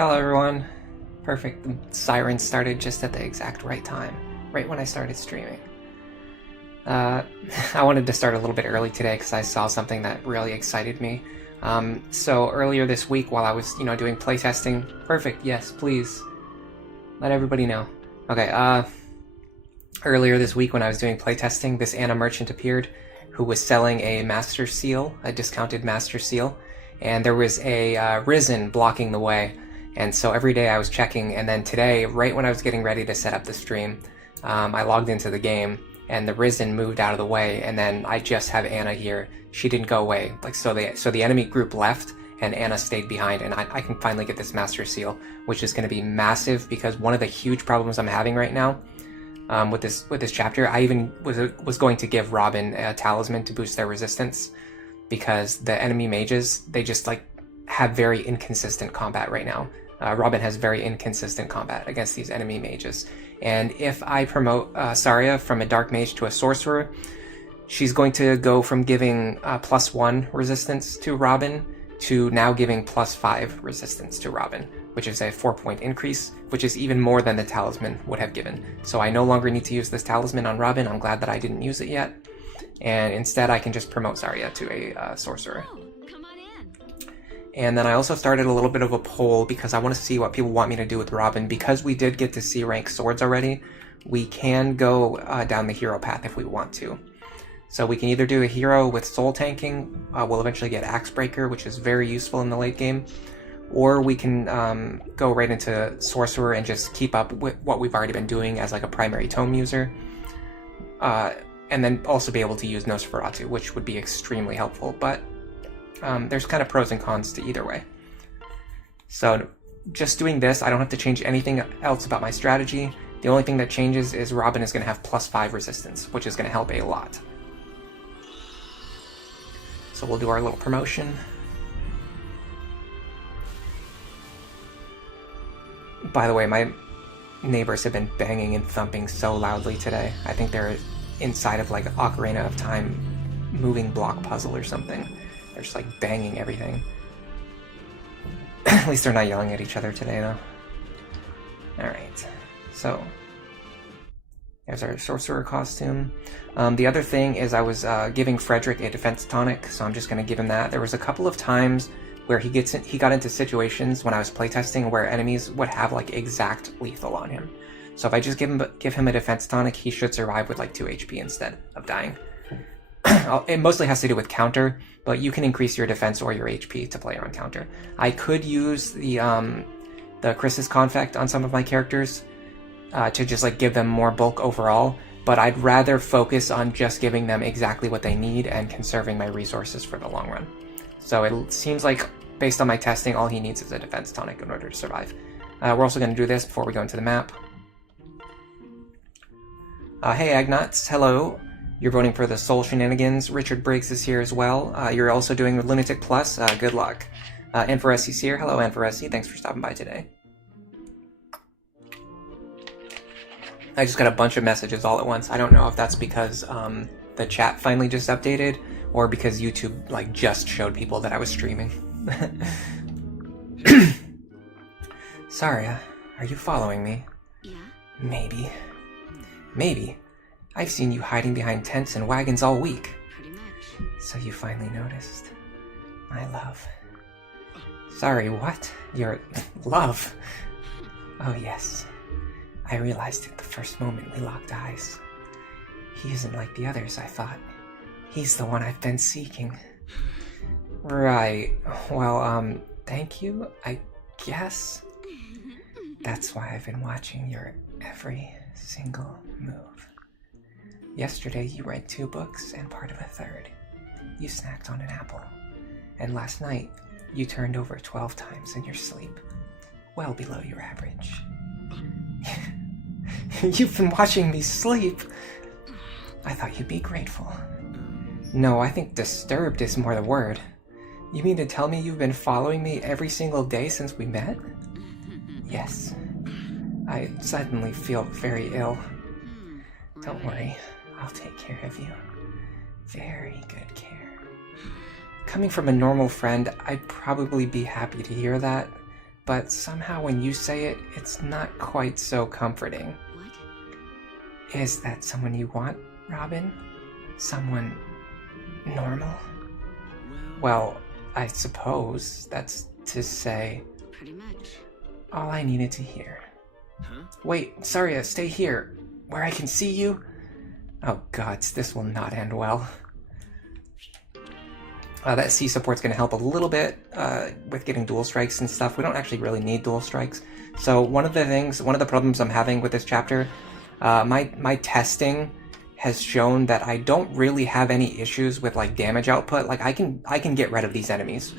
Hello everyone. Perfect. The siren started just at the exact right time, right when I started streaming. I wanted to start a little bit early today because I saw something that really excited me. So earlier this week while I was, doing playtesting... Perfect, yes, please. Let everybody know. Okay, earlier this week when I was doing playtesting, this Anna merchant appeared who was selling a master seal, a discounted master seal, and there was a Risen blocking the way. And so every day I was checking, and then today, right when I was getting ready to set up the stream, I logged into the game, and the Risen moved out of the way, and then I just have Anna here. She didn't go away. So the enemy group left, and Anna stayed behind, and I can finally get this Master Seal, which is going to be massive, because one of the huge problems I'm having right now with this chapter, I even was going to give Robin a talisman to boost their resistance, because the enemy mages, they just have very inconsistent combat right now. Robin has very inconsistent combat against these enemy mages. And if I promote Saria from a dark mage to a sorcerer, she's going to go from giving +1 resistance to Robin to now giving +5 resistance to Robin, which is a 4-point increase, which is even more than the talisman would have given. So I no longer need to use this talisman on Robin. I'm glad that I didn't use it yet. And instead I can just promote Saria to a sorcerer. And then I also started a little bit of a poll because I want to see what people want me to do with Robin. Because we did get to C rank swords already, we can go down the hero path if we want to. So we can either do a hero with soul tanking, we'll eventually get Axe Breaker, which is very useful in the late game, or we can go right into sorcerer and just keep up with what we've already been doing as a primary tome user. And then also be able to use Nosferatu, which would be extremely helpful, but there's kind of pros and cons to either way. So just doing this, I don't have to change anything else about my strategy. The only thing that changes is Robin is going to have +5 resistance, which is going to help a lot. So we'll do our little promotion. By the way, my neighbors have been banging and thumping so loudly today. I think they're inside of Ocarina of Time moving block puzzle or something. They're just banging everything. At least they're not yelling at each other today, though. Alright, so there's our sorcerer costume. The other thing is I was giving Frederick a defense tonic, so I'm just going to give him that. There was a couple of times where he got into situations when I was playtesting where enemies would have exact lethal on him. So if I just give him a defense tonic, he should survive with 2 HP instead of dying. It mostly has to do with counter, but you can increase your defense or your HP to play on counter. I could use the Chris's Confect on some of my characters to just give them more bulk overall, but I'd rather focus on just giving them exactly what they need and conserving my resources for the long run. So it seems like, based on my testing, all he needs is a defense tonic in order to survive. We're also going to do this before we go into the map. Hey Agnots, hello. You're voting for the Soul Shenanigans. Richard Briggs is here as well. You're also doing the Lunatic Plus. Good luck. Anfaresi's here. Hello, Anfaresi. Thanks for stopping by today. I just got a bunch of messages all at once. I don't know if that's because the chat finally just updated, or because YouTube just showed people that I was streaming. Saria, are you following me? Yeah. Maybe. Maybe. I've seen you hiding behind tents and wagons all week. Pretty much. So you finally noticed. My love. Sorry, what? Your love? Oh yes. I realized it the first moment we locked eyes. He isn't like the others, I thought. He's the one I've been seeking. Right. Well, thank you, I guess. That's why I've been watching your every single move. Yesterday you read 2 books and part of a third. You snacked on an apple. And last night, you turned over 12 times in your sleep. Well below your average. You've been watching me sleep! I thought you'd be grateful. No, I think disturbed is more the word. You mean to tell me you've been following me every single day since we met? Yes. I suddenly feel very ill. Don't worry, I'll take care of you. Very good care. Coming from a normal friend, I'd probably be happy to hear that, but somehow when you say it, it's not quite so comforting. What? Is that someone you want, Robin? Someone normal? Well, I suppose that's to say Pretty much. all I needed to hear. Huh? Wait, Saria, stay here, where I can see you. Oh gods, this will not end well. That C support's going to help a little bit with getting dual strikes and stuff. We don't actually really need dual strikes. So one of the problems I'm having with this chapter, my testing has shown that I don't really have any issues with like damage output. Like I can get rid of these enemies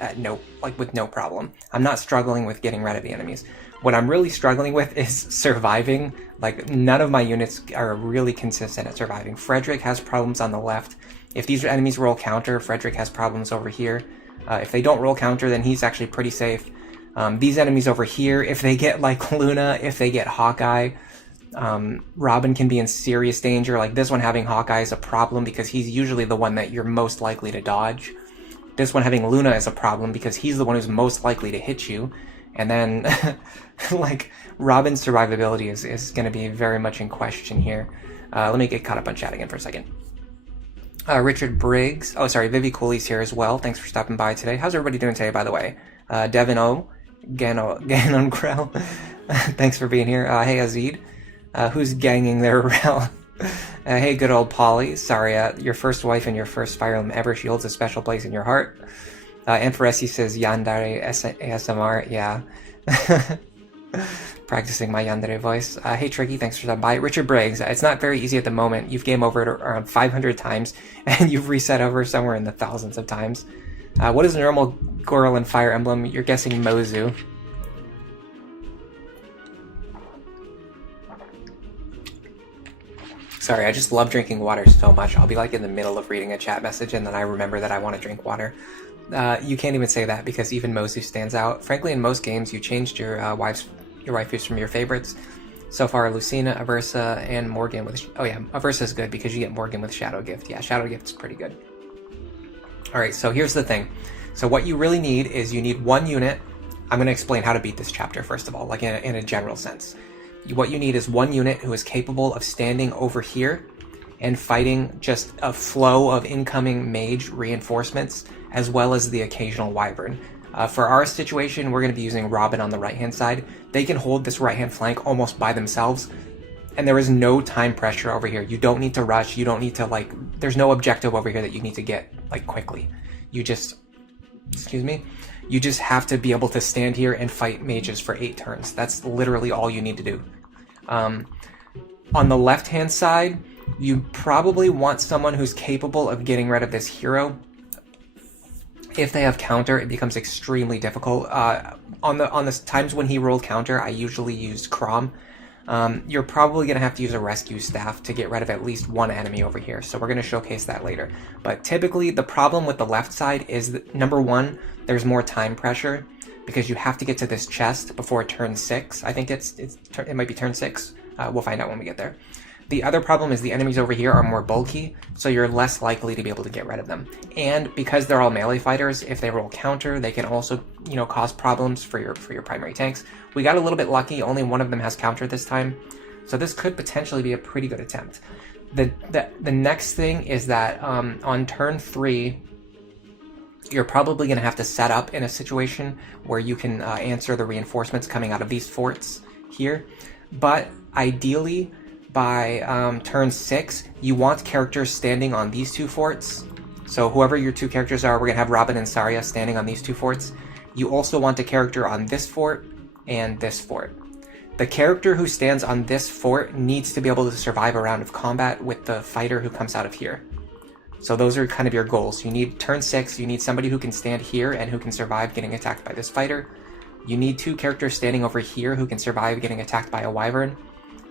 with no problem. I'm not struggling with getting rid of the enemies. What I'm really struggling with is surviving. Like none of my units are really consistent at surviving. Frederick has problems on the left. If these enemies roll counter, Frederick has problems over here. If they don't roll counter, then he's actually pretty safe. These enemies over here, if they get like Luna, if they get Hawkeye, Robin can be in serious danger. Like this one having Hawkeye is a problem because he's usually the one that you're most likely to dodge. This one having Luna is a problem because he's the one who's most likely to hit you. And then like Robin's survivability is going to be very much in question here. Let me get caught up on chat again for a second. Richard Briggs. Oh, sorry, Vivi Cooley's here as well. Thanks for stopping by today. How's everybody doing today, by the way? Devin O. Gangrel. Thanks for being here. Hey, Azid. Who's ganging there around? Hey, good old Polly. Sorry, your first wife and your first Fire Emblem ever. She holds a special place in your heart. Anfaresi says Yandere ASMR. Yeah. Practicing my Yandere voice. Hey, Tricky, thanks for stopping by. Richard Briggs, it's not very easy at the moment. You've game over it around 500 times, and you've reset over somewhere in the thousands of times. What is a normal Goril in Fire Emblem? You're guessing Mozu. Sorry, I just love drinking water so much. I'll be like in the middle of reading a chat message, and then I remember that I want to drink water. You can't even say that because even Mozu stands out. Frankly, in most games, you changed your waifus from your favorites. So far, Lucina, Aversa, and Morgan with... Oh yeah, Aversa is good because you get Morgan with Shadow Gift. Yeah, Shadow Gift is pretty good. Alright, so here's the thing. So what you really need is you need one unit. I'm going to explain how to beat this chapter, first of all, like in a general sense. What you need is one unit who is capable of standing over here and fighting just a flow of incoming mage reinforcements, as well as the occasional wyvern. For our situation, we're going to be using Robin on the right-hand side. They can hold this right-hand flank almost by themselves, and there is no time pressure over here. You don't need to rush. You don't need to, like, there's no objective over here that you need to get, like, quickly. You just, you just have to be able to stand here and fight mages for 8 turns. That's literally all you need to do. On the left-hand side, you probably want someone who's capable of getting rid of this hero. If they have counter, it becomes extremely difficult. On the times when he rolled counter, I usually used Crom. You're probably going to have to use a rescue staff to get rid of at least one enemy over here, so we're going to showcase that later. But typically, the problem with the left side is that, number one, there's more time pressure, because you have to get to this chest before turn 6. I think it might be turn 6. We'll find out when we get there. The other problem is the enemies over here are more bulky, so you're less likely to be able to get rid of them. And because they're all melee fighters, if they roll counter, they can also, cause problems for your primary tanks. We got a little bit lucky, only one of them has counter this time, so this could potentially be a pretty good attempt. The next thing is that on turn 3, you're probably going to have to set up in a situation where you can answer the reinforcements coming out of these forts here, but ideally, by turn 6, you want characters standing on these 2 forts. So whoever your 2 characters are, we're going to have Robin and Saria standing on these 2 forts. You also want a character on this fort and this fort. The character who stands on this fort needs to be able to survive a round of combat with the fighter who comes out of here. So those are kind of your goals. You need turn 6, you need somebody who can stand here and who can survive getting attacked by this fighter. You need 2 characters standing over here who can survive getting attacked by a wyvern.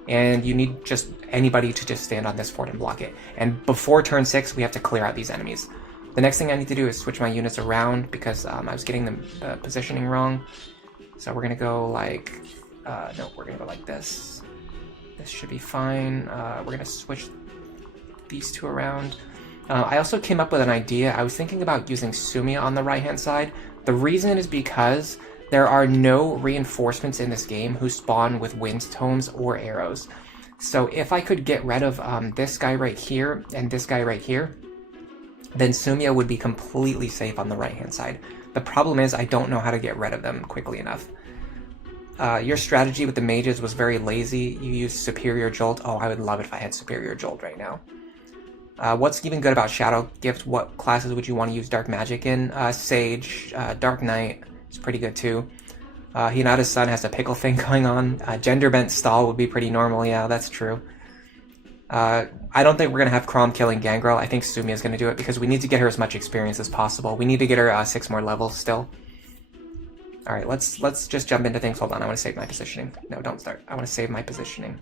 And you need just anybody to just stand on this fort and block it. And before turn 6, we have to clear out these enemies. The next thing I need to do is switch my units around because I was getting the positioning wrong. So we're going to go like... no, we're going to go like this. This should be fine. We're going to switch these 2 around. I also came up with an idea. I was thinking about using Sumia on the right-hand side. The reason is because There are no reinforcements in this game who spawn with wind tomes or arrows. So if I could get rid of this guy right here and this guy right here, then Sumia would be completely safe on the right-hand side. The problem is I don't know how to get rid of them quickly enough. Your strategy with the mages was very lazy. You used Superior Jolt. Oh, I would love it if I had Superior Jolt right now. What's even good about Shadow Gift? What classes would you want to use Dark Magic in? Sage, Dark Knight is pretty good too. Hinata's son has a pickle thing going on. Gender Bent Stall would be pretty normal, yeah, that's true. I don't think we're going to have Chrom killing Gangrel. I think Sumia's going to do it because we need to get her as much experience as possible. We need to get her 6 more levels still. Alright, let's just jump into things. Hold on, I want to save my positioning. No, don't start. I want to save my positioning.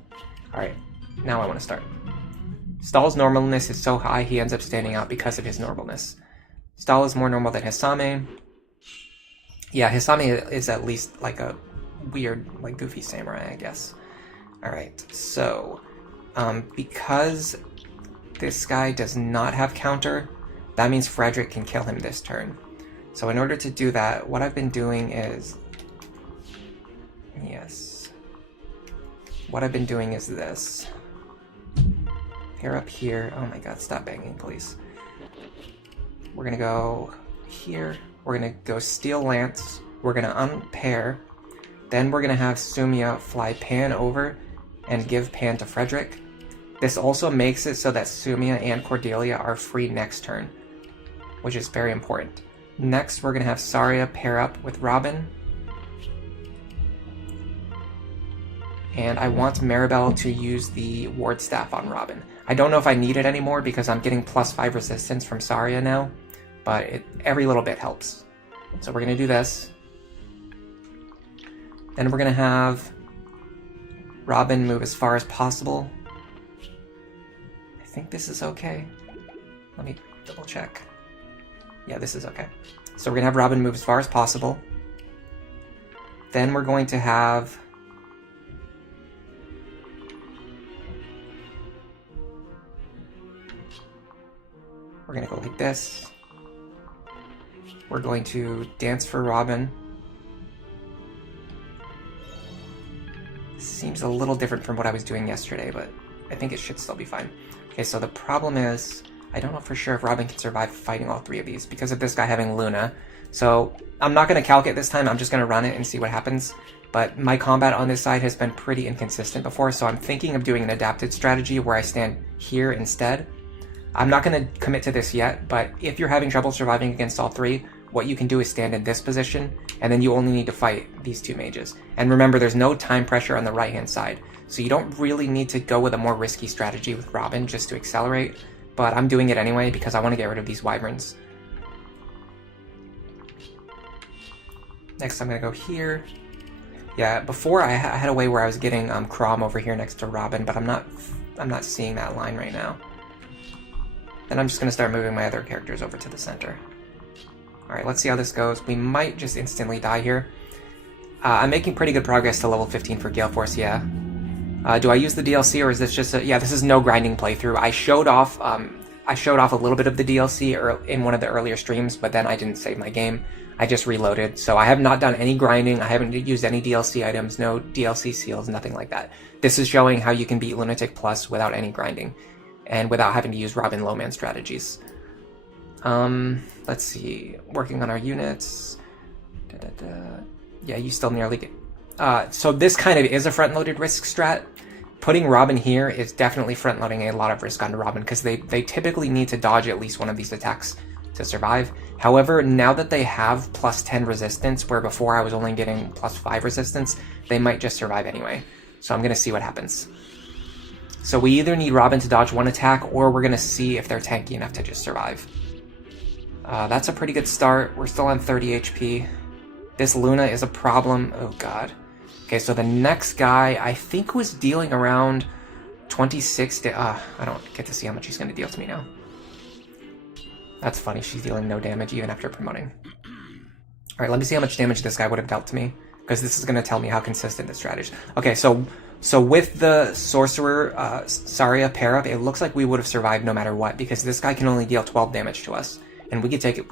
Alright, now I want to start. Stall's normalness is so high, he ends up standing out because of his normalness. Stall is more normal than Hisame. Yeah, Hisame is at least like a weird, like goofy samurai, I guess. Alright, so because this guy does not have counter, that means Frederick can kill him this turn. So in order to do that, what I've been doing is... Yes. What I've been doing is this. Pair up here. Oh my god, stop banging, please. We're gonna go here. We're gonna go Steel Lance. We're gonna unpair. Then we're gonna have Sumia fly Pan over and give Pan to Frederick. This also makes it so that Sumia and Cordelia are free next turn, which is very important. Next, we're gonna have Saria pair up with Robin. And I want Maribel to use the Ward Staff on Robin. I don't know if I need it anymore because I'm getting +5 resistance from Saria now, but every little bit helps. So we're going to do this. Then we're going to have Robin move as far as possible. I think this is okay. Let me double check. Yeah, this is okay. So we're going to have Robin move as far as possible. Then we're going to have... We're going to go like this. We're going to dance for Robin. Seems a little different from what I was doing yesterday, but I think it should still be fine. Okay, so the problem is, I don't know for sure if Robin can survive fighting all 3 of these because of this guy having Luna. So I'm not going to calc it this time, I'm just going to run it and see what happens. But my combat on this side has been pretty inconsistent before, so I'm thinking of doing an adapted strategy where I stand here instead. I'm not going to commit to this yet, but if you're having trouble surviving against all 3, what you can do is stand in this position, and then you only need to fight these 2 mages. And remember, there's no time pressure on the right-hand side, so you don't really need to go with a more risky strategy with Robin just to accelerate, but I'm doing it anyway because I want to get rid of these wyverns. Next, I'm going to go here. Yeah, before I had a way where I was getting Chrom over here next to Robin, but I'm not seeing that line right now. Then I'm just going to start moving my other characters over to the center. Alright, let's see how this goes. We might just instantly die here. I'm making pretty good progress to level 15 for Gale Force, yeah. Do I use the DLC or is this just a... Yeah, this is no grinding playthrough. I showed off a little bit of the DLC in one of the earlier streams, but then I didn't save my game. I just reloaded. So I have not done any grinding. I haven't used any DLC items, no DLC seals, nothing like that. This is showing how you can beat Lunatic Plus without any grinding and without having to use Robin Lowman strategies. Let's see. Working on our units. Yeah, you still nearly get... so this kind of is a front-loaded risk strat. Putting Robin here is definitely front-loading a lot of risk onto Robin because they typically need to dodge at least one of these attacks to survive. However, now that they have +10 resistance, where before I was only getting +5 resistance, they might just survive anyway. So I'm going to see what happens. So we either need Robin to dodge 1 attack, or we're going to see if they're tanky enough to just survive. That's a pretty good start. We're still on 30 HP. This Luna is a problem. Oh god. Okay, so the next guy, I think was dealing around 26 to... I don't get to see how much he's going to deal to me now. That's funny, she's dealing no damage even after promoting. Alright, let me see how much damage this guy would have dealt to me, because this is going to tell me how consistent this strategy is. Okay, so with the Sorcerer Saria pair up, it looks like we would have survived no matter what, because this guy can only deal 12 damage to us. And we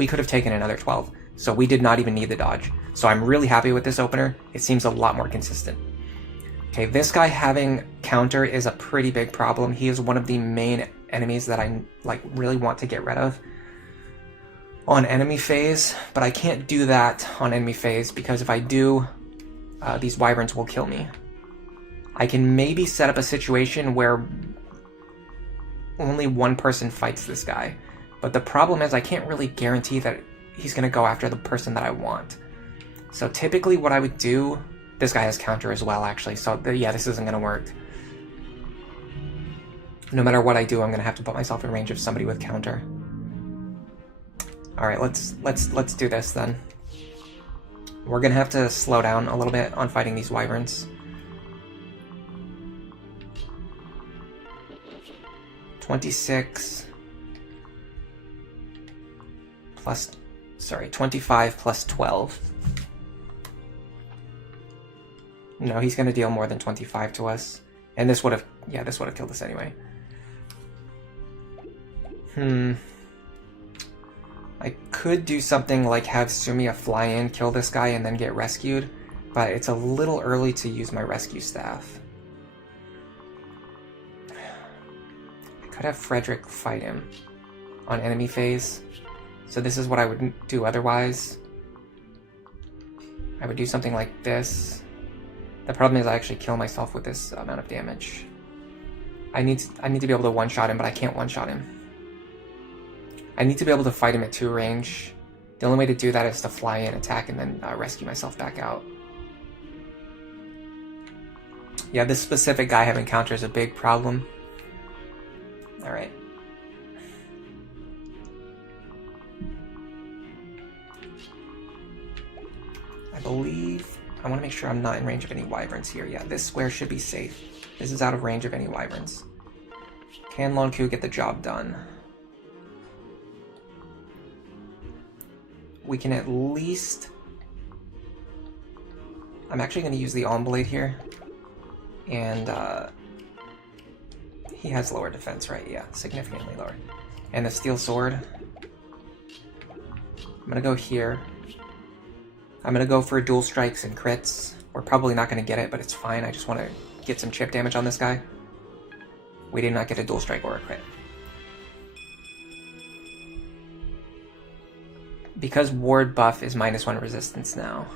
could have taken another 12. So we did not even need the dodge. So I'm really happy with this opener. It seems a lot more consistent. Okay, this guy having counter is a pretty big problem. He is one of the main enemies that I like really want to get rid of on enemy phase, but I can't do that on enemy phase because if I do, these wyverns will kill me. I can maybe set up a situation where only one person fights this guy, but the problem is I can't really guarantee that he's going to go after the person that I want. So typically what I would do, this guy has counter as well actually, so yeah, this isn't going to work. No matter what I do, I'm going to have to put myself in range of somebody with counter. All right, let's do this then. We're going to have to slow down a little bit on fighting these wyverns. 26 plus, sorry, 25 plus 12. No, he's going to deal more than 25 to us. And this would have, yeah, this would have killed us anyway. I could do something like have Sumia fly in, kill this guy, and then get rescued, but it's a little early to use my rescue staff. I could have Frederick fight him on enemy phase, so this is what I would do otherwise. I would do something like this. The problem is I actually kill myself with this amount of damage. I need to be able to one-shot him, but I can't one-shot him. I need to be able to fight him at 2 range. The only way to do that is to fly in, attack, and then rescue myself back out. Yeah, this specific guy having counter is a big problem. Alright. I believe... I want to make sure I'm not in range of any wyverns here. Yeah, this square should be safe. This is out of range of any wyverns. Can Lonku get the job done? We can at least... I'm actually going to use the Alm Blade here. And he has lower defense, right? Yeah, significantly lower. And the Steel Sword. I'm going to go here. I'm going to go for dual strikes and crits. We're probably not going to get it, but it's fine. I just want to get some chip damage on this guy. We did not get a dual strike or a crit. Because ward buff is -1 resistance now.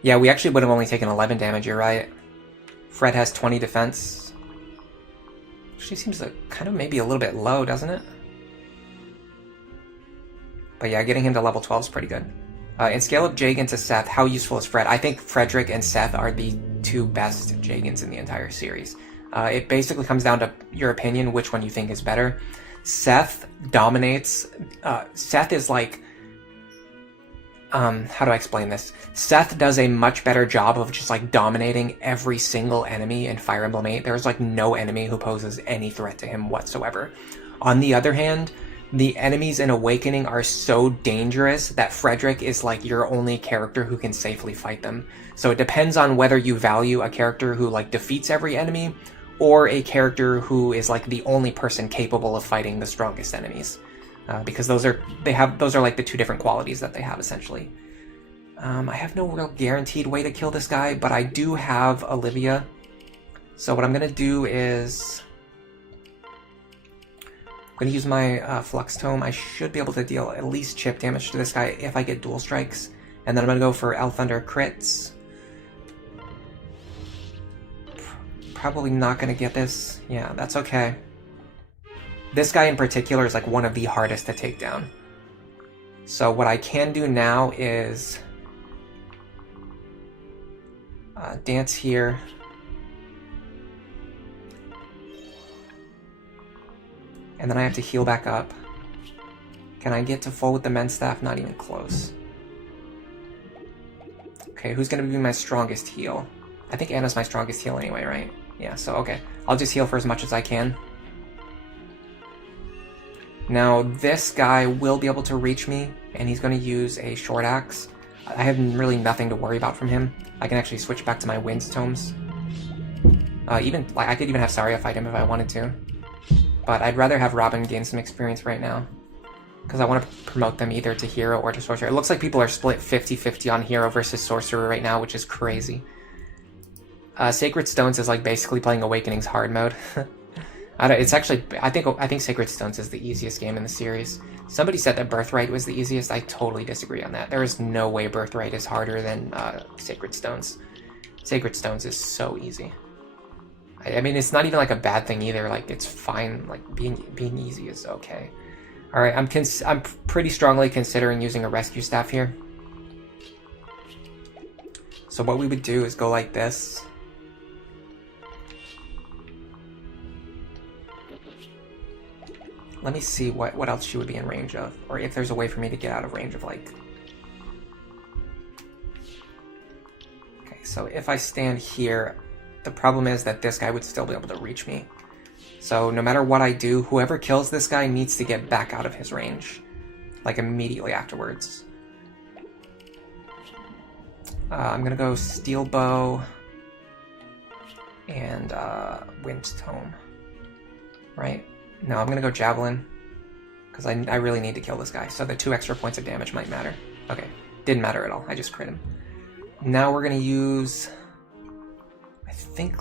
Yeah, we actually would have only taken 11 damage, you're right. Fred has 20 defense. Actually seems kind of maybe a little bit low, doesn't it? But yeah, getting him to level 12 is pretty good. And scale up Jagan to Seth. How useful is Fred? I think Frederick and Seth are the 2 best Jagans in the entire series. It basically comes down to your opinion, which one you think is better. Seth dominates. Seth is like... how do I explain this? Seth does a much better job of just like dominating every single enemy in Fire Emblem 8. There's like no enemy who poses any threat to him whatsoever. On the other hand, the enemies in Awakening are so dangerous that Frederick is like your only character who can safely fight them. So it depends on whether you value a character who like defeats every enemy or a character who is like the only person capable of fighting the strongest enemies. Because those are like the 2 different qualities that they have essentially. I have no real guaranteed way to kill this guy, but I do have Olivia. So what I'm gonna do is I'm gonna use my Flux Tome. I should be able to deal at least chip damage to this guy if I get dual strikes, and then I'm gonna go for Elthunder crits. Probably not gonna get this. Yeah, that's okay. This guy in particular is like one of the hardest to take down. So what I can do now is dance here. And then I have to heal back up. Can I get to full with the Men's Staff? Not even close. Okay, who's going to be my strongest heal? I think Anna's my strongest heal anyway, right? Yeah, so okay. I'll just heal for as much as I can. Now, this guy will be able to reach me, and he's going to use a short axe. I have really nothing to worry about from him. I can actually switch back to my Winds Tomes. I could even have Saria fight him if I wanted to. But I'd rather have Robin gain some experience right now. because I want to promote them either to hero or to sorcerer. It looks like people are split 50-50 on hero versus sorcerer right now, which is crazy. Sacred Stones is like basically playing Awakening's hard mode. It's actually, I think Sacred Stones is the easiest game in the series. Somebody said that Birthright was the easiest. I totally disagree on that. There is no way Birthright is harder than Sacred Stones. Sacred Stones is so easy. I mean, it's not even like a bad thing either. Like, it's fine. Like, being easy is okay. All right, I'm pretty strongly considering using a rescue staff here. So what we would do is go like this. Let me see what else she would be in range of, or if there's a way for me to get out of range of, like... Okay, so if I stand here, the problem is that this guy would still be able to reach me. So no matter what I do, whoever kills this guy needs to get back out of his range, like immediately afterwards. I'm gonna go Steel Bow and Wind Tome, right? No, I'm gonna go Javelin, because I really need to kill this guy, so the 2 extra points of damage might matter. Okay, didn't matter at all, I just crit him. Now we're gonna use, I think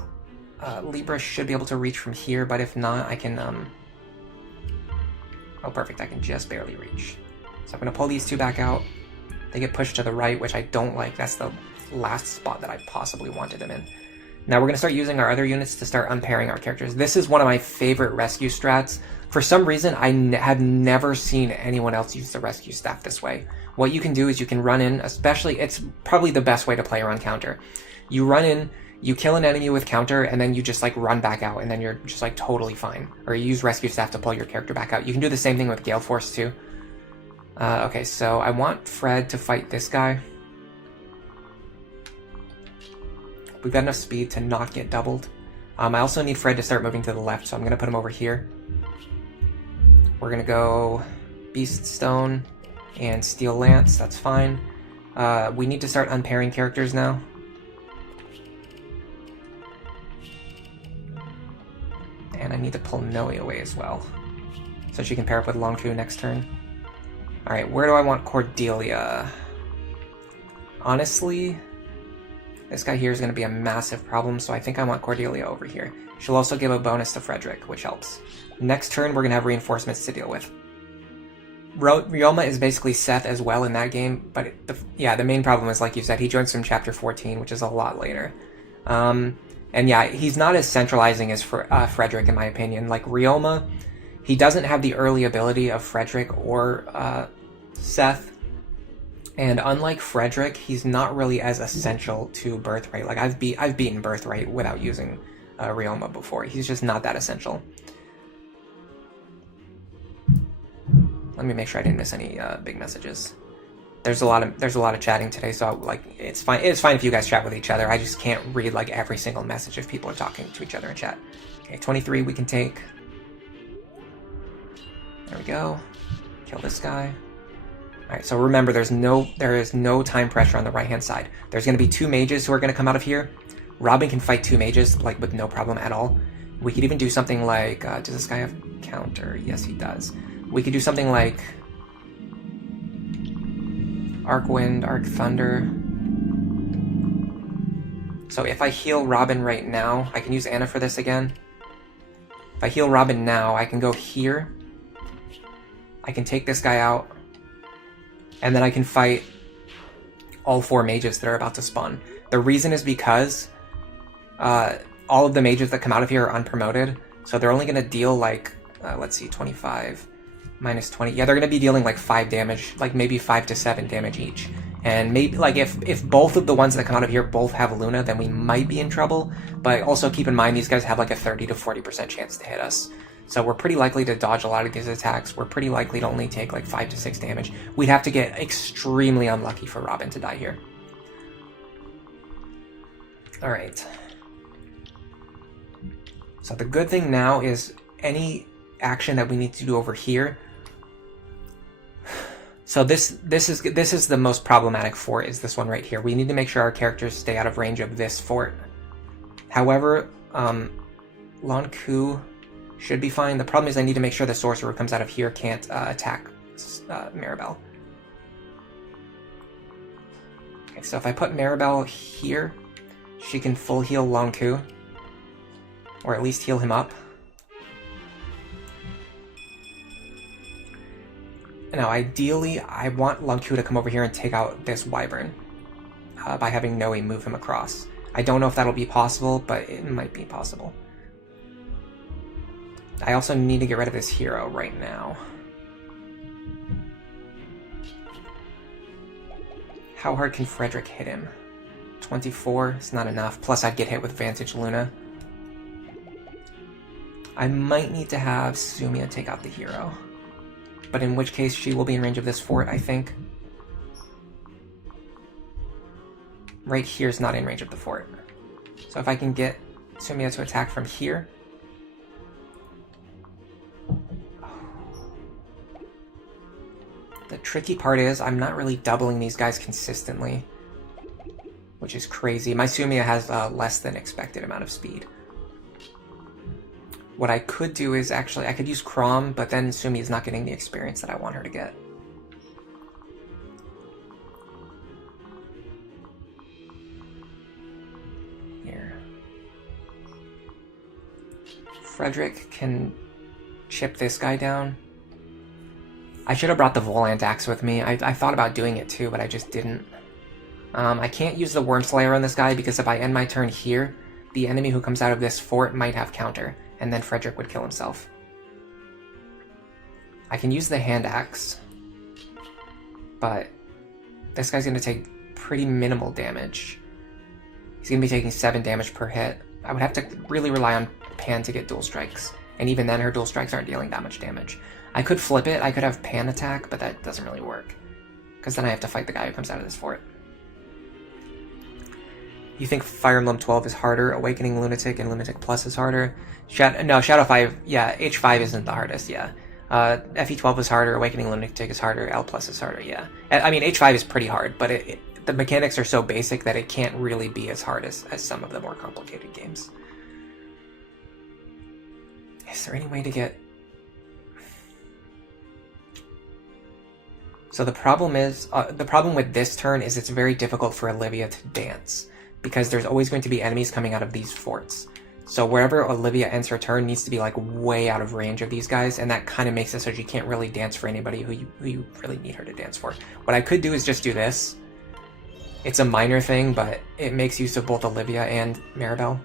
Libra should be able to reach from here, but if not, I can, oh perfect, I can just barely reach. So I'm gonna pull these 2 back out. They get pushed to the right, which I don't like. That's the last spot that I possibly wanted them in. Now we're going to start using our other units to start unpairing our characters. This is one of my favorite rescue strats. For some reason, I have never seen anyone else use the rescue staff this way. What you can do is you can run in, especially, it's probably the best way to play around counter. You run in, you kill an enemy with counter, and then you just like run back out, and then you're just like totally fine. Or you use rescue staff to pull your character back out. You can do the same thing with Gale Force too. Okay, so I want Fred to fight this guy. We've got enough speed to not get doubled. I also need Fred to start moving to the left, so I'm going to put him over here. We're going to go Beast Stone and Steel Lance, that's fine. We need to start unpairing characters now. And I need to pull Noe away as well, so she can pair up with Longku next turn. Alright, where do I want Cordelia? Honestly, this guy here is going to be a massive problem, so I think I want Cordelia over here. She'll also give a bonus to Frederick, which helps. Next turn, we're going to have reinforcements to deal with. Ryoma is basically Seth as well in that game, but the main problem is, like you said, he joins from Chapter 14, which is a lot later. And yeah, he's not as centralizing as Frederick, in my opinion. Like, Ryoma, he doesn't have the early ability of Frederick or Seth. And unlike Frederick, he's not really as essential to Birthright. Like, I've beaten Birthright without using Ryoma before. He's just not that essential. Let me make sure I didn't miss any big messages. There's a lot of chatting today, so like it's fine. It's fine if you guys chat with each other. I just can't read like every single message if people are talking to each other in chat. Okay, 23 we can take. There we go. Kill this guy. Alright, so remember there is no time pressure on the right hand side. There's gonna be 2 mages who are gonna come out of here. Robin can fight 2 mages like with no problem at all. We could even do something like does this guy have counter? Yes, he does. We could do something like Arc Wind, Arc Thunder. So if I heal Robin right now, I can use Anna for this again. If I heal Robin now, I can go here. I can take this guy out. And then I can fight all 4 mages that are about to spawn. The reason is because all of the mages that come out of here are unpromoted. So they're only going to deal like, let's see, 25 minus 20. Yeah, they're going to be dealing like 5 damage, like maybe 5 to 7 damage each. And maybe like if both of the ones that come out of here both have Luna, then we might be in trouble. But also keep in mind these guys have like a 30 to 40% chance to hit us. So we're pretty likely to dodge a lot of these attacks. We're pretty likely to only take like 5 to 6 damage. We'd have to get extremely unlucky for Robin to die here. Alright. So the good thing now is any action that we need to do over here. So this is the most problematic fort, is this one right here. We need to make sure our characters stay out of range of this fort. However, Longku should be fine. The problem is I need to make sure the sorcerer who comes out of here can't attack Maribel. Okay, so if I put Maribel here, she can full heal Long Ku. Or at least heal him up. Now, ideally, I want Long Ku to come over here and take out this Wyvern by having Noe move him across. I don't know if that'll be possible, but it might be possible. I also need to get rid of this hero right now. How hard can Frederick hit him? 24 is not enough, plus I'd get hit with Vantage Luna. I might need to have Sumia take out the hero. But in which case she will be in range of this fort, I think. Right here is not in range of the fort. So if I can get Sumia to attack from here. The tricky part is I'm not really doubling these guys consistently, which is crazy. My Sumia has less than expected amount of speed. What I could do is actually, I could use Chrom, but then Sumi is not getting the experience that I want her to get. Here. Frederick can chip this guy down. I should have brought the Volant Axe with me. I thought about doing it too, but I just didn't. I can't use the Worm Slayer on this guy because if I end my turn here, the enemy who comes out of this fort might have counter. And then Frederick would kill himself. I can use the Hand Axe, but this guy's going to take pretty minimal damage. He's going to be taking 7 damage per hit. I would have to really rely on Pan to get dual strikes, and even then her dual strikes aren't dealing that much damage. I could flip it, I could have Pan attack, but that doesn't really work, because then I have to fight the guy who comes out of this fort. You think Fire Emblem 12 is harder, Awakening Lunatic and Lunatic Plus is harder? No, Shadow 5, yeah, H5 isn't the hardest, yeah. FE12 is harder, Awakening Lunatic is harder, L Plus is harder, yeah. I mean, H5 is pretty hard, but the mechanics are so basic that it can't really be as hard as some of the more complicated games. Is there any way to get... So the problem with this turn is it's very difficult for Olivia to dance, because there's always going to be enemies coming out of these forts. So wherever Olivia ends her turn needs to be like way out of range of these guys, and that kind of makes it so she can't really dance for anybody who you really need her to dance for. What I could do is just do this. It's a minor thing, but it makes use of both Olivia and Maribel.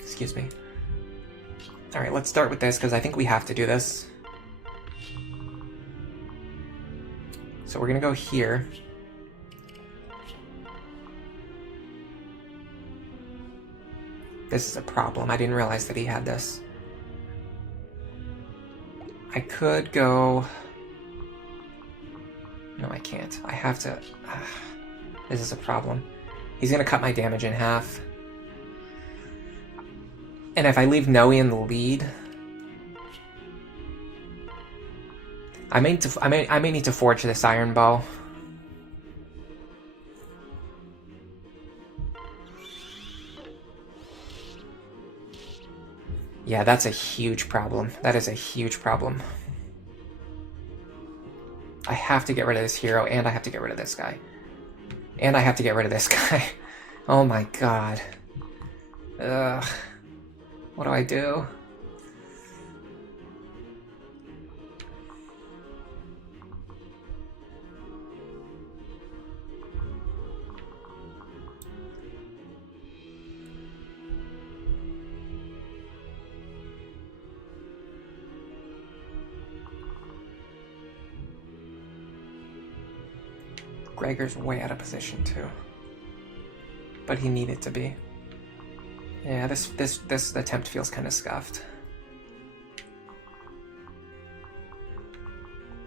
Excuse me. Alright, let's start with this, because I think we have to do this. So we're going to go here. This is a problem. I didn't realize that he had this. I could go... No, I can't. I have to... This is a problem. He's going to cut my damage in half. And if I leave Noe in the lead... I may need to forge this Iron Bow. Yeah, that's a huge problem. That is a huge problem. I have to get rid of this hero, and I have to get rid of this guy. And I have to get rid of this guy. Oh my god. Ugh. What do I do? Gregor's way out of position too. But he needed to be. Yeah, this attempt feels kind of scuffed.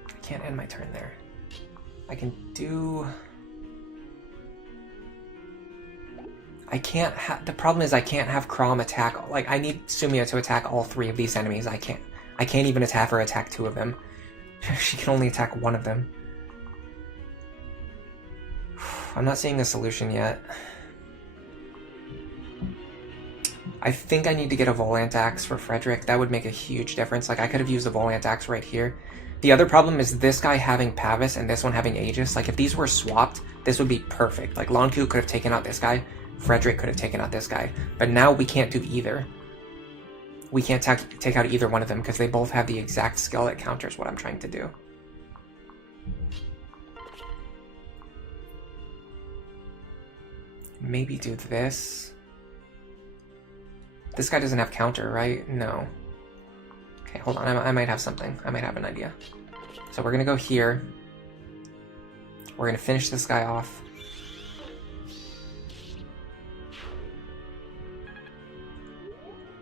I can't end my turn there. I can do... I can't have... The problem is I can't have Chrom attack... Like, I need Sumia to attack all 3 of these enemies. I can't even have her attack 2 of them. She can only attack 1 of them. I'm not seeing the solution yet. I think I need to get a Volant Axe for Frederick. That would make a huge difference. Like, I could have used the Volant Axe right here, The other problem is this guy having Pavis and this one having Aegis. Like, if these were swapped, this would be perfect. Like, Lonku could have taken out this guy, Frederick could have taken out this guy. But now we can't do either. We can't take out either one of them because they both have the exact skill that counters what I'm trying to do. Maybe do this. This guy doesn't have counter, right? No. Okay, hold on. I might have something. I might have an idea. So we're going to go here. We're going to finish this guy off.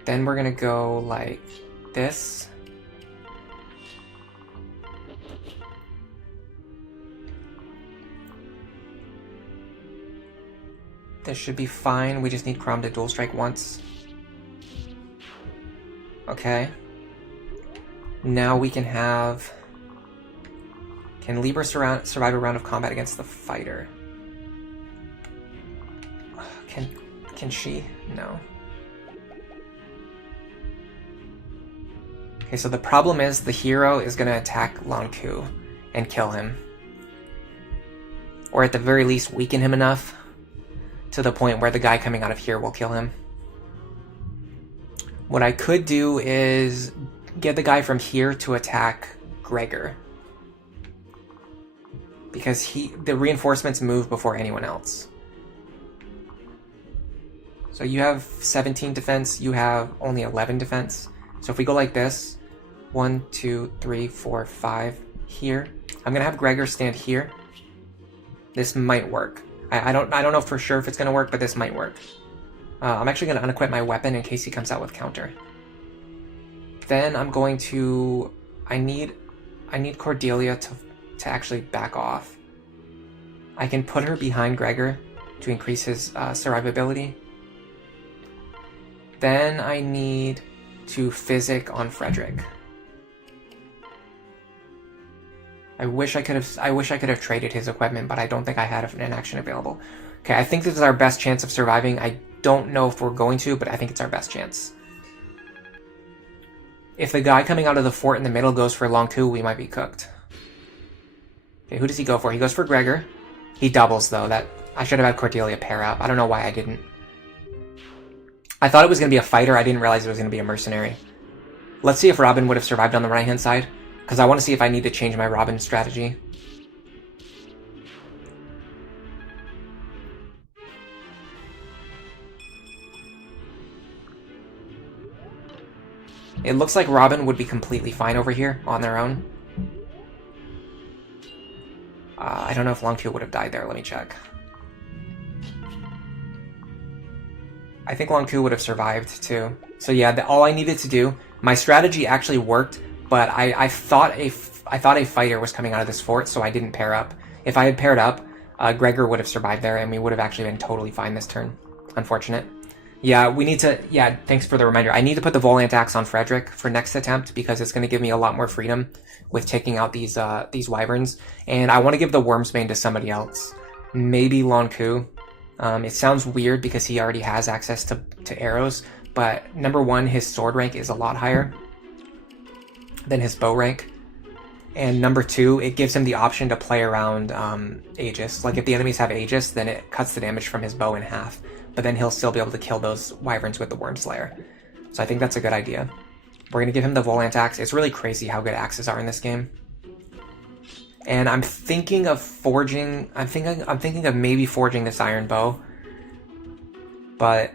Then we're going to go like this. This should be fine. We just need Crom to dual strike once. Okay. Now we can have... Can Libra survive a round of combat against the fighter? Can she? No. Okay, so the problem is the hero is going to attack Lonku and kill him. Or at the very least weaken him enough to the point where the guy coming out of here will kill him. What I could do is get the guy from here to attack Gregor. Because the reinforcements move before anyone else. So you have 17 defense, you have only 11 defense. So if we go like this, 1, 2, 3, 4, 5 here. I'm gonna have Gregor stand here. This might work. I don't know for sure if it's gonna work, but this might work. I'm actually gonna unequip my weapon in case he comes out with counter. Then I'm going to... I need Cordelia to actually back off. I can put her behind Gregor to increase his survivability. Then I need to physic on Frederick. I wish I could have traded his equipment, but I don't think I had an action available. Okay, I think this is our best chance of surviving. I don't know if we're going to, but I think it's our best chance. If the guy coming out of the fort in the middle goes for Lonku, we might be cooked. Okay, who does he go for? He goes for Gregor. He doubles, though. I should have had Cordelia pair up. I don't know why I didn't. I thought it was going to be a fighter. I didn't realize it was going to be a mercenary. Let's see if Robin would have survived on the right-hand side, because I want to see if I need to change my Robin strategy. It looks like Robin would be completely fine over here on their own. I don't know if Lonku would have died there. Let me check. I think Lonku would have survived too. So yeah, all I needed to do, my strategy actually worked, but I thought a fighter was coming out of this fort, so I didn't pair up. If I had paired up, Gregor would have survived there, and we would have actually been totally fine this turn. Unfortunate. Yeah, we need to... Yeah, thanks for the reminder. I need to put the Volant Axe on Frederick for next attempt, because it's going to give me a lot more freedom with taking out these wyverns. And I want to give the Wormsbane to somebody else. Maybe Lonku. It sounds weird because he already has access to arrows, but number one, his sword rank is a lot higher than his bow rank. And number two, it gives him the option to play around Aegis. Like, if the enemies have Aegis, then it cuts the damage from his bow in half. But then he'll still be able to kill those wyverns with the Wormslayer. So I think that's a good idea. We're going to give him the Volant Axe. It's really crazy how good axes are in this game. And I'm thinking of forging... I'm thinking of maybe forging this iron bow. But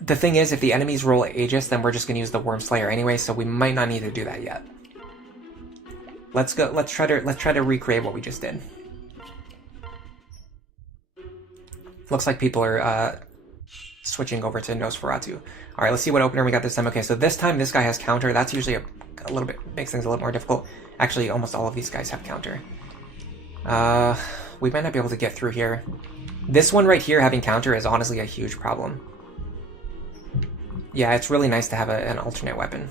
the thing is, if the enemies roll Aegis, then we're just going to use the Wormslayer anyway, so we might not need to do that yet. Let's try to recreate what we just did. Looks like people are switching over to Nosferatu. All right, let's see what opener we got this time. Okay, so this time this guy has counter. That's usually a little bit, makes things a little more difficult. Actually, almost all of these guys have counter. We might not be able to get through here. This one right here having counter is honestly a huge problem. Yeah, it's really nice to have an alternate weapon.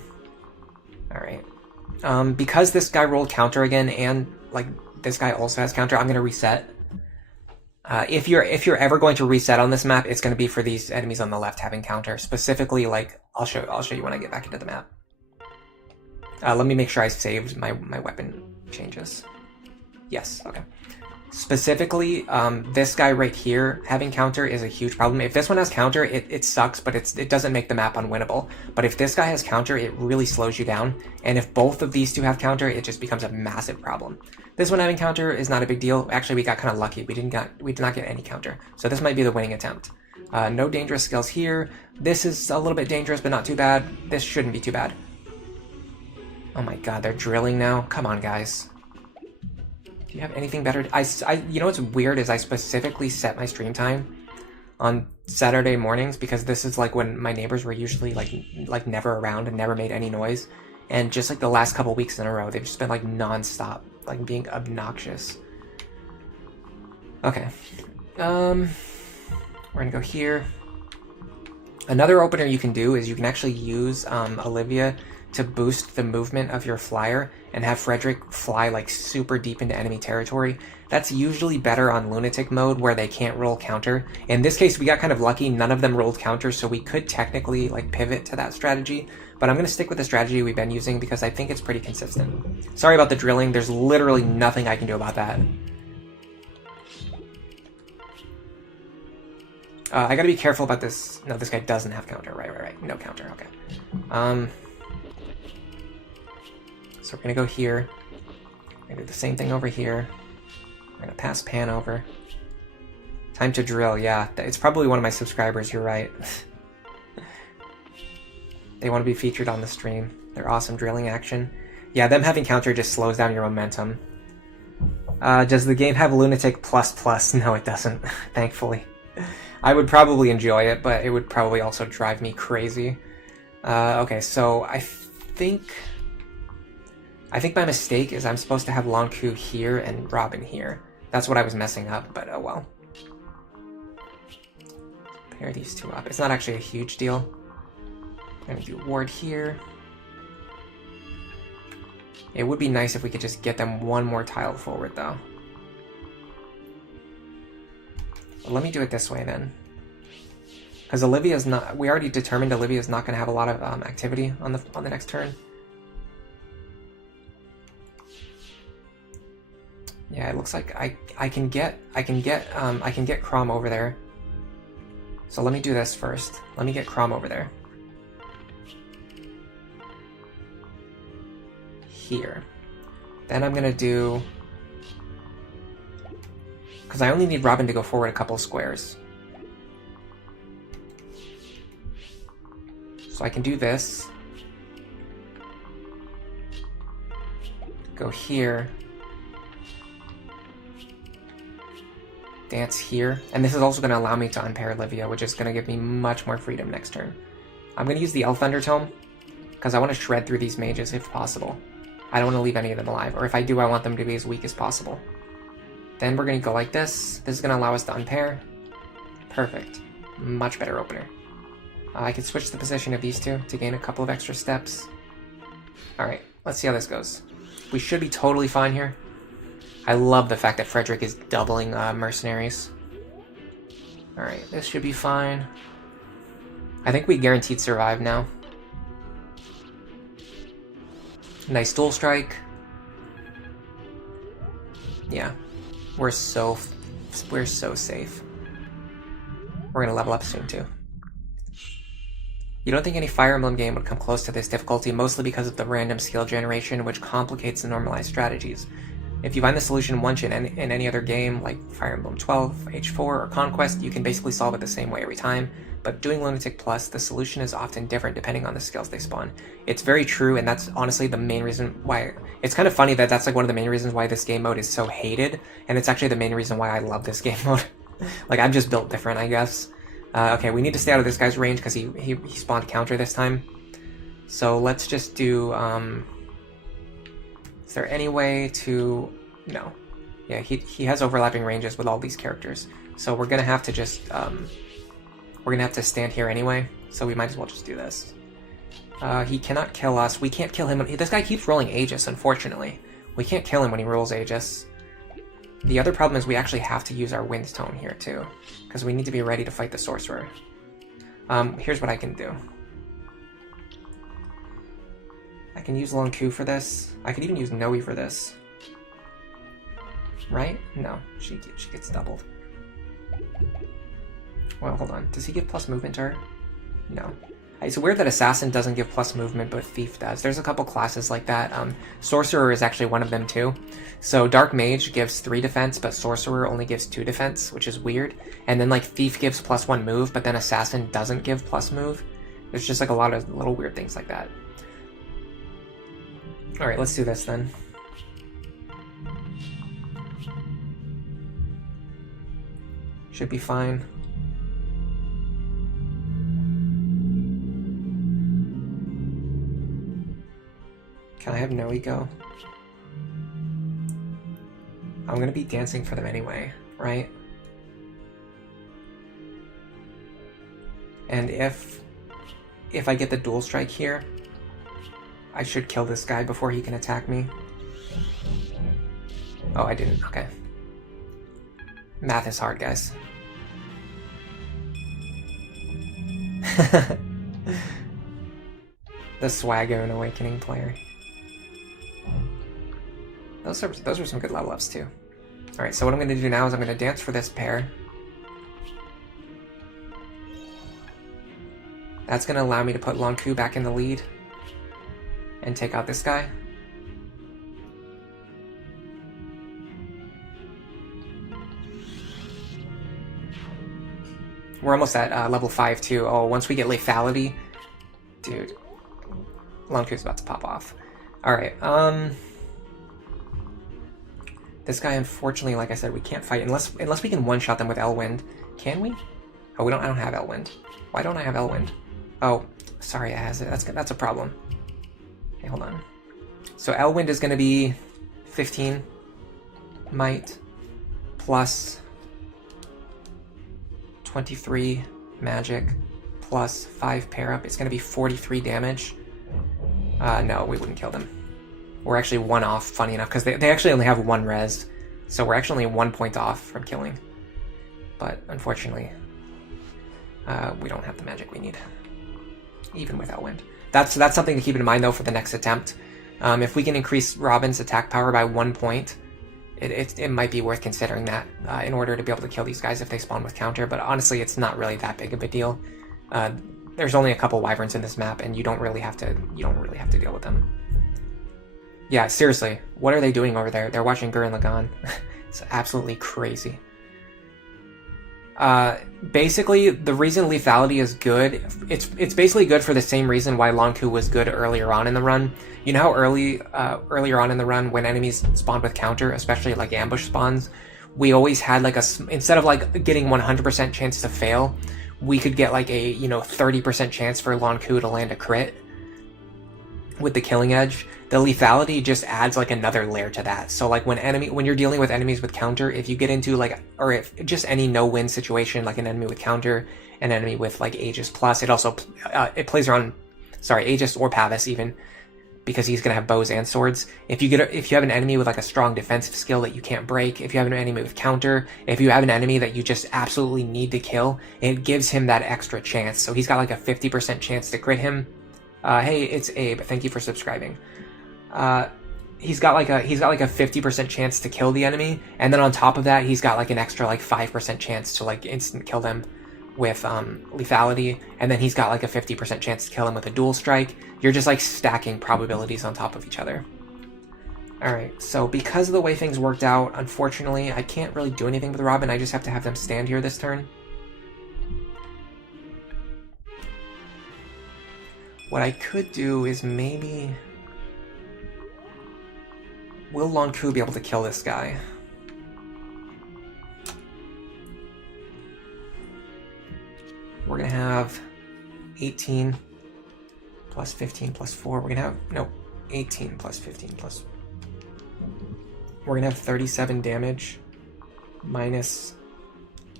All right. Because this guy rolled counter again, and like this guy also has counter, I'm gonna reset. If you're ever going to reset on this map, it's going to be for these enemies on the left having counter. Specifically, like I'll show you when I get back into the map. Let me make sure I saved my weapon changes. Yes, okay. Specifically, this guy right here having counter is a huge problem. If this one has counter, it sucks, but it doesn't make the map unwinnable. But if this guy has counter, it really slows you down. And if both of these two have counter, it just becomes a massive problem. This one having counter is not a big deal. Actually, we got kind of lucky. We did not get any counter. So this might be the winning attempt. No dangerous skills here. This is a little bit dangerous, but not too bad. This shouldn't be too bad. Oh my god, they're drilling now. Come on, guys. Do you have anything better? You know what's weird is I specifically set my stream time on Saturday mornings because this is like when my neighbors were usually like never around and never made any noise. And just like the last couple weeks in a row, they've just been like non-stop, like being obnoxious. Okay. We're gonna go here. Another opener you can do is you can actually use Olivia to boost the movement of your flyer and have Frederick fly like super deep into enemy territory. That's usually better on Lunatic mode where they can't roll counter. In this case, we got kind of lucky. None of them rolled counter, so we could technically like pivot to that strategy. But I'm going to stick with the strategy we've been using because I think it's pretty consistent. Sorry about the drilling. There's literally nothing I can do about that. I got to be careful about this. No, this guy doesn't have counter. Right. No counter. Okay. So we're going to go here. We're going to do the same thing over here. We're going to pass Pan over. Time to drill, yeah. It's probably one of my subscribers, you're right. They want to be featured on the stream. They're awesome drilling action. Yeah, them having counter just slows down your momentum. Does the game have Lunatic ++? No, it doesn't, thankfully. I would probably enjoy it, but it would probably also drive me crazy. Okay, so I think my mistake is I'm supposed to have Lonku here and Robin here. That's what I was messing up, but oh well. Pair these two up. It's not actually a huge deal. I'm gonna do Ward here. It would be nice if we could just get them one more tile forward, though. But let me do it this way, then. Because Olivia's not... We already determined Olivia's not going to have a lot of activity on the next turn. Yeah, it looks like I can get Chrom over there. So let me do this first. Let me get Chrom over there. Here. Then I'm gonna do... Because I only need Robin to go forward a couple squares. So I can do this. Go here. Dance here. And this is also going to allow me to unpair Olivia, which is going to give me much more freedom next turn. I'm going to use the Elf Undertone, because I want to shred through these mages if possible. I don't want to leave any of them alive, or if I do, I want them to be as weak as possible. Then we're going to go like this. This is going to allow us to unpair. Perfect. Much better opener. I can switch the position of these two to gain a couple of extra steps. Alright, let's see how this goes. We should be totally fine here. I love the fact that Frederick is doubling mercenaries. Alright, this should be fine. I think we guaranteed survive now. Nice dual strike. Yeah, we're so safe. We're gonna level up soon too. You don't think any Fire Emblem game would come close to this difficulty, mostly because of the random skill generation, which complicates the normalized strategies. If you find the solution once in any other game, like Fire Emblem 12, H4, or Conquest, you can basically solve it the same way every time, but doing Lunatic Plus, the solution is often different depending on the skills they spawn. It's very true, and that's honestly the main reason why... It's kind of funny that that's like one of the main reasons why this game mode is so hated, and it's actually the main reason why I love this game mode. Like, I'm just built different, I guess. Okay, we need to stay out of this guy's range because he spawned counter this time. So let's just do... Is there any way to... No. Yeah, he has overlapping ranges with all these characters. So we're gonna have to just... we're gonna have to stand here anyway, so we might as well just do this. He cannot kill us. We can't kill him. This guy keeps rolling Aegis, unfortunately. We can't kill him when he rolls Aegis. The other problem is we actually have to use our Wind Tone here, too. Because we need to be ready to fight the Sorcerer. Here's what I can do. I can use Lonku for this. I could even use Noe for this. right? No, she gets doubled. Well, hold on. Does he give plus movement to her? No. It's weird that Assassin doesn't give plus movement, but Thief does. There's a couple classes like that. Sorcerer is actually one of them too. So Dark Mage gives 3 defense, but Sorcerer only gives 2 defense, which is weird. And then like Thief gives +1 move, but then Assassin doesn't give plus move. There's just like a lot of little weird things like that. Alright, let's do this then. Should be fine. Can I have no ego? I'm gonna be dancing for them anyway, right? And if I get the dual strike here, I should kill this guy before he can attack me. Oh, I didn't. Okay. Math is hard, guys. The Swagger Awakening player. Those are some good level ups too. Alright, so what I'm going to do now is I'm going to dance for this pair. That's going to allow me to put Lonku back in the lead and take out this guy. We're almost at level 5 too. Oh, once we get lethality, dude, Lonku's about to pop off. Alright, this guy, unfortunately, like I said, we can't fight unless we can one-shot them with Elwind. Can we? Oh, I don't have Elwind. Why don't I have Elwind? Oh, sorry, it has it. That's a problem. Okay, hold on. So Elwind is going to be 15 might plus 23 magic plus 5 pair up. It's going to be 43 damage. No, we wouldn't kill them. We're actually 1 off, funny enough, because they actually only have 1 res. So we're actually 1 point off from killing. But unfortunately, we don't have the magic we need, even with Elwind. That's something to keep in mind, though, for the next attempt. If we can increase Robin's attack power by 1 point, it might be worth considering that in order to be able to kill these guys if they spawn with counter. But honestly, it's not really that big of a deal. There's only a couple wyverns in this map, and you don't really have to deal with them. Yeah, seriously, what are they doing over there? They're watching Gurren Lagann. It's absolutely crazy. Basically, the reason lethality is good, it's basically good for the same reason why Lonku was good earlier on in the run. You know how earlier on in the run, when enemies spawned with counter, especially like ambush spawns, we always had like instead of like getting 100% chance to fail, we could get like a 30% chance for Lonku to land a crit with the killing edge. The lethality just adds like another layer to that. So like when you're dealing with enemies with counter, if you get into like, or if just any no-win situation, like an enemy with counter, an enemy with like Aegis plus, it also it plays around, sorry, Aegis or Pavis even, because he's gonna have bows and swords. If you have an enemy with like a strong defensive skill that you can't break, if you have an enemy with counter, if you have an enemy that you just absolutely need to kill, it gives him that extra chance. So he's got like a 50% chance to crit him. Hey, it's Abe. Thank you for subscribing. He's got like a 50% chance to kill the enemy, and then on top of that, he's got like an extra like 5% chance to like instant kill them with lethality, and then he's got like a 50% chance to kill him with a dual strike. You're just like stacking probabilities on top of each other. Alright, so because of the way things worked out, unfortunately, I can't really do anything with Robin. I just have to have them stand here this turn. What I could do is maybe... Will Lonku be able to kill this guy? We're gonna have 18 plus 15 plus 4. We're gonna have, no, 18 plus 15 plus... We're gonna have 37 damage minus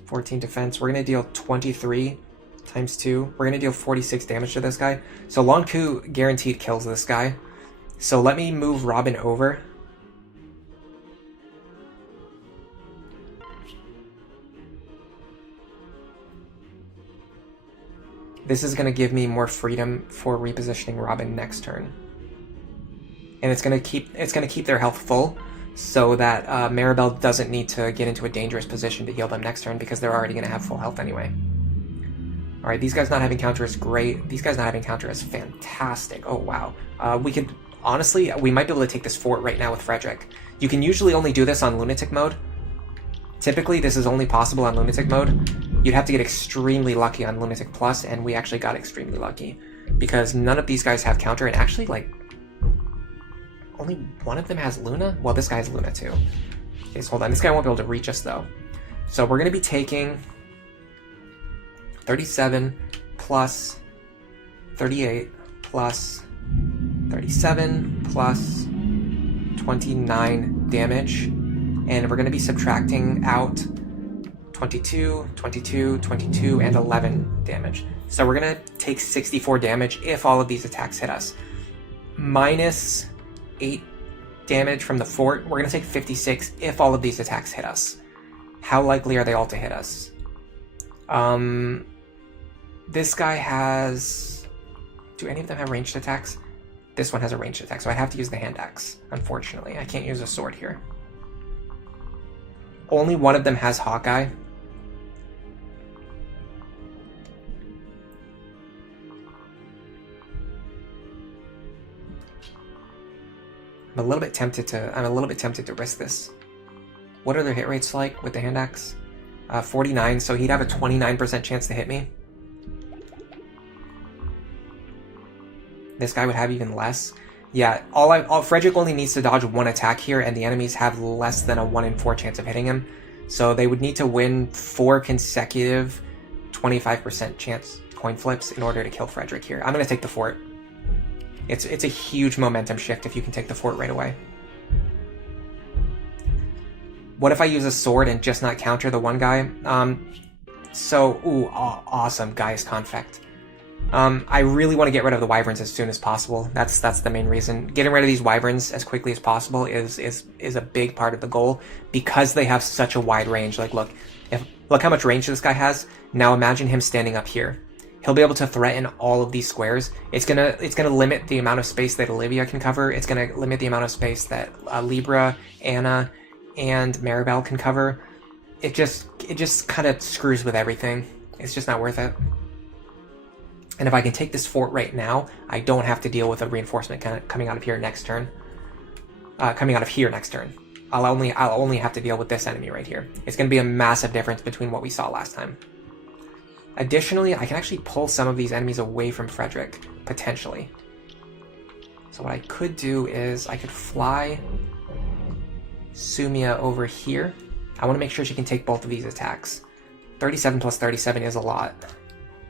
14 defense. We're gonna deal 23 times 2. We're gonna deal 46 damage to this guy. So Lonku guaranteed kills this guy. So let me move Robin over. This is going to give me more freedom for repositioning Robin next turn. And it's going to keep their health full. so that Maribel doesn't need to get into a dangerous position to heal them next turn because they're already going to have full health anyway. Alright, these guys not having counter is great. These guys not having counter is fantastic. Oh, wow. We could, honestly, we might be able to take this fort right now with Frederick. You can usually only do this on Lunatic mode. Typically, this is only possible on Lunatic mode. You'd have to get extremely lucky on Lunatic Plus, and we actually got extremely lucky. Because none of these guys have counter, and actually, like, only one of them has Luna? Well, this guy has Luna, too. Okay, so hold on. This guy won't be able to reach us, though. So we're going to be taking 37 plus 38 plus 37 plus 29 damage. And we're going to be subtracting out 22, 22, 22, and 11 damage. So we're going to take 64 damage if all of these attacks hit us. Minus 8 damage from the fort. We're going to take 56 if all of these attacks hit us. How likely are they all to hit us? This guy has... Do any of them have ranged attacks? This one has a ranged attack, so I have to use the hand axe, unfortunately. I can't use a sword here. Only one of them has Hawkeye. I'm a little bit tempted to risk this. What are their hit rates like with the hand axe? 49, so he'd have a 29% chance to hit me. This guy would have even less. Yeah, Frederick only needs to dodge one attack here, and the enemies have less than a 1 in 4 chance of hitting him. So they would need to win 4 consecutive 25% chance coin flips in order to kill Frederick here. I'm going to take the fort. It's a huge momentum shift if you can take the fort right away. What if I use a sword and just not counter the one guy? Awesome, Gaius Confect. I really want to get rid of the wyverns as soon as possible. That's the main reason. Getting rid of these wyverns as quickly as possible is a big part of the goal because they have such a wide range. Like, look how much range this guy has. Now imagine him standing up here. He'll be able to threaten all of these squares. It's gonna limit the amount of space that Olivia can cover. It's gonna limit the amount of space that Libra, Anna, and Maribel can cover. It just kind of screws with everything. It's just not worth it. And if I can take this fort right now, I don't have to deal with a reinforcement coming out of here next turn. I'll only have to deal with this enemy right here. It's going to be a massive difference between what we saw last time. Additionally, I can actually pull some of these enemies away from Frederick, potentially. So what I could do is I could fly Sumia over here. I want to make sure she can take both of these attacks. 37 plus 37 is a lot.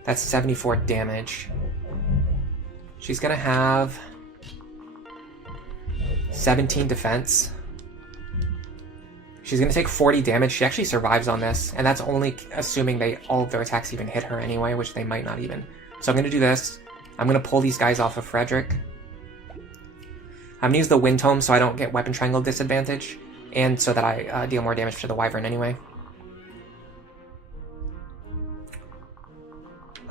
That's 74 damage. She's going to have 17 defense. She's going to take 40 damage. She actually survives on this, and that's only assuming all of their attacks even hit her anyway, which they might not even. So I'm going to do this. I'm going to pull these guys off of Frederick. I'm going to use the Wind Tome so I don't get Weapon Triangle disadvantage, and so that I deal more damage to the Wyvern anyway.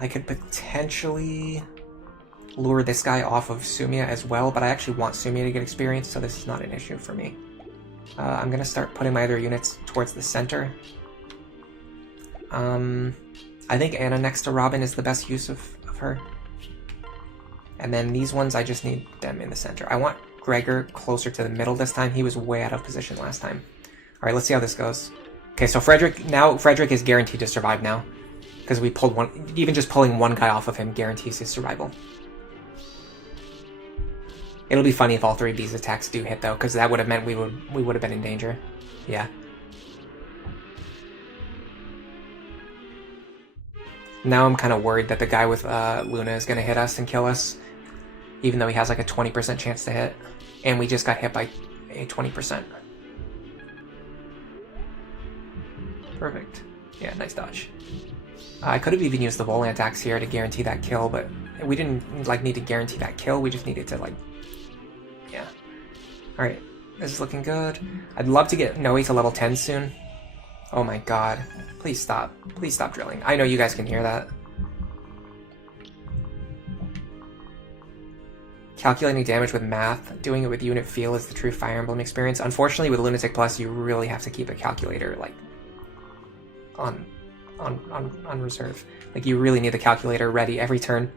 I could potentially lure this guy off of Sumia as well, but I actually want Sumia to get experience, so this is not an issue for me. I'm going to start putting my other units towards the center. I think Anna next to Robin is the best use of her. And then these ones, I just need them in the center. I want Gregor closer to the middle this time. He was way out of position last time. Alright, let's see how this goes. Okay, so Frederick is guaranteed to survive now. Because we pulled one, even just pulling one guy off of him guarantees his survival. It'll be funny if all three of these attacks do hit, though, because that would have meant we would have been in danger. Yeah. Now I'm kind of worried that the guy with Luna is going to hit us and kill us, even though he has like a 20% chance to hit, and we just got hit by a 20%. Perfect. Yeah, nice dodge. I could have even used the Volant Axe here to guarantee that kill, but we didn't need to guarantee that kill. We just needed to yeah. All right, this is looking good. I'd love to get Noe to level 10 soon. Oh my god, please stop drilling. I know you guys can hear that. calculating damage with math, doing it with unit feel is the true Fire Emblem experience. Unfortunately, with Lunatic Plus, you really have to keep a calculator like on reserve. Like you really need the calculator ready every turn.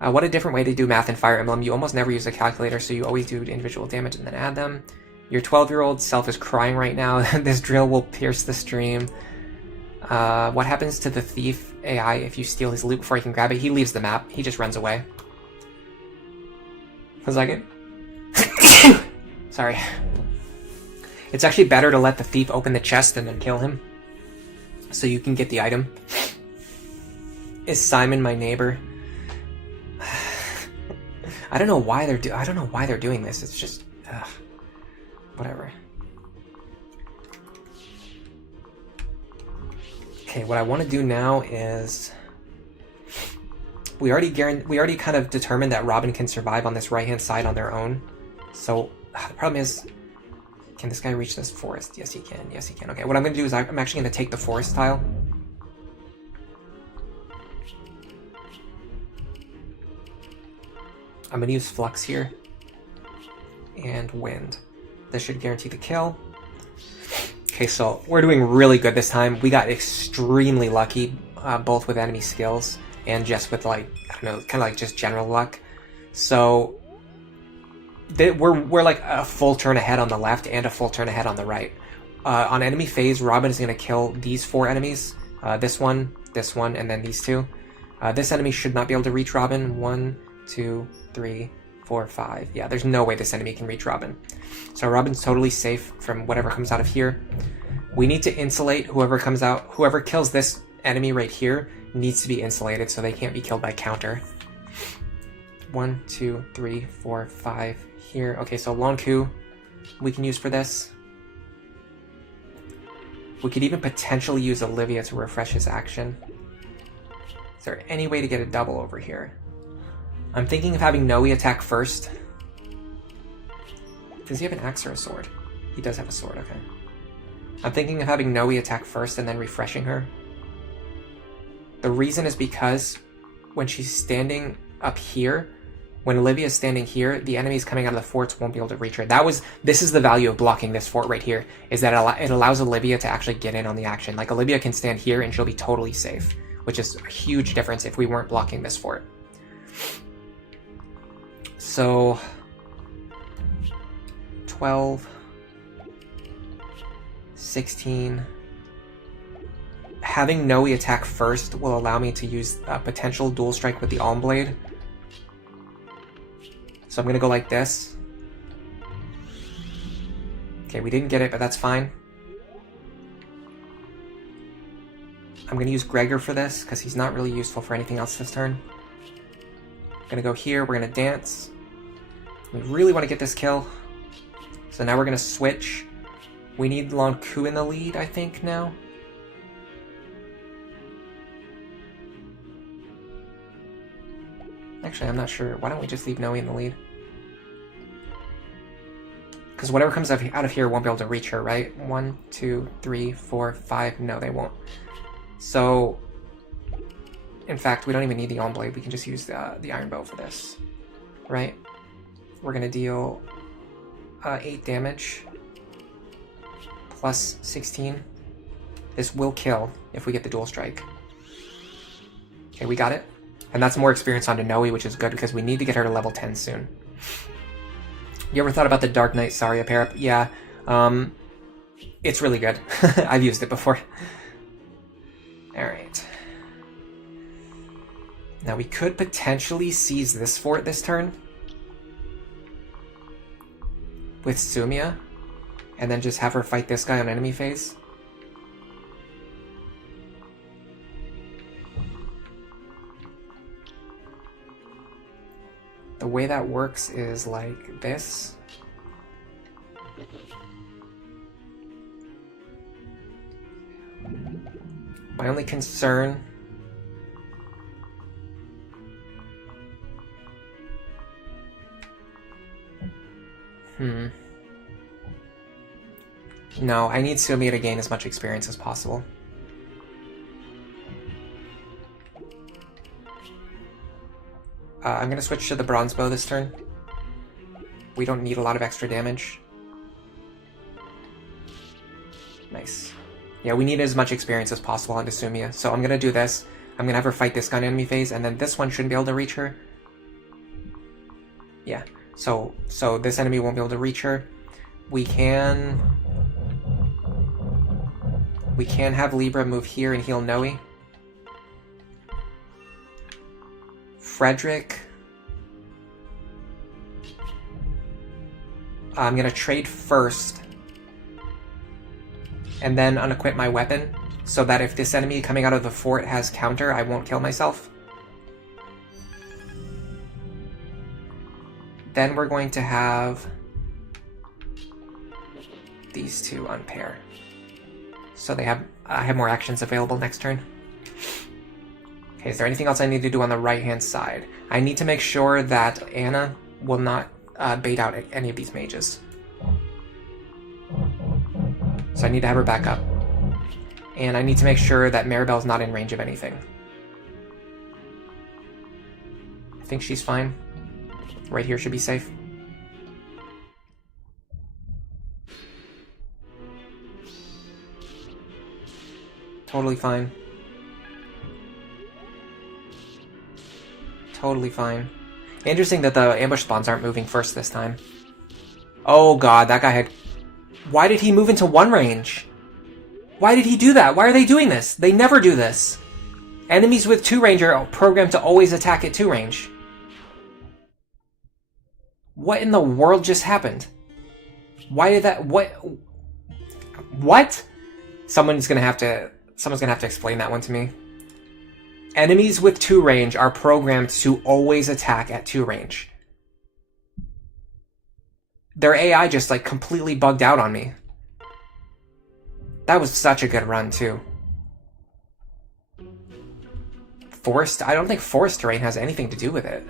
What a different way to do math in Fire Emblem. You almost never use a calculator, so you always do individual damage and then add them. Your 12-year-old self is crying right now. This drill will pierce the stream. What happens to the thief AI if you steal his loot before he can grab it? He leaves the map. He just runs away. 1 second. Sorry. It's actually better to let the thief open the chest and then kill him, so you can get the item. Is Simon my neighbor? I don't know why they're doing this. It's just whatever. Okay, what I want to do now is we already kind of determined that Robin can survive on this right-hand side on their own. So the problem is, can this guy reach this forest? Yes, he can. Yes, he can. Okay, what I'm going to do is I'm actually going to take the forest tile. I'm going to use Flux here. And Wind. This should guarantee the kill. Okay, so we're doing really good this time. We got extremely lucky, both with enemy skills and just with, like, I don't know, kind of like just general luck. So we're like a full turn ahead on the left and a full turn ahead on the right. On enemy phase, Robin is going to kill these 4 enemies. This one, and then these 2. This enemy should not be able to reach Robin. 1, 2, 3, 4, 5. Yeah, there's no way this enemy can reach Robin. So Robin's totally safe from whatever comes out of here. We need to insulate whoever comes out. Whoever kills this enemy right here needs to be insulated so they can't be killed by counter. 1, 2, 3, 4, 5 here. Okay, so Lonku we can use for this. We could even potentially use Olivia to refresh his action. Is there any way to get a double over here? I'm thinking of having Noe attack first. Does he have an axe or a sword? He does have a sword, okay. I'm thinking of having Noe attack first and then refreshing her. The reason is because when she's standing up here, when Olivia's standing here, the enemies coming out of the forts won't be able to reach her. This is the value of blocking this fort right here, is that it allows Olivia to actually get in on the action. Like, Olivia can stand here and she'll be totally safe, which is a huge difference if we weren't blocking this fort. So 12, 16. Having Noe attack first will allow me to use a potential dual strike with the Alm Blade. So I'm going to go like this. Okay, we didn't get it, but that's fine. I'm going to use Gregor for this, because he's not really useful for anything else this turn. I'm going to go here, we're going to dance. We really want to get this kill. So now we're going to switch. We need Lonku in the lead, I think, now. Actually, I'm not sure. Why don't we just leave Noe in the lead? Because whatever comes out of here won't be able to reach her, right? 1, 2, 3, 4, 5. No, they won't. So, in fact, we don't even need the Alm Blade. We can just use the Iron Bow for this, right? We're going to deal 8 damage plus 16. This will kill if we get the dual strike. Okay, we got it. And that's more experience onto Noe, which is good because we need to get her to level 10 soon. You ever thought about the Dark Knight Saria pair-up? Yeah. It's really good. I've used it before. Alright. Now we could potentially seize this fort this turn with Sumia, and then just have her fight this guy on enemy phase. The way that works is like this. My only concern No, I need Sumia to gain as much experience as possible. I'm gonna switch to the bronze bow this turn. We don't need a lot of extra damage. Nice. Yeah, we need as much experience as possible on Desumia, so I'm gonna do this. I'm gonna have her fight this gun enemy phase, and then this one shouldn't be able to reach her. Yeah, so this enemy won't be able to reach her. We can have Libra move here and heal Noe. Frederick. I'm gonna trade first, and then unequip my weapon, so that if this enemy coming out of the fort has counter, I won't kill myself. Then we're going to have these two unpair, so I have more actions available next turn. Okay, is there anything else I need to do on the right-hand side? I need to make sure that Anna will not bait out any of these mages. So I need to have her back up. And I need to make sure that Maribel's not in range of anything. I think she's fine. Right here should be safe. Totally fine. Totally fine. Interesting that the ambush spawns aren't moving first this time. Oh god, that guy had... Why did he move into one range? Why did he do that? Why are they doing this? They never do this. Enemies with 2 range are programmed to always attack at 2 range. What in the world just happened? Why did that... What? Someone's gonna have to explain that one to me. Enemies with 2 range are programmed to always attack at 2 range. Their AI just like completely bugged out on me. That was such a good run too. Forest? I don't think forest terrain has anything to do with it.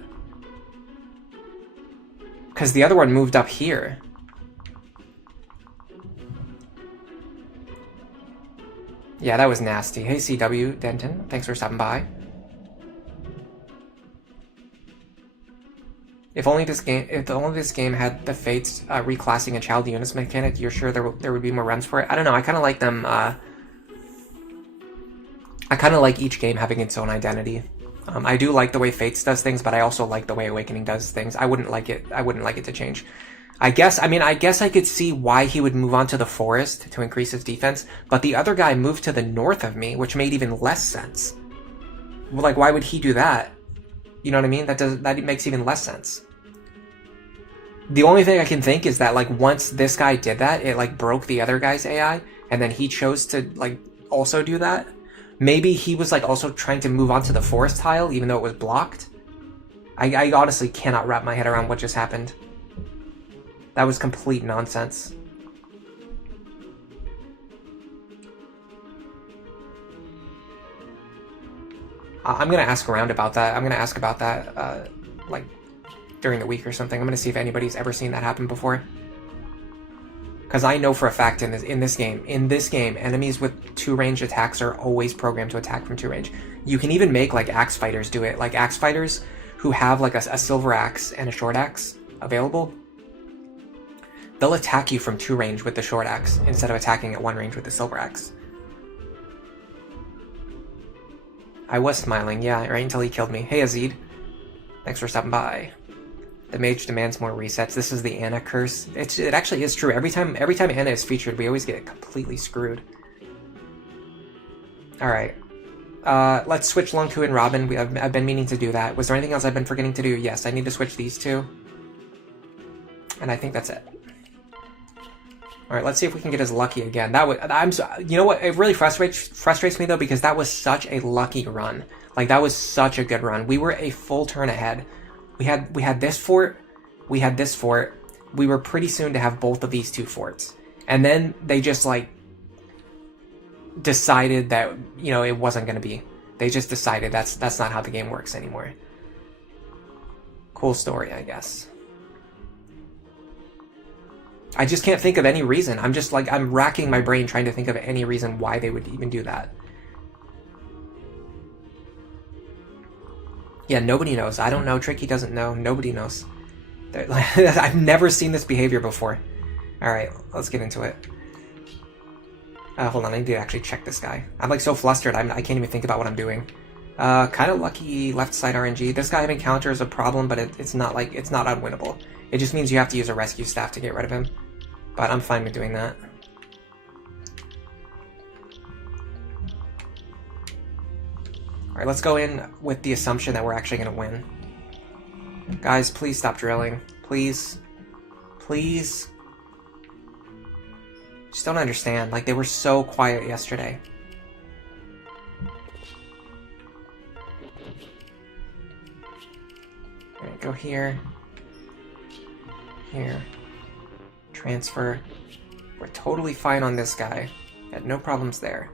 Because the other one moved up here. Yeah, that was nasty. Hey CW Denton, thanks for stopping by. If only this game had the Fates reclassing a child units mechanic, you're sure there would be more runs for it? I don't know. I kind of like them. I kind of like each game having its own identity. I do like the way Fates does things, but I also like the way Awakening does things. I wouldn't like it to change. I guess I could see why he would move on to the forest to increase his defense, but the other guy moved to the north of me, which made even less sense. Well, like, why would he do that? You know what I mean? That makes even less sense. The only thing I can think is that, like, once this guy did that, it, like, broke the other guy's AI, and then he chose to, like, also do that. Maybe he was, like, also trying to move on to the forest tile, even though it was blocked. I honestly cannot wrap my head around what just happened. That was complete nonsense. I'm gonna ask around about that. I'm gonna ask about that, like, during the week or something. I'm gonna see if anybody's ever seen that happen before. Because I know for a fact in this game, enemies with 2 range attacks are always programmed to attack from 2 range. You can even make, like, axe fighters do it. Like, axe fighters who have, like, a silver axe and a short axe available, they'll attack you from 2 range with the short axe instead of attacking at 1 range with the silver axe. I was smiling, yeah, right until he killed me. Hey Azid, thanks for stopping by. The mage demands more resets. This is the Anna curse. It actually is true. Every time Anna is featured, we always get completely screwed. Alright. Let's switch Lunku and Robin. I've been meaning to do that. Was there anything else I've been forgetting to do? Yes, I need to switch these two. And I think that's it. Alright, let's see if we can get as lucky again. You know what? It really frustrates me though, because that was such a lucky run. Like, that was such a good run. We were a full turn ahead. We had this fort, we had this fort. We were pretty soon to have both of these 2 forts. And then they just, like, decided that, you know, it wasn't going to be. They just decided that's not how the game works anymore. Cool story, I guess. I just can't think of any reason. I'm racking my brain trying to think of any reason why they would even do that. Yeah, nobody knows. I don't know. Tricky doesn't know. Nobody knows. I've never seen this behavior before. Alright, let's get into it. Hold on, I need to actually check this guy. I'm like so flustered, I can't even think about what I'm doing. Kind of lucky left side RNG. This guy having counter is a problem, but it's not unwinnable. It just means you have to use a rescue staff to get rid of him. But I'm fine with doing that. Alright, let's go in with the assumption that we're actually going to win. Guys, please stop drilling. Please. Please. Just don't understand. Like, they were so quiet yesterday. Alright, go here. Here. Transfer. We're totally fine on this guy. Got no problems there.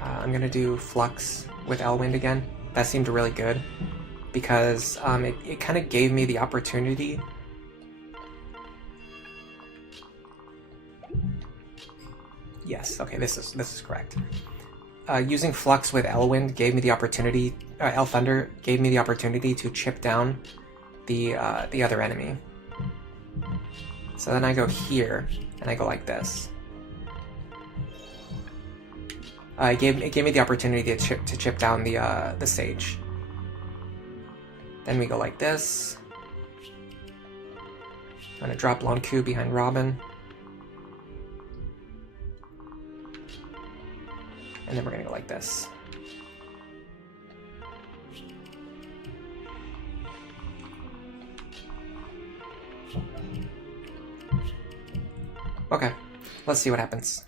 I'm gonna do Flux with Elwind again. That seemed really good because it kind of gave me the opportunity. Yes, okay, this is correct. Using Flux with Elwind gave me the opportunity. Thunder gave me the opportunity to chip down the other enemy. So then I go here and I go like this. It gave me the opportunity to chip down the Sage. Then we go like this. I'm gonna drop Lonku behind Robin. And then we're gonna go like this. Okay, let's see what happens.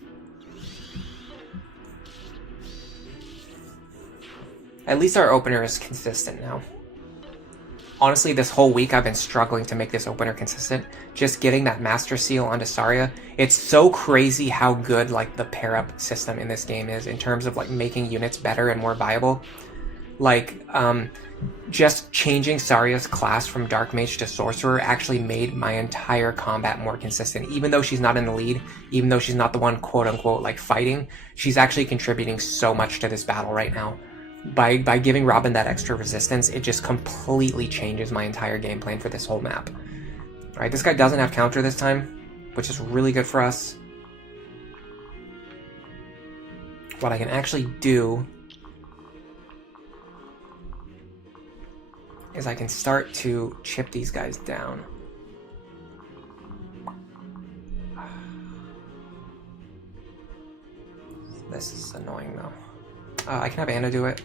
At least our opener is consistent now. Honestly, this whole week I've been struggling to make this opener consistent. Just getting that Master Seal onto Saria. It's so crazy how good like the pair-up system in this game is in terms of like making units better and more viable. Like, just changing Saria's class from Dark Mage to Sorcerer actually made my entire combat more consistent. Even though she's not in the lead, even though she's not the one quote-unquote like fighting, she's actually contributing so much to this battle right now. By giving Robin that extra resistance, it just completely changes my entire game plan for this whole map. Alright, this guy doesn't have counter this time, which is really good for us. What I can actually do is I can start to chip these guys down. This is annoying though. I can have Anna do it.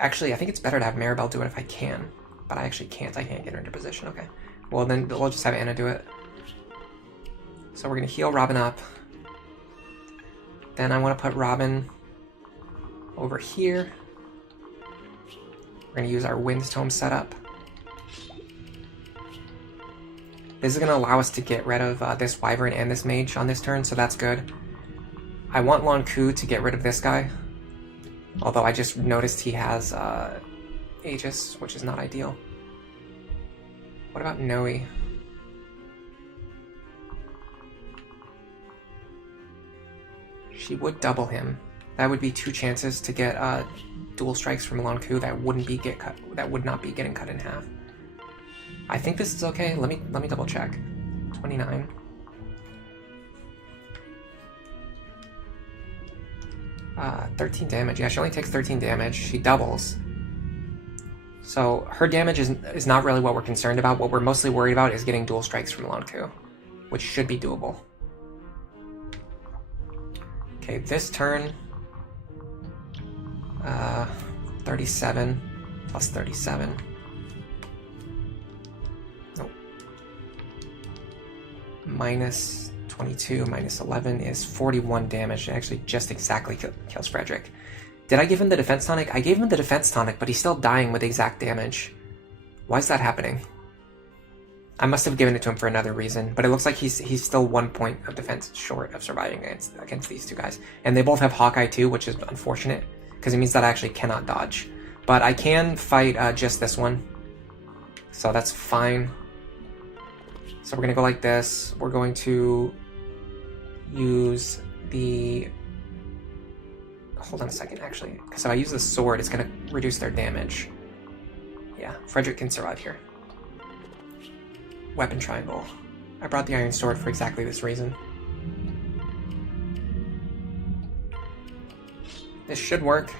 Actually, I think it's better to have Maribel do it if I can. But I actually can't. I can't get her into position. Okay. Well, then we'll just have Anna do it. So we're going to heal Robin up. Then I want to put Robin over here. We're going to use our Wind Tome setup. This is going to allow us to get rid of this Wyvern and this Mage on this turn, so that's good. I want Lonku to get rid of this guy. Although I just noticed he has Aegis, which is not ideal. What about Noe? She would double him. That would be 2 chances to get dual strikes from Lonku that wouldn't be that would not be getting cut in half. I think this is okay. Let me double check. 29. 13 damage. Yeah, she only takes 13 damage. She doubles. So her damage is not really what we're concerned about. What we're mostly worried about is getting dual strikes from Lonku, which should be doable. Okay, this turn, 37 plus 37. Nope. Minus 22 minus 11 is 41 damage. It actually just exactly kills Frederick. Did I give him the defense tonic? I gave him the defense tonic, but he's still dying with exact damage. Why is that happening? I must have given it to him for another reason, but it looks like he's still 1 point of defense short of surviving against these two guys. And they both have Hawkeye too, which is unfortunate, because it means that I actually cannot dodge. But I can fight just this one, so that's fine. So we're going to go like this. We're going to use the hold on a second, actually. Because if I use the sword, it's going to reduce their damage. Yeah, Frederick can survive here. Weapon triangle. I brought the iron sword for exactly this reason. This should work.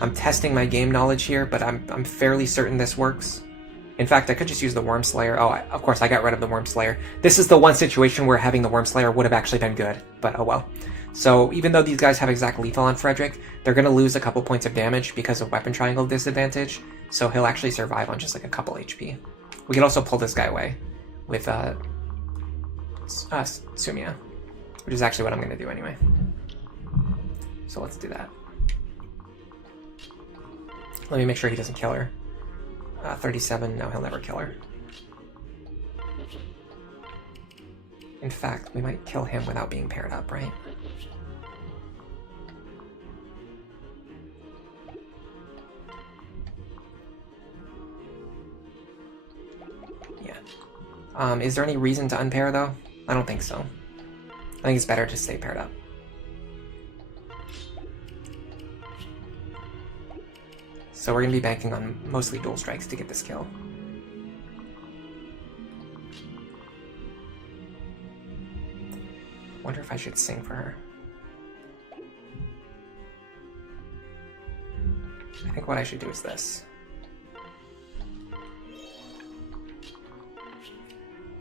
I'm testing my game knowledge here, but I'm fairly certain this works. In fact, I could just use the Worm Slayer. Oh, of course, I got rid of the Worm Slayer. This is the one situation where having the Worm Slayer would have actually been good, but oh well. So even though these guys have exact lethal on Frederick, they're going to lose a couple points of damage because of weapon triangle disadvantage, so he'll actually survive on just like a couple HP. We could also pull this guy away with Sumia, which is actually what I'm going to do anyway. So let's do that. Let me make sure he doesn't kill her. 37, no, he'll never kill her. In fact, we might kill him without being paired up, right? Yeah. Is there any reason to unpair, though? I don't think so. I think it's better to stay paired up. So we're going to be banking on mostly dual strikes to get this kill. Wonder if I should sing for her. I think what I should do is this.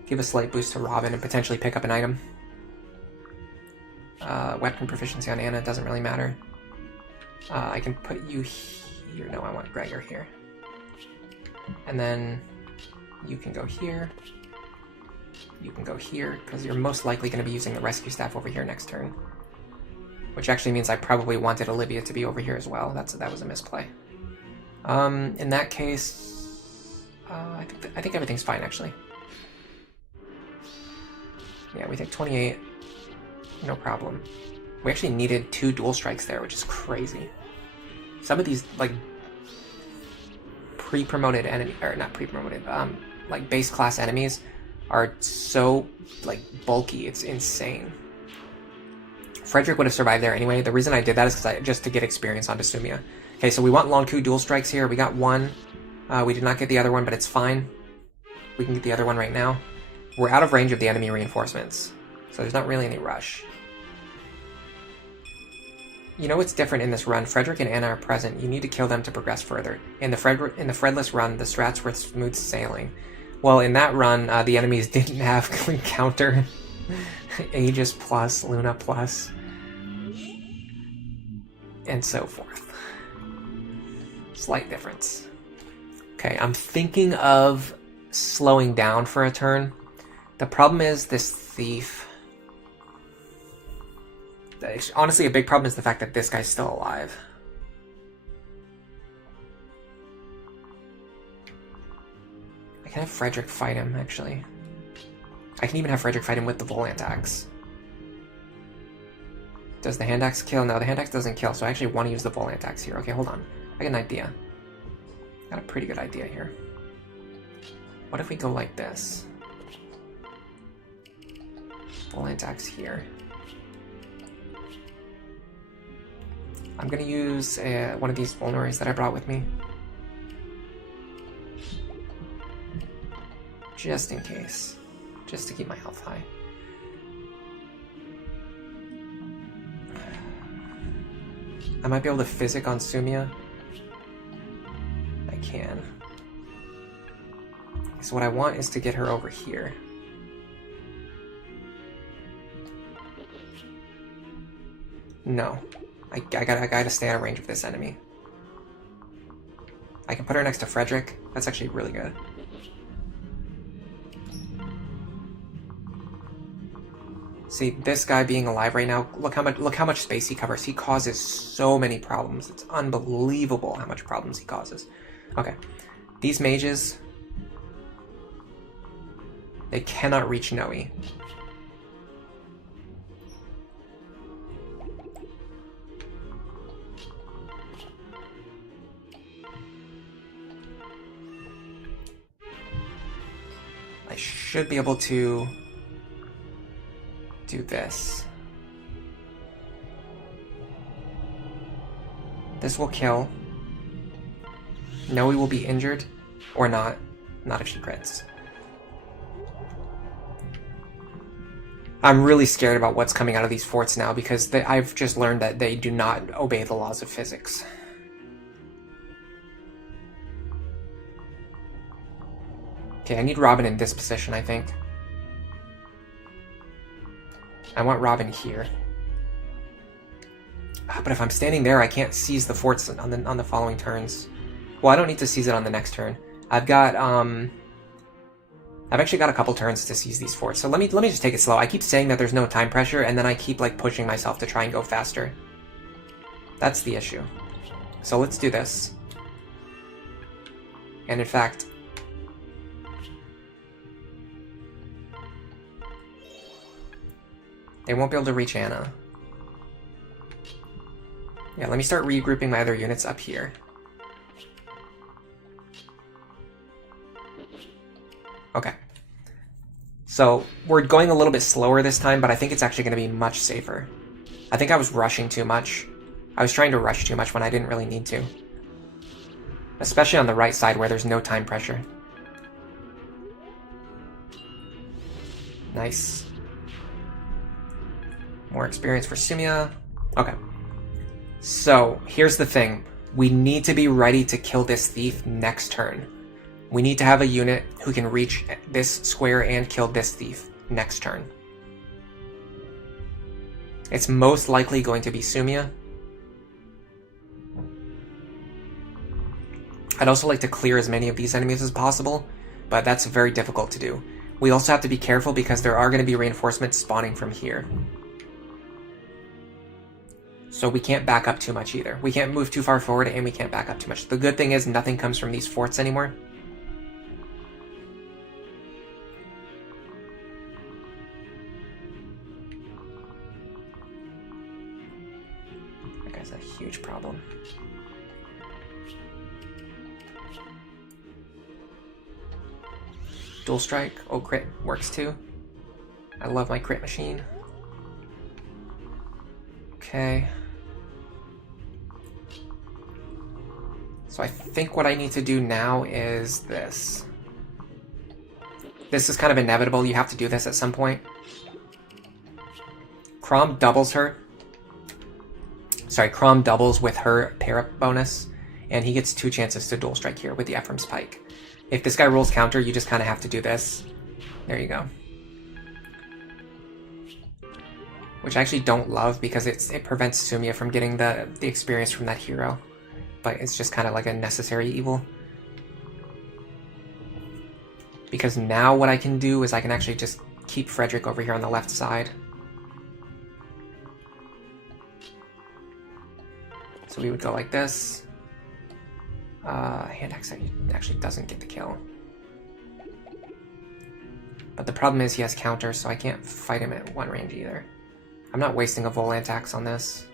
Give a slight boost to Robin and potentially pick up an item. Weapon proficiency on Anna doesn't really matter. I can put you here. No, I want Gregor here. And then you can go here. You can go here, because you're most likely going to be using the rescue staff over here next turn. Which actually means I probably wanted Olivia to be over here as well. That was a misplay. In that case, I think everything's fine, actually. Yeah, we take 28. No problem. We actually needed 2 dual strikes there, which is crazy. Some of these, like, pre-promoted enemy, or not pre-promoted, like, base class enemies are so, like, bulky. It's insane. Frederick would have survived there anyway. The reason I did that is just to get experience onto Sumia. Okay, so we want long 2 dual strikes here. We got 1. We did not get the other one, but it's fine. We can get the other one right now. We're out of range of the enemy reinforcements, so there's not really any rush. You know what's different in this run? Frederick and Anna are present. You need to kill them to progress further. In the Fredless run, the strats were smooth sailing. Well, in that run, the enemies didn't have counter Aegis plus, Luna plus, and so forth. Slight difference. Okay, I'm thinking of slowing down for a turn. The problem is this thief. Honestly, a big problem is the fact that this guy's still alive. I can have Frederick fight him, actually. I can even have Frederick fight him with the Volant Axe. Does the Hand Axe kill? No, the Hand Axe doesn't kill, so I actually want to use the Volant Axe here. Okay, hold on. I got an idea. Got a pretty good idea here. What if we go like this? Volant Axe here. I'm going to use one of these vulneraries that I brought with me. Just in case. Just to keep my health high. I might be able to physic on Sumia. I can. So what I want is to get her over here. No. I gotta stay out of range of this enemy. I can put her next to Frederick. That's actually really good. See, this guy being alive right now, look how much space he covers. He causes so many problems. It's unbelievable how much problems he causes. Okay. These mages, they cannot reach Noe. I should be able to do this. This will kill. Noe will be injured. Or not. Not if she crits. I'm really scared about what's coming out of these forts now because I've just learned that they do not obey the laws of physics. Okay, I need Robin in this position, I think. I want Robin here. But if I'm standing there, I can't seize the forts on the following turns. Well, I don't need to seize it on the next turn. I've actually got a couple turns to seize these forts, so let me just take it slow. I keep saying that there's no time pressure, and then I keep like pushing myself to try and go faster. That's the issue. So let's do this. And in fact, they won't be able to reach Anna. Yeah, let me start regrouping my other units up here. Okay. So we're going a little bit slower this time, but I think it's actually going to be much safer. I think I was rushing too much. I was trying to rush too much when I didn't really need to. Especially on the right side where there's no time pressure. Nice. More experience for Sumia. Okay. So here's the thing. We need to be ready to kill this thief next turn. We need to have a unit who can reach this square and kill this thief next turn. It's most likely going to be Sumia. I'd also like to clear as many of these enemies as possible, but that's very difficult to do. We also have to be careful because there are going to be reinforcements spawning from here. So we can't back up too much either. We can't move too far forward and we can't back up too much. The good thing is nothing comes from these forts anymore. That guy's a huge problem. Dual strike. Oh, crit works too. I love my crit machine. Okay. So I think what I need to do now is this. This is kind of inevitable. You have to do this at some point. Crom doubles her. Sorry, Crom doubles with her pair-up bonus, and he gets 2 chances to dual strike here with the Ephraim's Pike. If this guy rolls counter, you just kind of have to do this. There you go. Which I actually don't love because it prevents Sumia from getting the experience from that hero. But it's just kind of like a necessary evil. Because now what I can do is I can actually just keep Frederick over here on the left side. So we would go like this. Hand axe actually doesn't get the kill. But the problem is he has counter, so I can't fight him at 1 range either. I'm not wasting a Volant axe on this.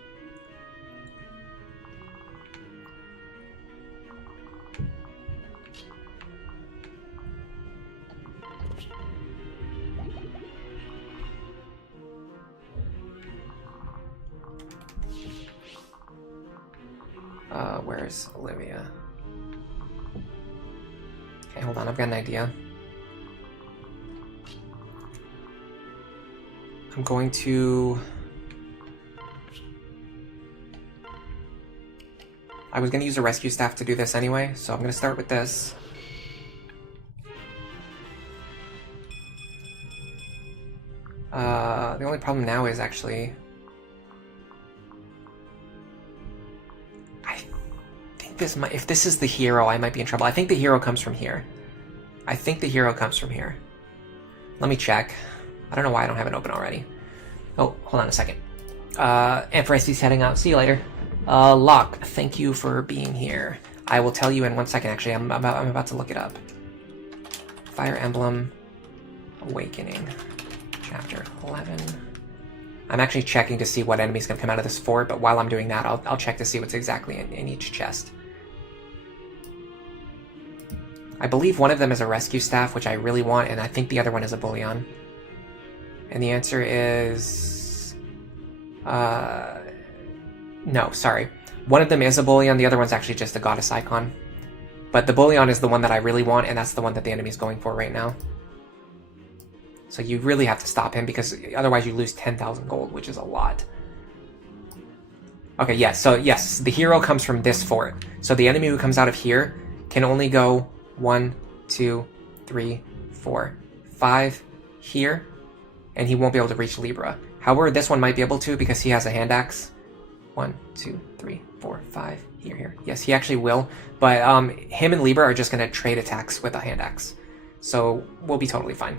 Where's Olivia? Okay, hold on, I've got an idea. I'm going to... I was going to use a rescue staff to do this anyway, so I'm going to start with this. The only problem now is actually... if this is the hero, I might be in trouble. I think the hero comes from here. I think the hero comes from here. Let me check. I don't know why I don't have it open already. Oh, hold on a second. Ampharestes heading out. See you later. Locke, thank you for being here. I will tell you in 1 second, actually. I'm about to look it up. Fire Emblem Awakening. Chapter 11. I'm actually checking to see what enemy's going to come out of this fort, but while I'm doing that, I'll check to see what's exactly in each chest. I believe one of them is a rescue staff, which I really want, and I think the other one is a bullion. And the answer is... no, sorry. One of them is a Bullion, the other one's actually just a Goddess icon. But the Bullion is the one that I really want, and that's the one that the enemy's going for right now. So you really have to stop him, because otherwise you lose 10,000 gold, which is a lot. Okay, yes, so yes, the hero comes from this fort. So the enemy who comes out of here can only go 1, 2, 3, 4, 5 here, and he won't be able to reach Libra. However, this one might be able to because he has a hand axe. 1, 2, 3, 4, 5, here. Yes, he actually will, but him and Libra are just going to trade attacks with a hand axe. So we'll be totally fine.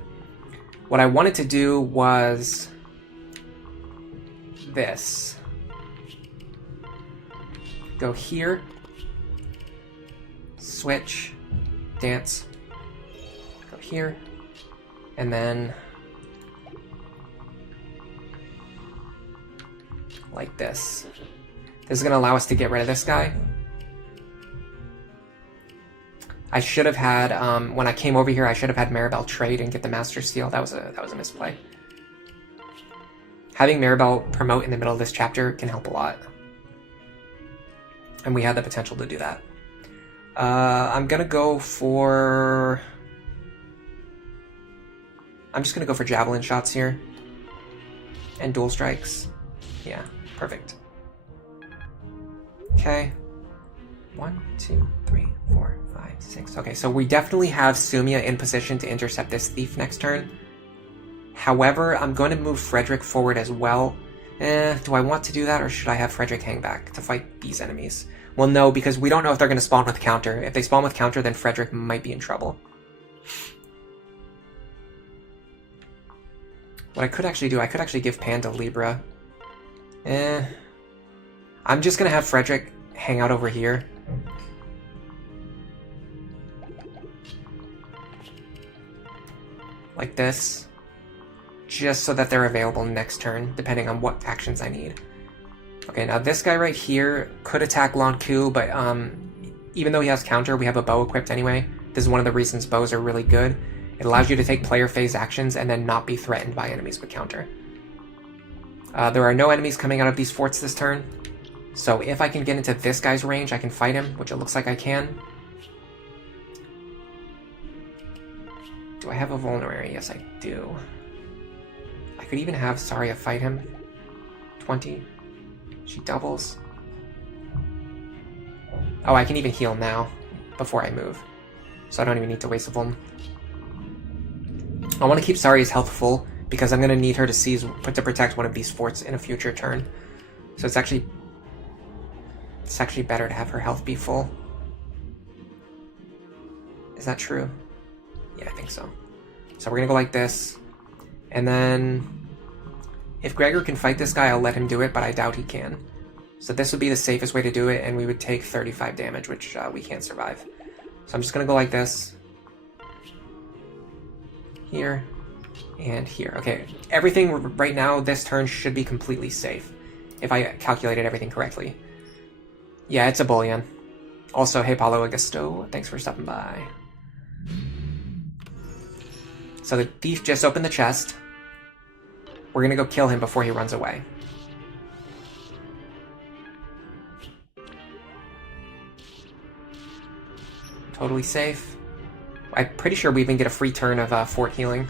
What I wanted to do was this. Go here, switch, dance, go here, and then like this. This is going to allow us to get rid of this guy. I should have had, when I came over here, I should have had Maribel trade and get the Master Seal. That was a misplay. Having Maribel promote in the middle of this chapter can help a lot. And we had the potential to do that. I'm just gonna go for Javelin shots here. And dual strikes. Yeah, perfect. Okay. 1, 2, 3, 4, 5, 6. Okay, so we definitely have Sumia in position to intercept this thief next turn. However, I'm going to move Frederick forward as well. Do I want to do that, or should I have Frederick hang back to fight these enemies? Well, no, because we don't know if they're going to spawn with counter. If they spawn with counter, then Frederick might be in trouble. What I could actually do, I could actually give Pan to Libra. I'm just going to have Frederick hang out over here. Like this. Just so that they're available next turn, depending on what actions I need. Okay, now this guy right here could attack Lanku, but even though he has counter, we have a bow equipped anyway. This is one of the reasons bows are really good. It allows you to take player phase actions and then not be threatened by enemies with counter. There are no enemies coming out of these forts this turn, so if I can get into this guy's range, I can fight him, which it looks like I can. Do I have a vulnerary? Yes, I do. I could even have Saria fight him. 20. She doubles. Oh, I can even heal now, before I move. So I don't even need to waste a vuln. I want to keep Saria's health full, because I'm going to need her to protect one of these forts in a future turn. So it's actually better to have her health be full. Is that true? Yeah, I think so. So we're going to go like this. And then, if Gregor can fight this guy, I'll let him do it, but I doubt he can. So this would be the safest way to do it, and we would take 35 damage, which we can't survive. So I'm just going to go like this. Here. And here. Okay, everything right now, this turn should be completely safe. If I calculated everything correctly. Yeah, it's a bullion. Also, hey Paulo Augusto, thanks for stopping by. So the thief just opened the chest. We're gonna go kill him before he runs away. Totally safe. I'm pretty sure we even get a free turn of fort healing.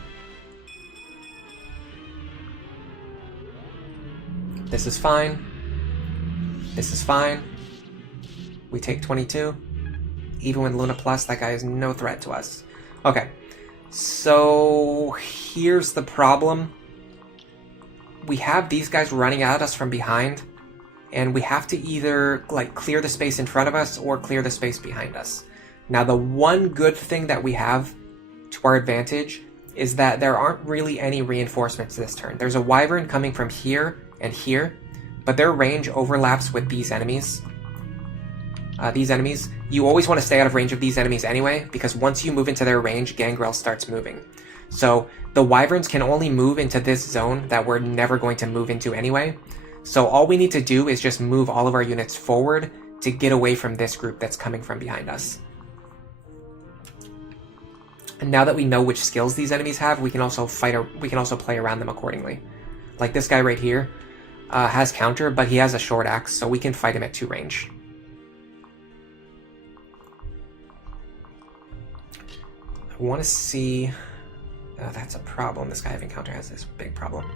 This is fine. This is fine. We take 22. Even with Luna Plus, that guy is no threat to us. Okay. So here's the problem. We have these guys running at us from behind, and we have to either like clear the space in front of us or clear the space behind us. Now the one good thing that we have to our advantage is that there aren't really any reinforcements this turn. There's a wyvern coming from here and here, but their range overlaps with these enemies. You always want to stay out of range of these enemies anyway, because once you move into their range, Gangrel starts moving. So the wyverns can only move into this zone that we're never going to move into anyway. So all we need to do is just move all of our units forward to get away from this group that's coming from behind us. And now that we know which skills these enemies have, we can also play around them accordingly. Like this guy right here. has counter, but he has a short axe, so we can fight him at 2 range. I want to see... that's a problem. This guy having counter has this big problem.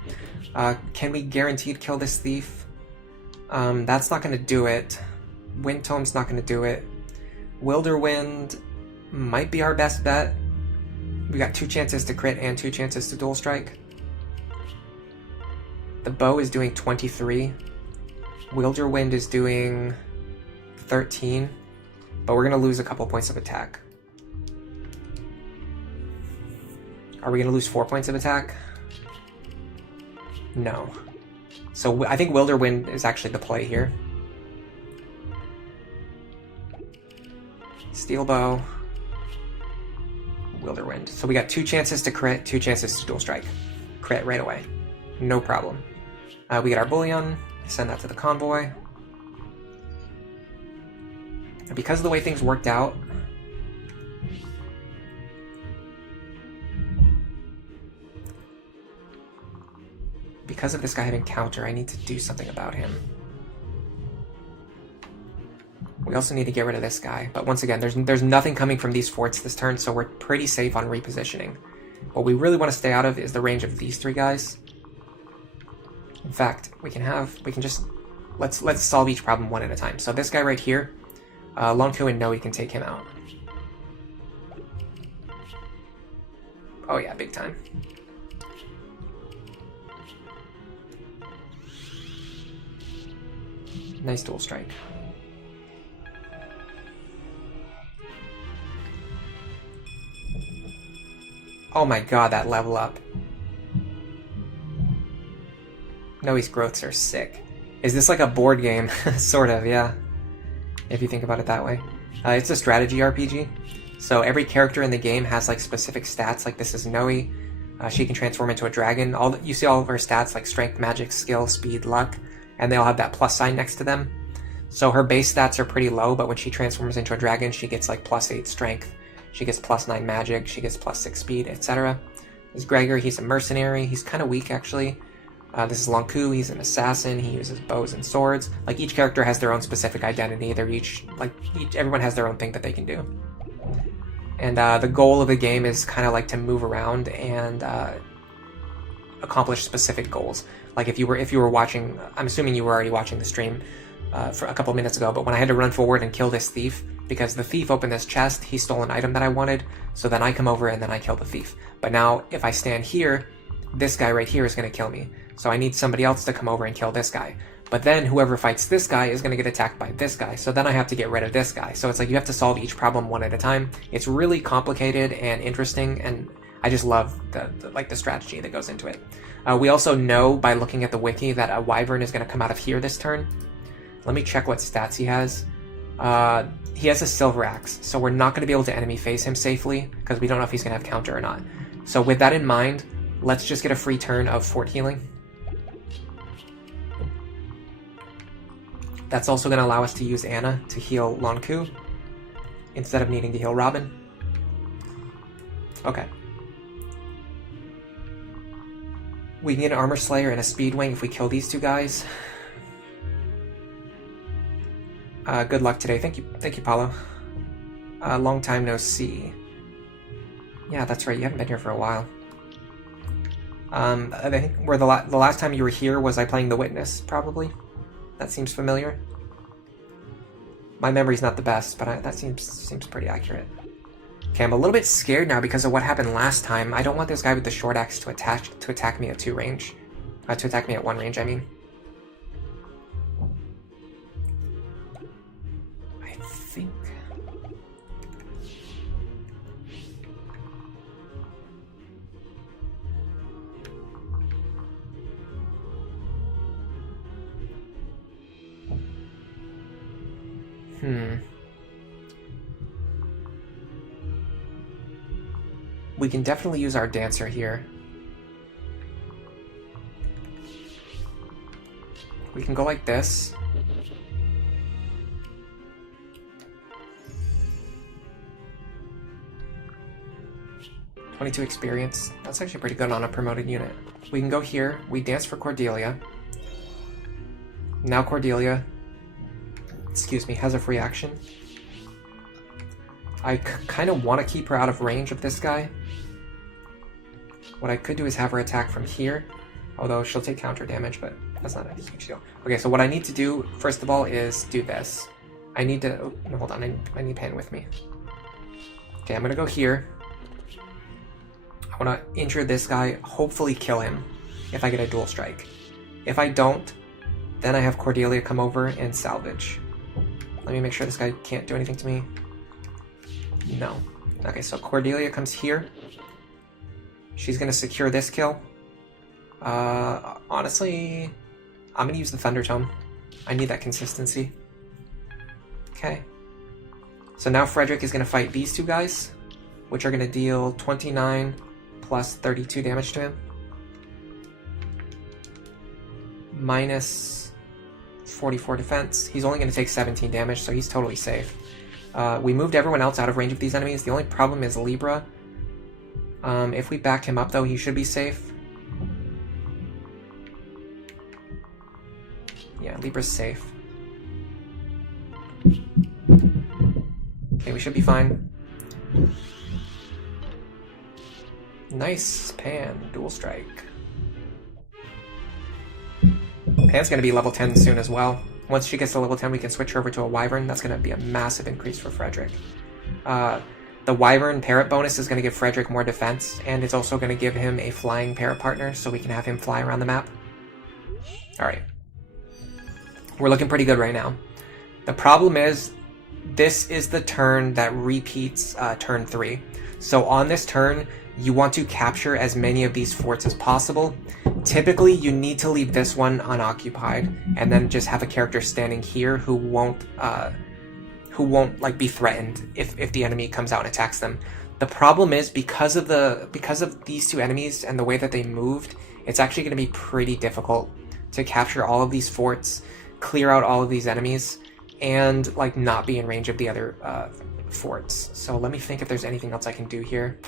Can we guaranteed kill this thief? That's not going to do it. Wind Tome's not going to do it. Wilderwind might be our best bet. We got 2 chances to crit and 2 chances to dual strike. The bow is doing 23. Wilderwind is doing 13. But we're going to lose a couple points of attack. Are we going to lose 4 points of attack? No. So I think Wilderwind is actually the play here. Steel Bow. Wilderwind. So we got 2 chances to crit, 2 chances to dual strike. Crit right away. No problem. We get our bullion. Send that to the convoy. And because of the way things worked out, because of this guy having counter, I need to do something about him. We also need to get rid of this guy. But once again, there's nothing coming from these forts this turn, so we're pretty safe on repositioning. What we really want to stay out of is the range of these 3 guys. In fact, let's solve each problem one at a time. So this guy right here, Lonku and Noe can take him out. Oh yeah, big time. Nice dual strike. Oh my god, that level up. Noe's growths are sick. Is this like a board game? Sort of, yeah. If you think about it that way. It's a strategy RPG. So every character in the game has like specific stats. Like this is Noe. She can transform into a dragon. You see all of her stats like strength, magic, skill, speed, luck. And they all have that plus sign next to them. So her base stats are pretty low, but when she transforms into a dragon, she gets like +8 strength. She gets +9 magic. She gets +6 speed, etc. There's Gregor. He's a mercenary. He's kind of weak, actually. This is Lonku. He's an assassin. He uses bows and swords. Like each character has their own specific identity. Everyone has their own thing that they can do. And the goal of the game is kind of like to move around and accomplish specific goals. Like if you were watching, I'm assuming you were already watching the stream for a couple minutes ago, but when I had to run forward and kill this thief, because the thief opened this chest, he stole an item that I wanted, so then I come over and then I kill the thief. But now, if I stand here, this guy right here is going to kill me. So I need somebody else to come over and kill this guy. But then whoever fights this guy is going to get attacked by this guy, so then I have to get rid of this guy. So it's like you have to solve each problem one at a time. It's really complicated and interesting, and I just love the strategy that goes into it. We also know by looking at the wiki that a wyvern is going to come out of here this turn. Let me check what stats he has. He has a silver axe, so we're not going to be able to enemy phase him safely because we don't know if he's going to have counter or not. So with that in mind, let's just get a free turn of fort healing. That's also going to allow us to use Anna to heal Lonku instead of needing to heal Robin. Okay. We can get an Armor Slayer and a Speed Wing if we kill these 2 guys. Good luck today. Thank you, Paulo. Long time no see. Yeah, that's right. You haven't been here for a while. I think where the last time you were here was I playing The Witness, probably. That seems familiar. My memory's not the best, but that seems pretty accurate. Okay, I'm a little bit scared now because of what happened last time. I don't want this guy with the short axe to attack me at 2 range. To attack me at 1 range, I mean. I think... We can definitely use our dancer here. We can go like this. "22 experience. That's actually pretty good on a promoted unit. We can go here. We dance for Cordelia. Now Cordelia, excuse me, has a free action. I kind of want to keep her out of range of this guy. What I could do is have her attack from here, although she'll take counter damage, but that's not a huge deal. Okay, so what I need to do, first of all, is do this. I need to... Oh, no, hold on, I need Pan with me. Okay, I'm going to go here. I want to injure this guy, hopefully kill him if I get a dual strike. If I don't, then I have Cordelia come over and salvage. Let me make sure this guy can't do anything to me. No. Okay, so Cordelia comes here. She's going to secure this kill. Honestly, I'm going to use the Thunder Tome. I need that consistency. Okay. So now Frederick is going to fight these two guys, which are going to deal 29 plus 32 damage to him. Minus 44 defense. He's only going to take 17 damage, so he's totally safe. We moved everyone else out of range of these enemies. The only problem is Libra. If we back him up, though, he should be safe. Yeah, Libra's safe. Okay, we should be fine. Nice, Pan, dual strike. Pan's going to be level 10 soon as well. Once she gets to level 10, we can switch her over to a Wyvern. That's going to be a massive increase for Frederick. The Wyvern Parrot bonus is going to give Frederick more defense, and it's also going to give him a flying parrot partner, so we can have him fly around the map. Alright. We're looking pretty good right now. The problem is, this is the turn that repeats turn 3. So on this turn, you want to capture as many of these forts as possible. Typically, you need to leave this one unoccupied, and then just have a character standing here who won't like be threatened if the enemy comes out and attacks them. The problem is because of these two enemies and the way that they moved, it's actually going to be pretty difficult to capture all of these forts, clear out all of these enemies, and like not be in range of the other forts. So let me think if there's anything else I can do here.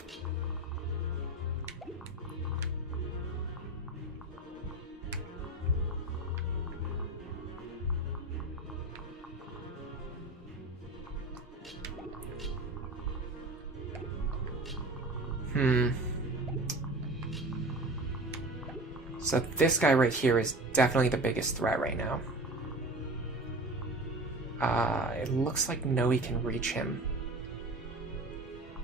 So this guy right here is definitely the biggest threat right now. It looks like Noe can reach him.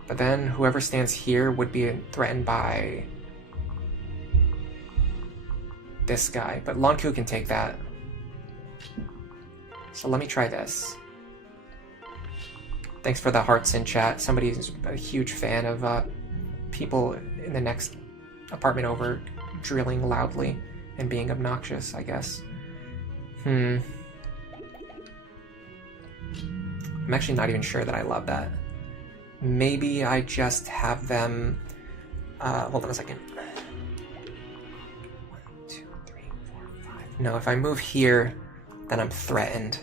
But then whoever stands here would be threatened by this guy. But Lonku can take that. So let me try this. Thanks for the hearts in chat. Somebody who's a huge fan of people in the next apartment over drilling loudly and being obnoxious, I guess. I'm actually not even sure that I love that. Maybe I just have them... hold on a second. 1, 2, 3, 4, 5. No, if I move here, then I'm threatened.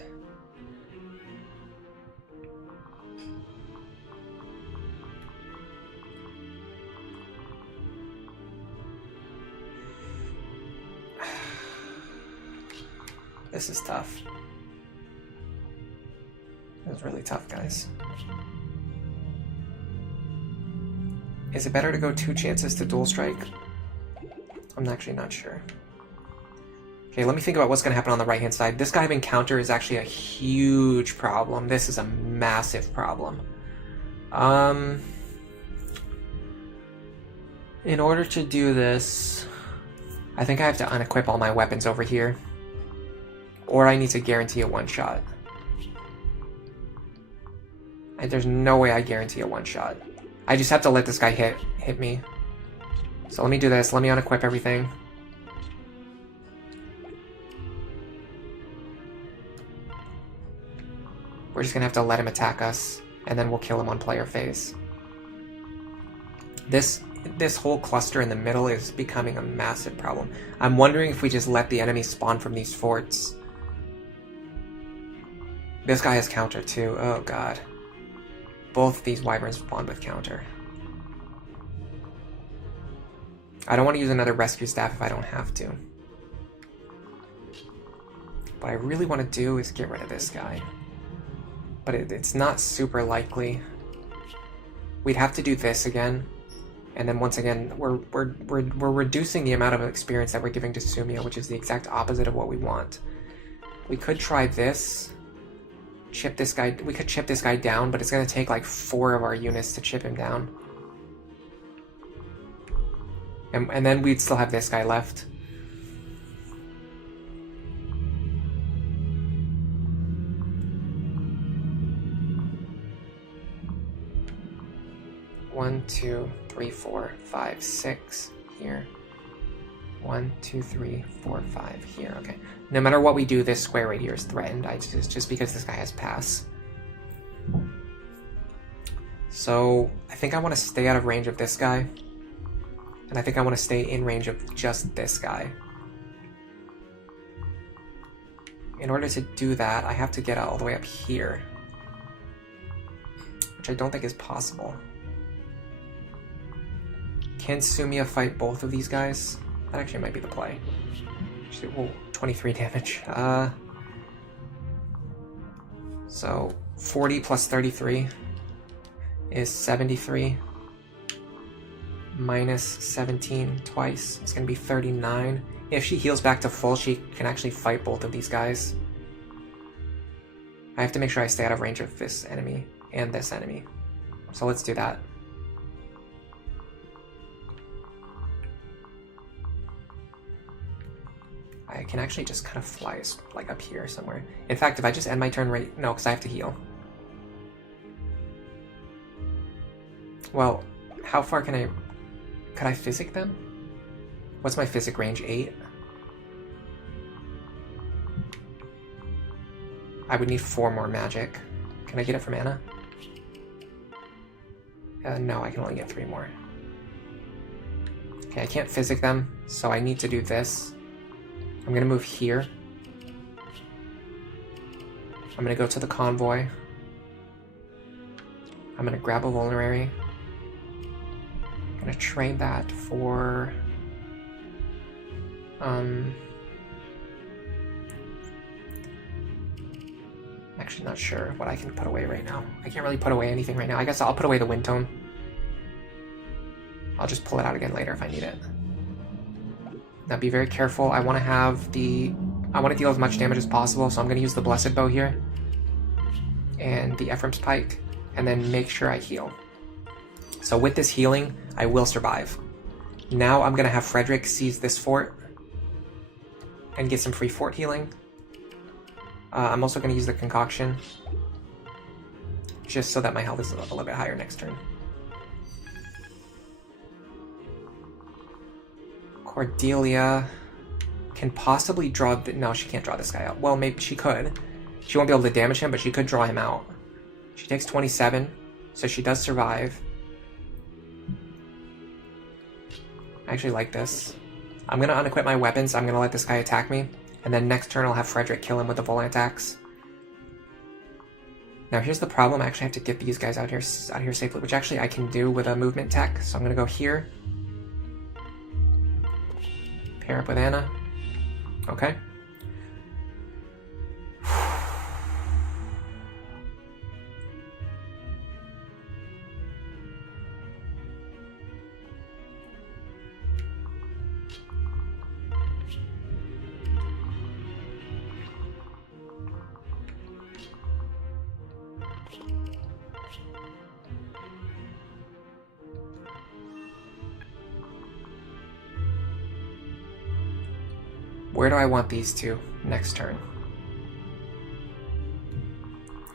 This is tough. This is really tough, guys. Is it better to go 2 chances to dual strike? I'm actually not sure. Okay, let me think about what's going to happen on the right-hand side. This guy having counter is actually a huge problem. This is a massive problem. In order to do this, I think I have to unequip all my weapons over here. Or I need to guarantee a one-shot. There's no way I guarantee a one-shot. I just have to let this guy hit me. So let me do this. Let me unequip everything. We're just gonna have to let him attack us, and then we'll kill him on player phase. This whole cluster in the middle is becoming a massive problem. I'm wondering if we just let the enemy spawn from these forts. This guy has counter too. Oh god. Both these wyverns spawned with counter. I don't want to use another rescue staff if I don't have to. What I really want to do is get rid of this guy. But it's not super likely. We'd have to do this again. And then once again, we're reducing the amount of experience that we're giving to Sumia, which is the exact opposite of what we want. We could try this. Chip this guy. We could chip this guy down, but it's going to take like 4 of our units to chip him down. And then we'd still have this guy left. One, 2, 3, 4, 5, 6 here. 1, 2, 3, 4, 5 here. Okay. No matter what we do, this square right here is threatened. Just because this guy has pass. So I think I want to stay out of range of this guy. And I think I want to stay in range of just this guy. In order to do that, I have to get all the way up here. Which I don't think is possible. Can Sumia fight both of these guys? That actually might be the play. Actually, whoa, 23 damage. So 40 plus 33 is 73. Minus 17 twice. It's going to be 39. If she heals back to full, she can actually fight both of these guys. I have to make sure I stay out of range of this enemy and this enemy. So let's do that. I can actually just kind of fly like up here somewhere. In fact, if I just end my turn right... No, because I have to heal. Well, how far can I... Could I physic them? What's my physic range? 8? I would need 4 more magic. Can I get it from Anna? No, I can only get 3 more. Okay, I can't physic them, so I need to do this. I'm gonna move here. I'm gonna go to the convoy. I'm gonna grab a vulnerary. I'm gonna trade that for... I'm actually not sure what I can put away right now. I can't really put away anything right now. I guess I'll put away the wind tone. I'll just pull it out again later if I need it. Now be very careful. I want to have the... I want to deal as much damage as possible, so I'm going to use the Blessed Bow here. And the Ephraim's Pike. And then make sure I heal. So with this healing, I will survive. Now I'm going to have Frederick seize this fort. And get some free fort healing. I'm also going to use the Concoction. Just so that my health is a little bit higher next turn. Cordelia can possibly draw... No, she can't draw this guy out. Well, maybe she could. She won't be able to damage him, but she could draw him out. She takes 27, so she does survive. I actually like this. I'm going to unequip my weapons. I'm going to let this guy attack me. And then next turn I'll have Frederick kill him with the volant attacks. Now here's the problem. I actually have to get these guys out here safely, which actually I can do with a movement tech. So I'm going to go here. Pair up with Anna. Okay. Where do I want these two next turn?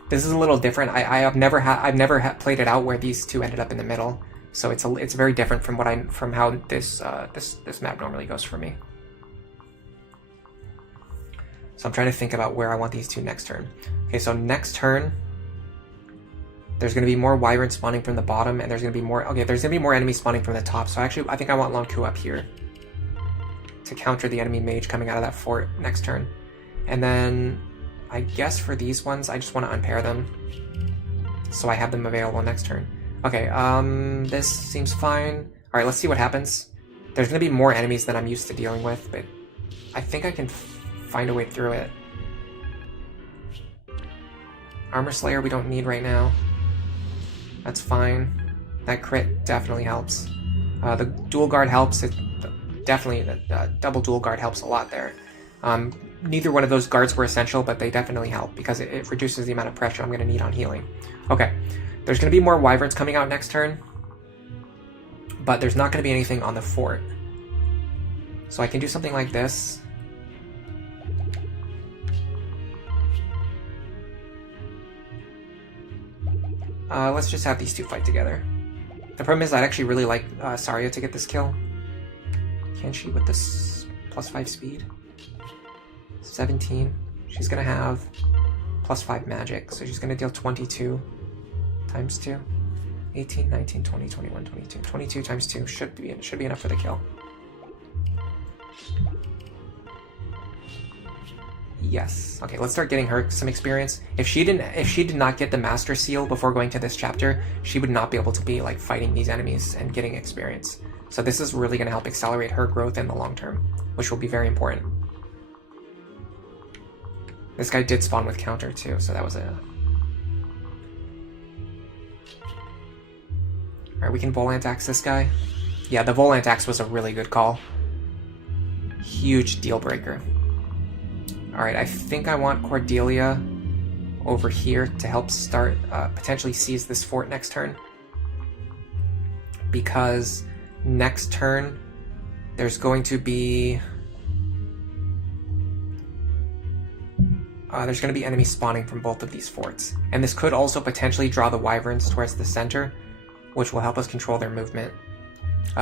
This is a little different. I've never played it out where these two ended up in the middle, so it's very different from how this map normally goes for me. So I'm trying to think about where I want these two next turn. Okay, so next turn, there's going to be more wyvern spawning from the bottom, and there's going to be more. Okay, there's going to be more enemies spawning from the top. So actually, I think I want Lonku up here to counter the enemy mage coming out of that fort next turn. And then I guess for these ones, I just want to unpair them so I have them available next turn. Okay, this seems fine. Alright, let's see what happens. There's going to be more enemies than I'm used to dealing with, but I think I can find a way through it. Armor Slayer we don't need right now. That's fine. That crit definitely helps. The dual guard helps. Definitely, the double dual guard helps a lot there. Neither one of those guards were essential, but they definitely help because it reduces the amount of pressure I'm going to need on healing. Okay, there's going to be more wyverns coming out next turn, but there's not going to be anything on the fort. So I can do something like this. Let's just have these two fight together. The problem is I'd actually really like Saria to get this kill. Can she with this +5 speed? 17. She's going to have +5 magic, so she's going to deal 22 times 2. 18, 19, 20, 21, 22. 22 times 2 should be enough for the kill. Yes. Okay, let's start getting her some experience. If she did not get the Master Seal before going to this chapter, she would not be able to be like fighting these enemies and getting experience. So this is really going to help accelerate her growth in the long term, which will be very important. This guy did spawn with counter too, so that was a... Alright, we can Volant Axe this guy. Yeah, the Volant Axe was a really good call. Huge deal breaker. Alright, I think I want Cordelia over here to help start, potentially seize this fort next turn. Because next turn, there's going to be... there's going to be enemies spawning from both of these forts. And this could also potentially draw the wyverns towards the center, which will help us control their movement.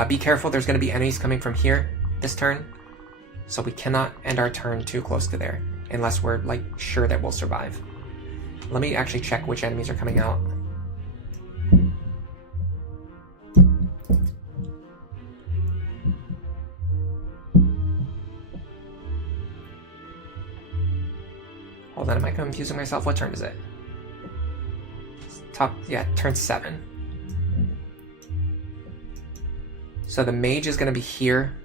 Be careful, there's going to be enemies coming from here this turn. So we cannot end our turn too close to there, unless we're like sure that we'll survive. Let me actually check which enemies are coming out. Hold on, am I confusing myself? What turn is it? Turn 7. So the mage is going to be here.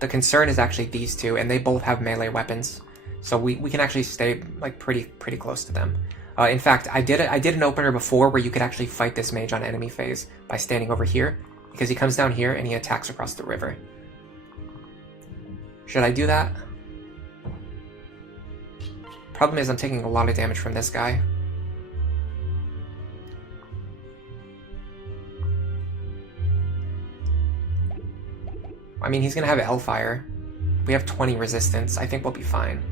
The concern is actually these two, and they both have melee weapons, so we can actually stay like pretty close to them. In fact, I did an opener before where you could actually fight this mage on enemy phase by standing over here, because he comes down here and he attacks across the river. Should I do that? Problem is I'm taking a lot of damage from this guy. I mean, he's going to have Hellfire. We have 20 resistance. I think we'll be fine.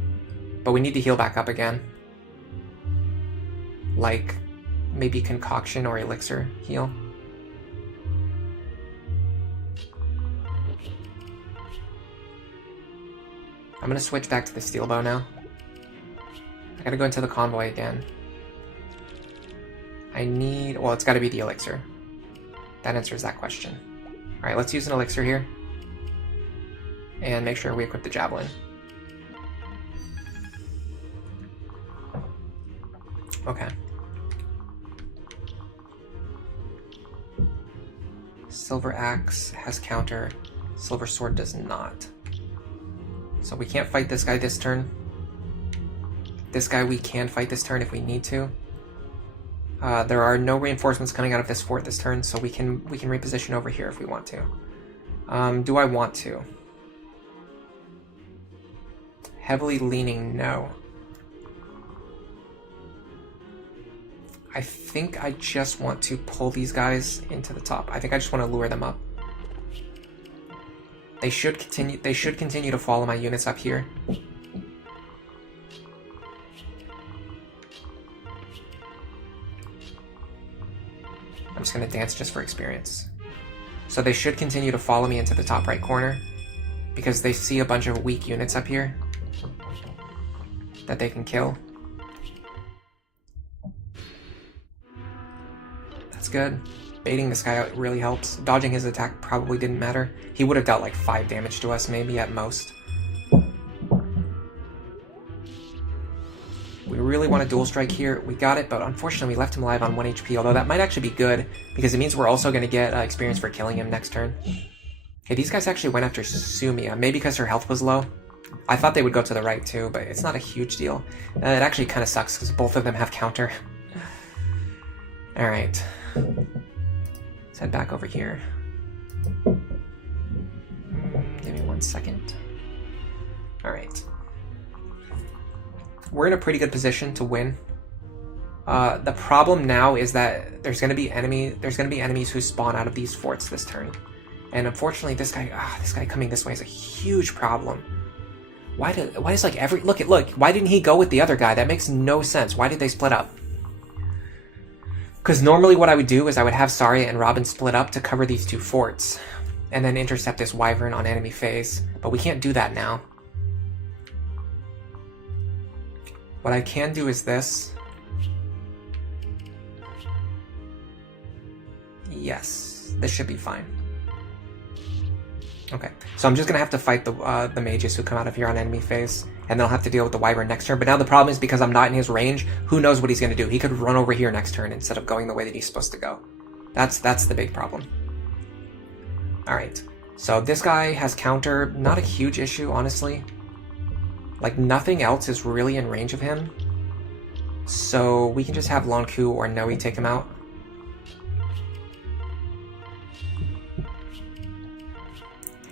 But we need to heal back up again. Like, maybe Concoction or Elixir heal. I'm going to switch back to the Steel Bow now. I got to go into the Convoy again. I need... Well, it's got to be the Elixir. That answers that question. Alright, let's use an Elixir here. And make sure we equip the Javelin. Okay. Silver Axe has counter. Silver Sword does not. So we can't fight this guy this turn. This guy we can fight this turn if we need to. There are no reinforcements coming out of this fort this turn, so we can reposition over here if we want to. Do I want to? Heavily leaning, no. I think I just want to pull these guys into the top. I think I just want to lure them up. They should continue to follow my units up here. I'm just going to dance just for experience. So they should continue to follow me into the top right corner because they see a bunch of weak units up here that they can kill. That's good. Baiting this guy out really helps. Dodging his attack probably didn't matter. He would have dealt like 5 damage to us, maybe at most. We really want a dual strike here. We got it, but unfortunately we left him alive on 1 HP, although that might actually be good, because it means we're also going to get experience for killing him next turn. Okay, these guys actually went after Sumia, maybe because her health was low. I thought they would go to the right too, but it's not a huge deal. It actually kind of sucks, because both of them have counter. Alright. Let's head back over here. Give me 1 second. Alright. We're in a pretty good position to win. The problem now is that there's gonna be enemies who spawn out of these forts this turn. And unfortunately this guy coming this way is a huge problem. Why does like every look, why didn't he go with the other guy? That makes no sense. Why did they split up? Because normally what I would do is I would have Saria and Robin split up to cover these 2 forts and then intercept this wyvern on enemy phase. But we can't do that now. What I can do is this. Yes, this should be fine. Okay, so I'm just gonna have to fight the mages who come out of here on enemy phase, and then I'll have to deal with the wyvern next turn. But now the problem is because I'm not in his range, who knows what he's gonna do? He could run over here next turn instead of going the way that he's supposed to go. That's the big problem. All right, so this guy has counter, not a huge issue, honestly. Like nothing else is really in range of him, so we can just have Lonku or Noe take him out.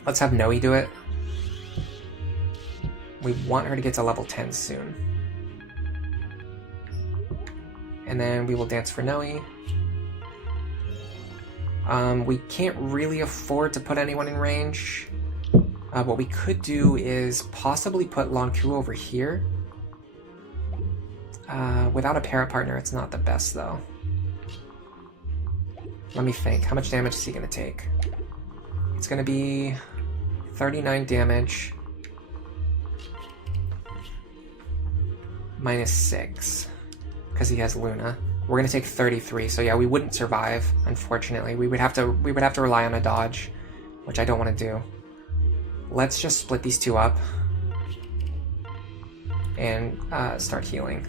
Let's have Noe do it. We want her to get to level 10 soon. And then we will dance for Noe. We can't really afford to put anyone in range. What we could do is possibly put Lonku over here. Without a para partner, it's not the best though. Let me think. How much damage is he going to take? It's going to be 39 damage. Minus 6. Because he has Luna. We're going to take 33, so yeah, we wouldn't survive, unfortunately. We would have to rely on a dodge, which I don't want to do. Let's just split these 2 up. And start healing.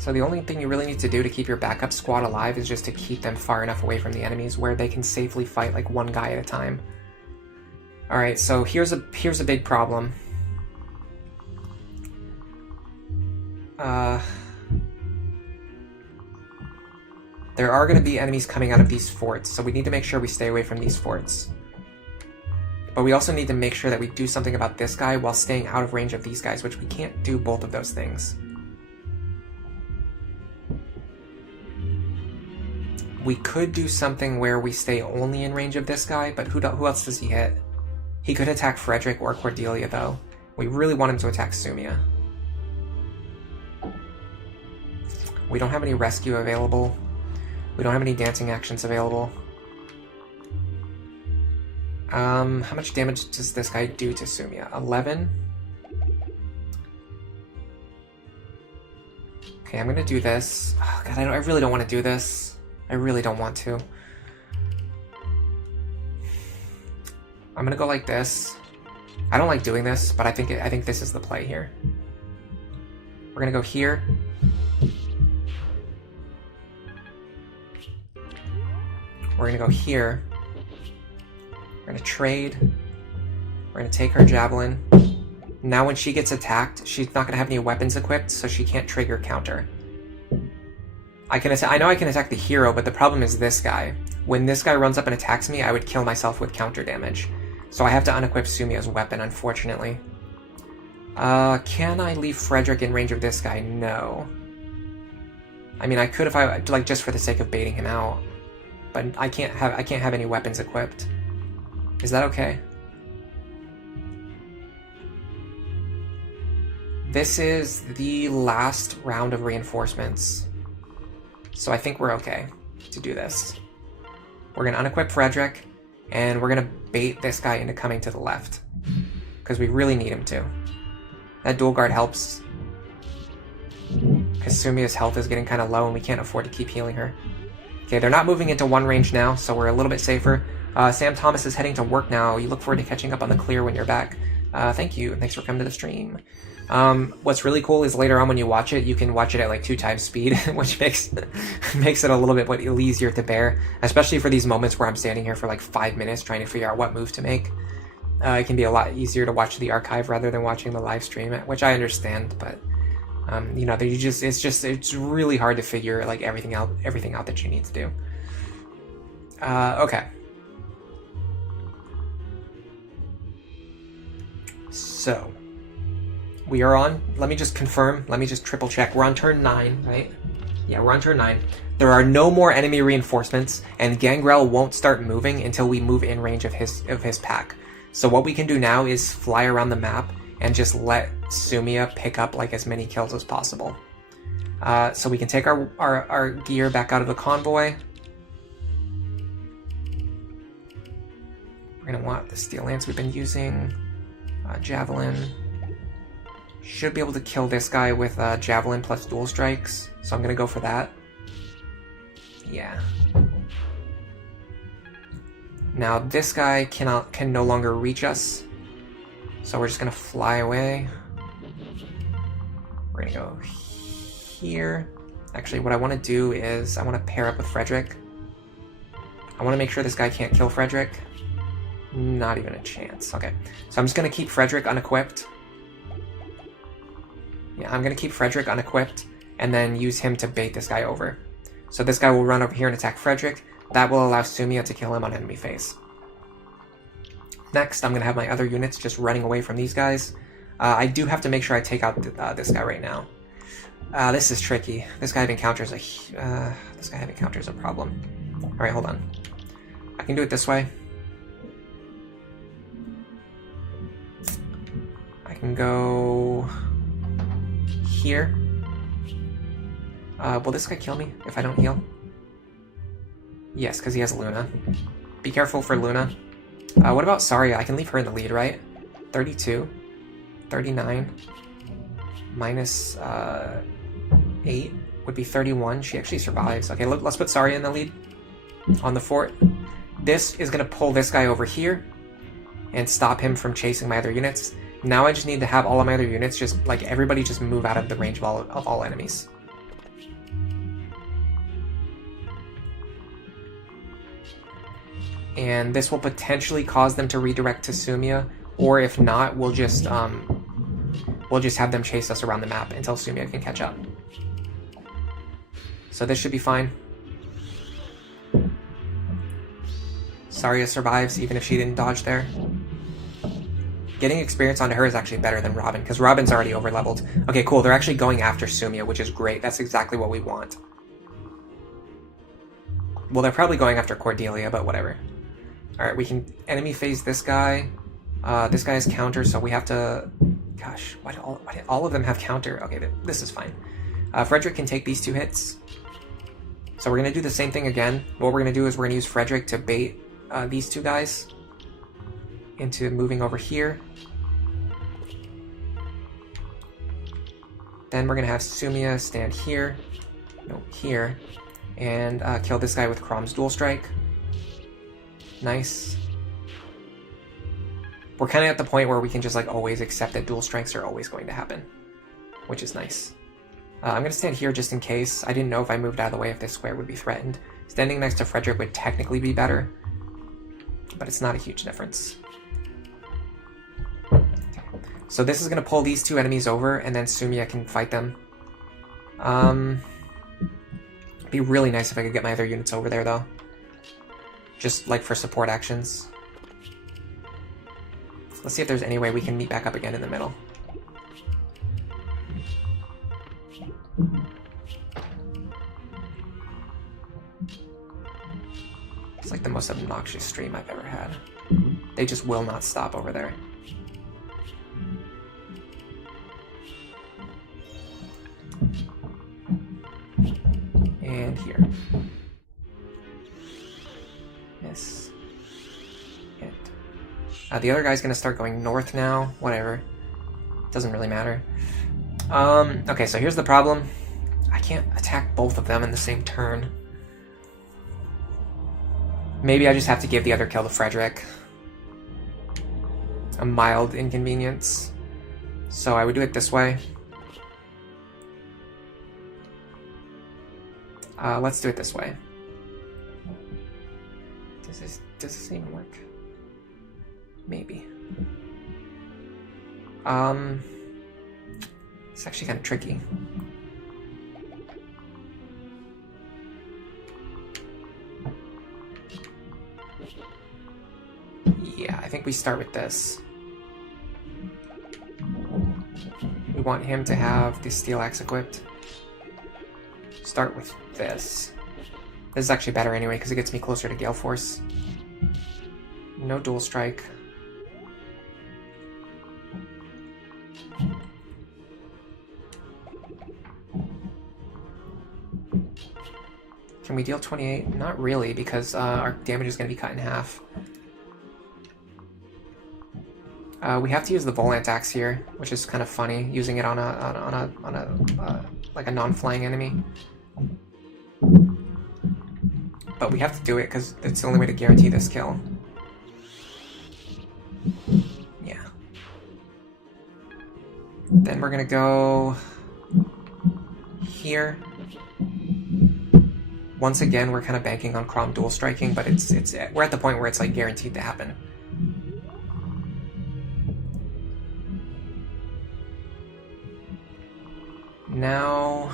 So the only thing you really need to do to keep your backup squad alive is just to keep them far enough away from the enemies where they can safely fight like one guy at a time. Alright, so here's a big problem. There are going to be enemies coming out of these forts, so we need to make sure we stay away from these forts. But we also need to make sure that we do something about this guy while staying out of range of these guys, which we can't do both of those things. We could do something where we stay only in range of this guy, but who else does he hit? He could attack Frederick or Cordelia, though. We really want him to attack Sumia. We don't have any rescue available. We don't have any dancing actions available. How much damage does this guy do to Sumia? 11? Okay, I'm gonna do this. Oh god, I really don't want to do this. I really don't want to. I'm gonna go like this. I don't like doing this, but I think this is the play here. We're gonna go here. We're gonna go here. We're gonna trade. We're gonna take her javelin. Now when she gets attacked, she's not gonna have any weapons equipped, so she can't trigger counter. I know I can attack the hero, but the problem is this guy. When this guy runs up and attacks me, I would kill myself with counter damage. So I have to unequip Sumia's weapon, unfortunately. Can I leave Frederick in range of this guy? No. I mean, I could if I like just for the sake of baiting him out, but I can't have any weapons equipped. Is that okay? This is the last round of reinforcements. So I think we're okay to do this. We're going to unequip Frederick, and we're going to bait this guy into coming to the left. Because we really need him to. That dual guard helps. Because Sumia's health is getting kind of low, and we can't afford to keep healing her. Okay, they're not moving into one range now, so we're a little bit safer. Sam Thomas is heading to work now. You look forward to catching up on the clear when you're back. Thank you, and thanks for coming to the stream. What's really cool is later on when you watch it, you can watch it at like 2 times speed, which makes it a little bit easier to bear, especially for these moments where I'm standing here for like 5 minutes trying to figure out what move to make. It can be a lot easier to watch the archive rather than watching the live stream, which I understand, but you know, it's really hard to figure like everything out that you need to do. Okay. So we are on, let me just confirm, let me just triple check. We're on turn 9, right? Yeah, we're on turn 9. There are no more enemy reinforcements, and Gangrel won't start moving until we move in range of his pack. So what we can do now is fly around the map and just let Sumia pick up like as many kills as possible. So we can take our gear back out of the convoy. We're gonna want the steel lance we've been using, javelin. Should be able to kill this guy with javelin plus dual strikes, so I'm gonna go for that. Yeah. Now this guy can no longer reach us, so we're just gonna fly away. We're gonna go here. Actually, what I want to do is I want to pair up with Frederick. I want to make sure this guy can't kill Frederick. Not even a chance. Okay, so I'm just gonna keep Frederick unequipped. Yeah, I'm gonna keep Frederick unequipped and then use him to bait this guy over. So this guy will run over here and attack Frederick. That will allow Sumia to kill him on enemy phase. Next, I'm going to have my other units just running away from these guys. I do have to make sure I take out this guy right now. This is tricky. This guy encounters a problem. All right, hold on. I can do it this way. I can go here. Will this guy kill me if I don't heal? Yes, because he has Luna. Be careful for Luna. What about Saria? I can leave her in the lead, right? 32. 39. Minus 8 would be 31. She actually survives. Okay, let's put Saria in the lead. On the fort. This is going to pull this guy over here and stop him from chasing my other units. Now I just need to have all of my other units just, like, everybody just move out of the range of all enemies. And this will potentially cause them to redirect to Sumia, or if not, we'll just have them chase us around the map until Sumia can catch up. So this should be fine. Saria survives even if she didn't dodge there. Getting experience onto her is actually better than Robin, because Robin's already over-leveled. Okay, cool, they're actually going after Sumia, which is great. That's exactly what we want. Well, they're probably going after Cordelia, but whatever. Alright, we can enemy phase this guy. This guy has counter, so we have to... Gosh, why do all of them have counter? Okay, this is fine. Frederick can take these 2 hits. So we're going to do the same thing again. What we're going to do is we're going to use Frederick to bait these 2 guys into moving over here. Then we're going to have Sumia stand here. No, here. And kill this guy with Crom's dual strike. Nice. We're kind of at the point where we can just like always accept that dual strikes are always going to happen, which is nice. I'm going to stand here just in case. I didn't know if I moved out of the way if this square would be threatened. Standing next to Frederick would technically be better, but it's not a huge difference. Okay. So this is going to pull these 2 enemies over, and then Sumia can fight them. It'd be really nice if I could get my other units over there, though. Just, like, for support actions. Let's see if there's any way we can meet back up again in the middle. It's like the most obnoxious stream I've ever had. They just will not stop over there. And here. Yes. Hit. The other guy's gonna start going north now. Whatever. Doesn't really matter. Okay, so here's the problem. I can't attack both of them in the same turn. Maybe I just have to give the other kill to Frederick. A mild inconvenience. So I would do it this way. Let's do it this way. Does this even work? Maybe. It's actually kind of tricky. Yeah, I think we start with this. We want him to have the steel axe equipped. Start with this. This is actually better anyway because it gets me closer to Gale Force. No dual strike. Can we deal 28? Not really, because our damage is going to be cut in half. We have to use the Volant Axe here, which is kind of funny, using it on a like a non-flying enemy. But we have to do it because it's the only way to guarantee this kill. Yeah. Then we're gonna go here. Once again, we're kind of banking on Crom dual striking, but we're at the point where it's like guaranteed to happen. Now,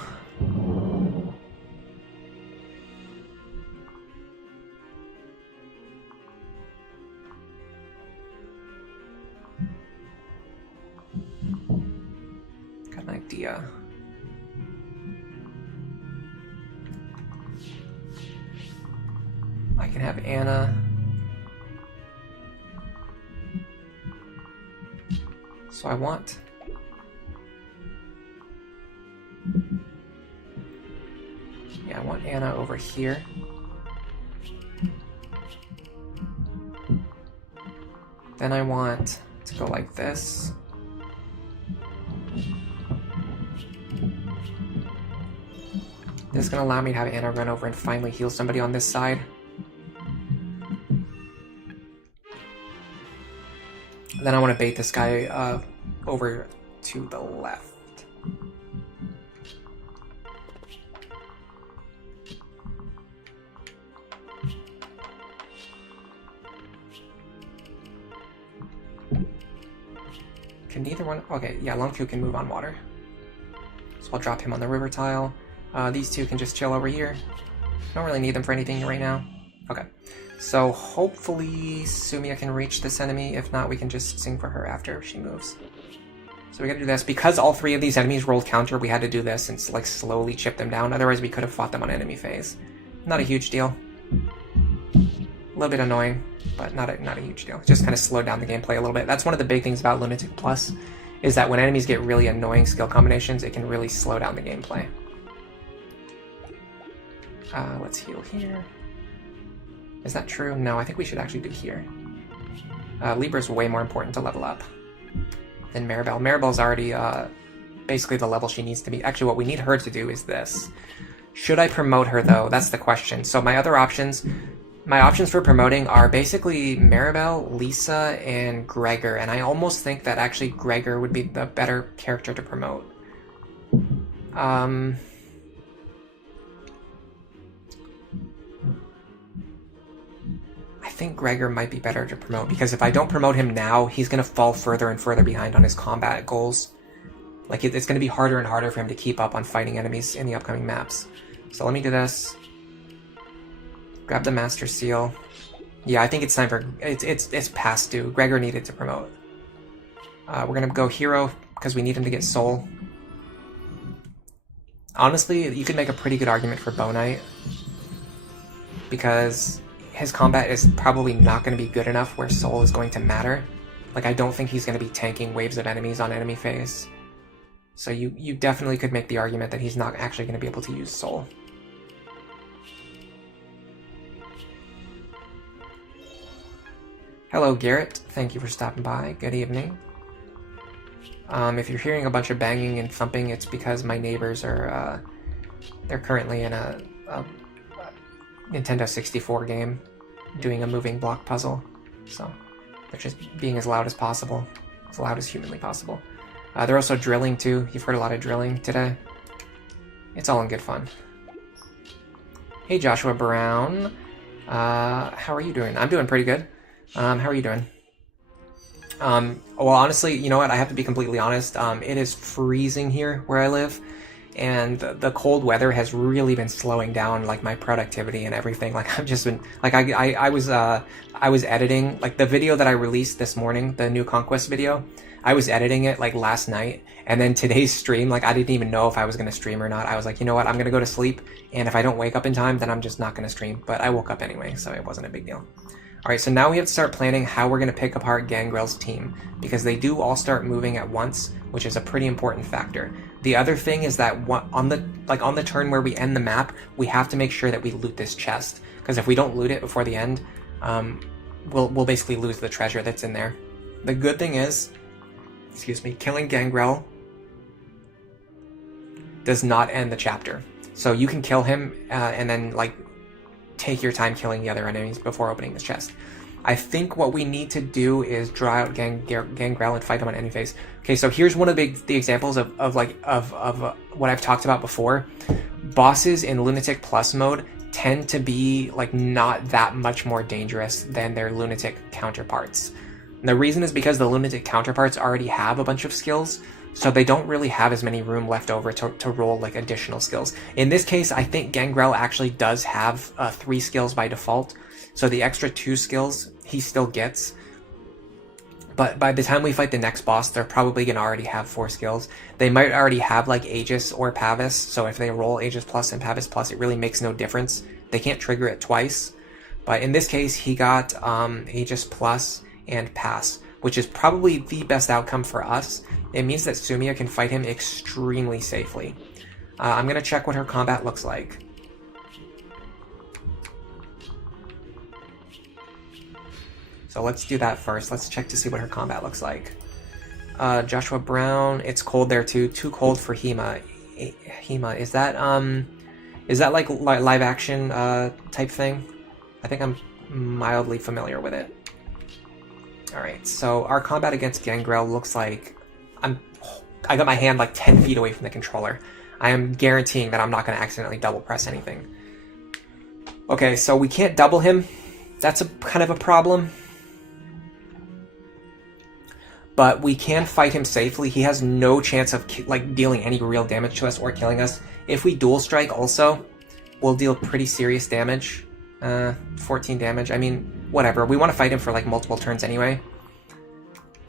got an idea. I can have Anna. So I want Anna over here. Then I want to go like this. This is going to allow me to have Anna run over and finally heal somebody on this side. Then I want to bait this guy over to the left. Can neither one... Okay, yeah, Longfu can move on water. So I'll drop him on the river tile. These two can just chill over here. Don't really need them for anything right now. Okay. So hopefully Sumia can reach this enemy. If not, we can just sing for her after she moves. So we gotta do this. Because all three of these enemies rolled counter, we had to do this and like slowly chip them down. Otherwise we could have fought them on enemy phase. Not a huge deal. A little bit annoying, but not a huge deal. Just kind of slowed down the gameplay a little bit. That's one of the big things about Lunatic Plus, is that when enemies get really annoying skill combinations, it can really slow down the gameplay. Let's heal here. Is that true? No, I think we should actually do here. Libra's way more important to level up than Maribel. Maribel's already basically the level she needs to be. Actually, what we need her to do is this. Should I promote her, though? That's the question. So my other options... My options for promoting are basically Maribel, Lisa, and Gregor, and I almost think that actually Gregor would be the better character to promote. I think Gregor might be better to promote, because if I don't promote him now, he's going to fall further and further behind on his combat goals. Like, it's going to be harder and harder for him to keep up on fighting enemies in the upcoming maps. So let me do this. Grab the Master Seal. Yeah, I think it's time for... It's past due. Gregor needed to promote. We're gonna go Hero, because we need him to get Soul. Honestly, you could make a pretty good argument for Bow Knight, because his combat is probably not going to be good enough where Soul is going to matter. Like, I don't think he's going to be tanking waves of enemies on enemy phase. So you definitely could make the argument that he's not actually going to be able to use Soul. Hello, Garrett. Thank you for stopping by. Good evening. If you're hearing a bunch of banging and thumping, it's because my neighbors are, they're currently in a Nintendo 64 game doing a moving block puzzle. So they're just being as loud as possible, as loud as humanly possible. They're also drilling too. You've heard a lot of drilling today. It's all in good fun. Hey, Joshua Brown. How are you doing? I'm doing pretty good. How are you doing? Well, honestly, you know what? I have to be completely honest. It is freezing here where I live, and the cold weather has really been slowing down like my productivity and everything. Like I've just been like I was editing like the video that I released this morning, the new Conquest video. I was editing it like last night, and then today's stream, like I didn't even know if I was going to stream or not. I was like, you know what, I'm going to go to sleep, and if I don't wake up in time, then I'm just not going to stream. But I woke up anyway, so it wasn't a big deal. All right, so now we have to start planning how we're going to pick apart Gangrel's team, because they do all start moving at once, which is a pretty important factor. The other thing is that on the turn where we end the map, we have to make sure that we loot this chest, because if we don't loot it before the end, we'll basically lose the treasure that's in there. The good thing is, killing Gangrel does not end the chapter. So you can kill him and then like take your time killing the other enemies before opening this chest. I think what we need to do is draw out Gangrel and fight him on enemy phase. Okay, so here's one of the examples of what I've talked about before. Bosses in Lunatic Plus mode tend to be like not that much more dangerous than their Lunatic counterparts. And the reason is because the Lunatic counterparts already have a bunch of skills, so they don't really have as many room left over to roll like additional skills. In this case, I think Gangrel actually does have 3 skills by default, so the extra 2 skills he still gets. But by the time we fight the next boss, they're probably going to already have 4 skills. They might already have like Aegis or Pavis, so if they roll Aegis Plus and Pavis Plus, it really makes no difference. They can't trigger it twice. But in this case, he got Aegis Plus and Pass, which is probably the best outcome for us. It means that Sumia can fight him extremely safely. I'm going to check what her combat looks like. So let's do that first. Let's check to see what her combat looks like. Joshua Brown, it's cold there too. Too cold for Hema. Hema, is that like live action type thing? I think I'm mildly familiar with it. Alright, so our combat against Gangrel looks like I got my hand like 10 feet away from the controller. I am guaranteeing that I'm not going to accidentally double press anything. Okay, so we can't double him. That's a kind of a problem. But we can fight him safely. He has no chance of like dealing any real damage to us or killing us. If we dual strike also, we'll deal pretty serious damage. 14 damage. I mean, whatever. We want to fight him for like multiple turns anyway.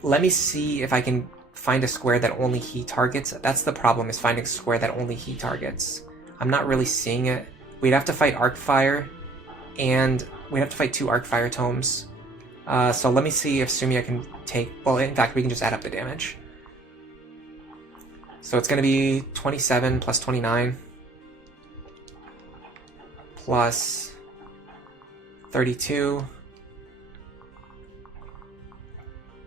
Let me see if I can find a square that only he targets. That's the problem, is finding a square that only he targets. I'm not really seeing it. We'd have to fight Arcfire, and we'd have to fight 2 Arcfire tomes. So let me see if Sumia can take... Well, in fact, we can just add up the damage. So it's going to be 27 plus 29 plus 32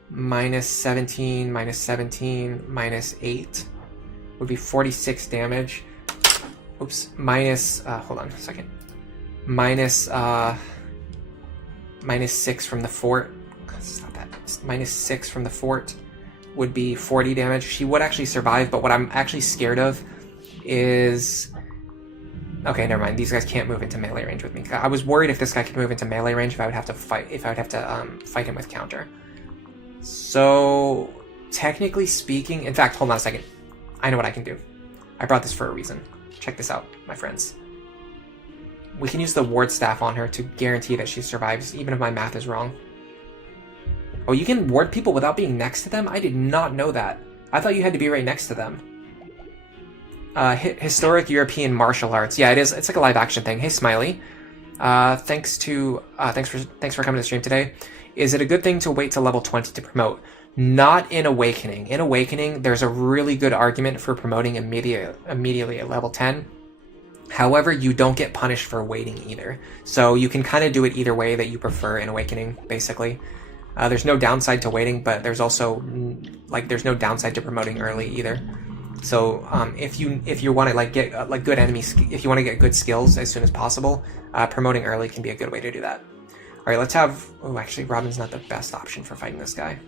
minus 17 minus 8 would be 46 damage. Oops, minus, hold on a second. Minus 6 from the fort. Stop that. Minus 6 from the fort would be 40 damage. She would actually survive, but what I'm actually scared of is... Okay, never mind. These guys can't move into melee range with me. I was worried if this guy could move into melee range, if I would have to fight him with counter. So, technically speaking... In fact, hold on a second. I know what I can do. I brought this for a reason. Check this out, my friends. We can use the ward staff on her to guarantee that she survives, even if my math is wrong. Oh, you can ward people without being next to them? I did not know that. I thought you had to be right next to them. Historic European martial arts. Yeah, it is. It's like a live action thing. Hey, Smiley. Thanks for coming to the stream today. Is it a good thing to wait till level 20 to promote? Not in Awakening. In Awakening, there's a really good argument for promoting immediately at level 10. However, you don't get punished for waiting either. So you can kind of do it either way that you prefer in Awakening, basically. There's no downside to waiting, but there's also there's no downside to promoting early either. So if you want to get good enemies, if you want to get good skills as soon as possible, promoting early can be a good way to do that. All right, let's have. Oh, actually, Robin's not the best option for fighting this guy.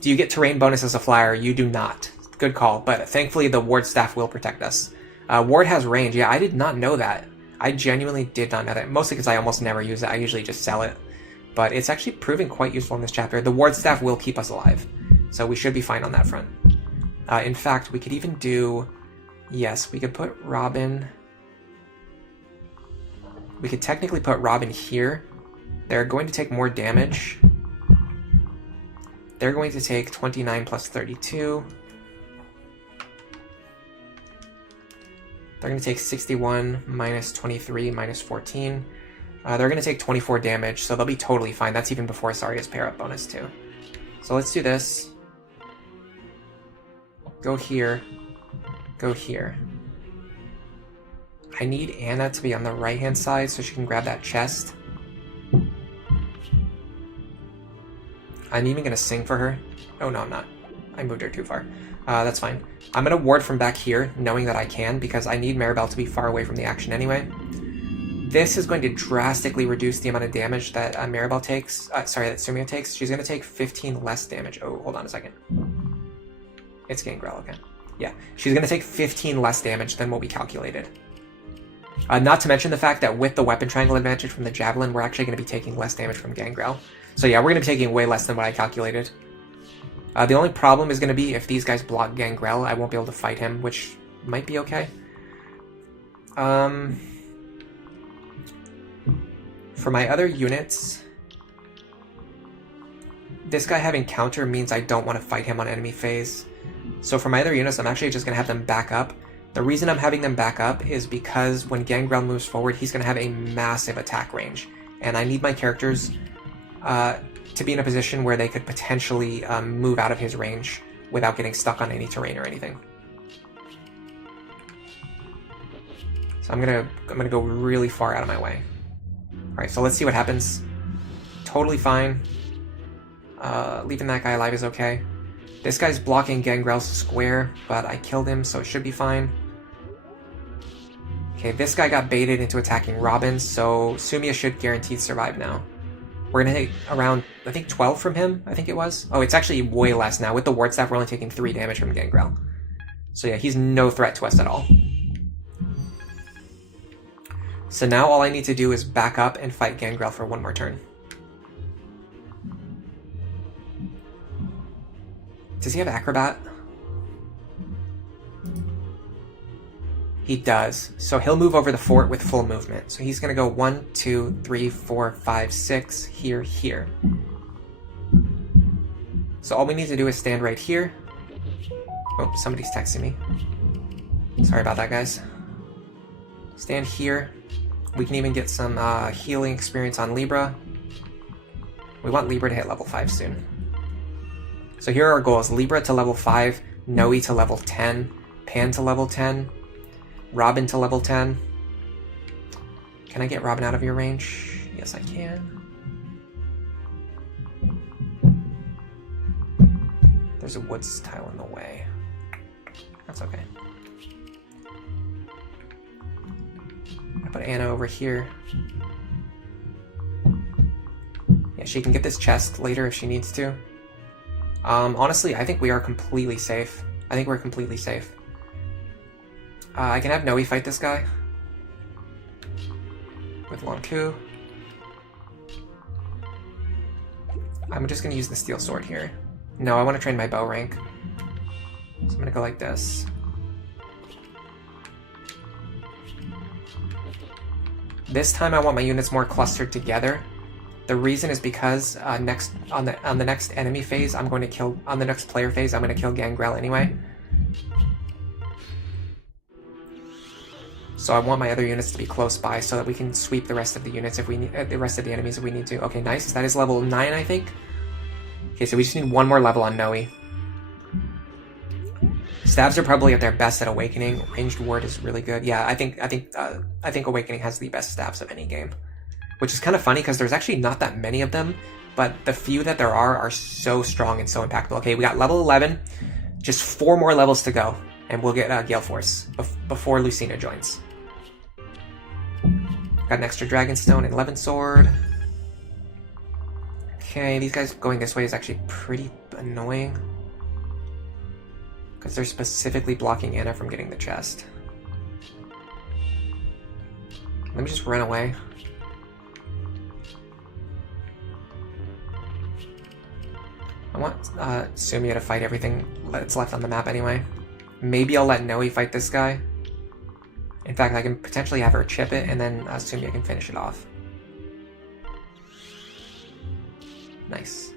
Do you get terrain bonus as a flyer? You do not. Good call, but thankfully the ward staff will protect us. Ward has range. Yeah, I did not know that. I genuinely did not know that, mostly because I almost never use it. I usually just sell it. But it's actually proving quite useful in this chapter. The ward staff will keep us alive, so we should be fine on that front. In fact, we could even do... Yes, we could put Robin... We could technically put Robin here. They're going to take more damage. They're going to take 29 plus 32. They're going to take 61 minus 23 minus 14. They're going to take 24 damage, so they'll be totally fine. That's even before Saria's pair-up bonus, too. So let's do this. Go here. Go here. I need Anna to be on the right-hand side so she can grab that chest. I'm even going to sing for her. Oh, no, I'm not. I moved her too far. That's fine. I'm going to ward from back here, knowing that I can, because I need Maribel to be far away from the action anyway. This is going to drastically reduce the amount of damage that Maribel takes. That Sumia takes. She's going to take 15 less damage. Oh, hold on a second. It's Gangrel, okay. Yeah, she's going to take 15 less damage than what we calculated. Not to mention the fact that with the weapon triangle advantage from the Javelin, we're actually going to be taking less damage from Gangrel. So yeah, we're going to be taking way less than what I calculated. The only problem is going to be if these guys block Gangrel, I won't be able to fight him, which might be okay. For my other units, this guy having counter means I don't want to fight him on enemy phase. So for my other units, I'm actually just going to have them back up. The reason I'm having them back up is because when Gangrel moves forward, he's going to have a massive attack range. And I need my characters to be in a position where they could potentially move out of his range without getting stuck on any terrain or anything. So I'm gonna go really far out of my way. Alright, so let's see what happens. Totally fine. Leaving that guy alive is okay. This guy's blocking Gangrel's square, but I killed him, so it should be fine. Okay, this guy got baited into attacking Robin, so Sumia should guaranteed survive now. We're going to take around, I think, 12 from him, I think it was. Oh, it's actually way less now. With the ward staff, we're only taking 3 damage from Gangrel. So yeah, he's no threat to us at all. So now all I need to do is back up and fight Gangrel for one more turn. Does he have Acrobat? He does. So he'll move over the fort with full movement. So he's going to go 1, 2, 3, 4, 5, 6, here, here. So all we need to do is stand right here. Oh, somebody's texting me. Sorry about that, guys. Stand here. We can even get some healing experience on Libra. We want Libra to hit level 5 soon. So here are our goals. Libra to level 5, Noe to level 10, Pan to level 10, Robin to level 10. Can I get Robin out of your range? Yes, I can. There's a woods tile in the way. That's okay. I put Anna over here. Yeah, she can get this chest later if she needs to. Honestly, I think we are completely safe. I think we're completely safe. I can have Noe fight this guy. With Lonku. I'm just going to use the steel sword here. No, I want to train my bow rank. So I'm going to go like this. This time I want my units more clustered together. The reason is because on the next enemy phase, on the next player phase, I'm going to kill Gangrel anyway. So I want my other units to be close by so that we can sweep the rest of the units if we need, the rest of the enemies if we need to. Okay, nice. That is level 9, I think. Okay, so we just need one more level on Noe. Stabs are probably at their best at Awakening. Ranged Ward is really good. Yeah, I think Awakening has the best stabs of any game. Which is kind of funny because there's actually not that many of them, but the few that there are so strong and so impactful. Okay, we got level 11. Just 4 more levels to go, and we'll get Gale Force before Lucina joins. Got an extra Dragonstone and 11 Sword. Okay, these guys going this way is actually pretty annoying. Because they're specifically blocking Anna from getting the chest. Let me just run away. I want Sumia to fight everything that's left on the map anyway. Maybe I'll let Noe fight this guy. In fact, I can potentially have her chip it, and then Sumia can finish it off. Nice.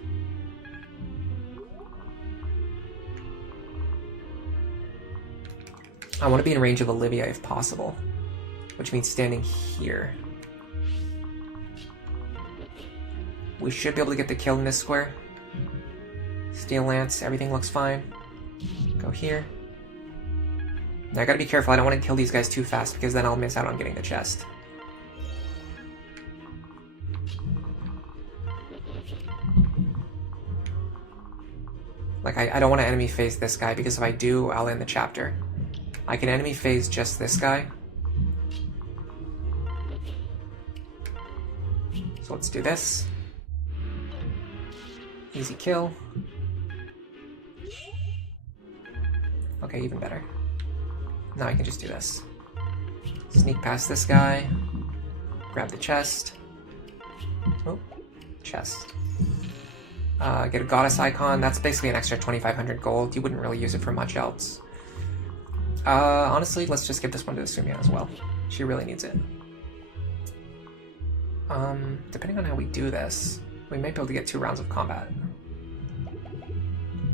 I want to be in range of Olivia if possible, which means standing here. We should be able to get the kill in this square. Steel Lance, everything looks fine. Go here. Now I gotta be careful, I don't want to kill these guys too fast because then I'll miss out on getting the chest. Like, I don't want to enemy phase this guy because if I do, I'll end the chapter. I can enemy phase just this guy. So let's do this. Easy kill. Okay, even better. Now I can just do this. Sneak past this guy. Grab the chest. Oh, chest. Get a goddess icon. That's basically an extra 2,500 gold. You wouldn't really use it for much else. Honestly, let's just give this one to Sumia as well. She really needs it. Depending on how we do this, we might be able to get 2 rounds of combat.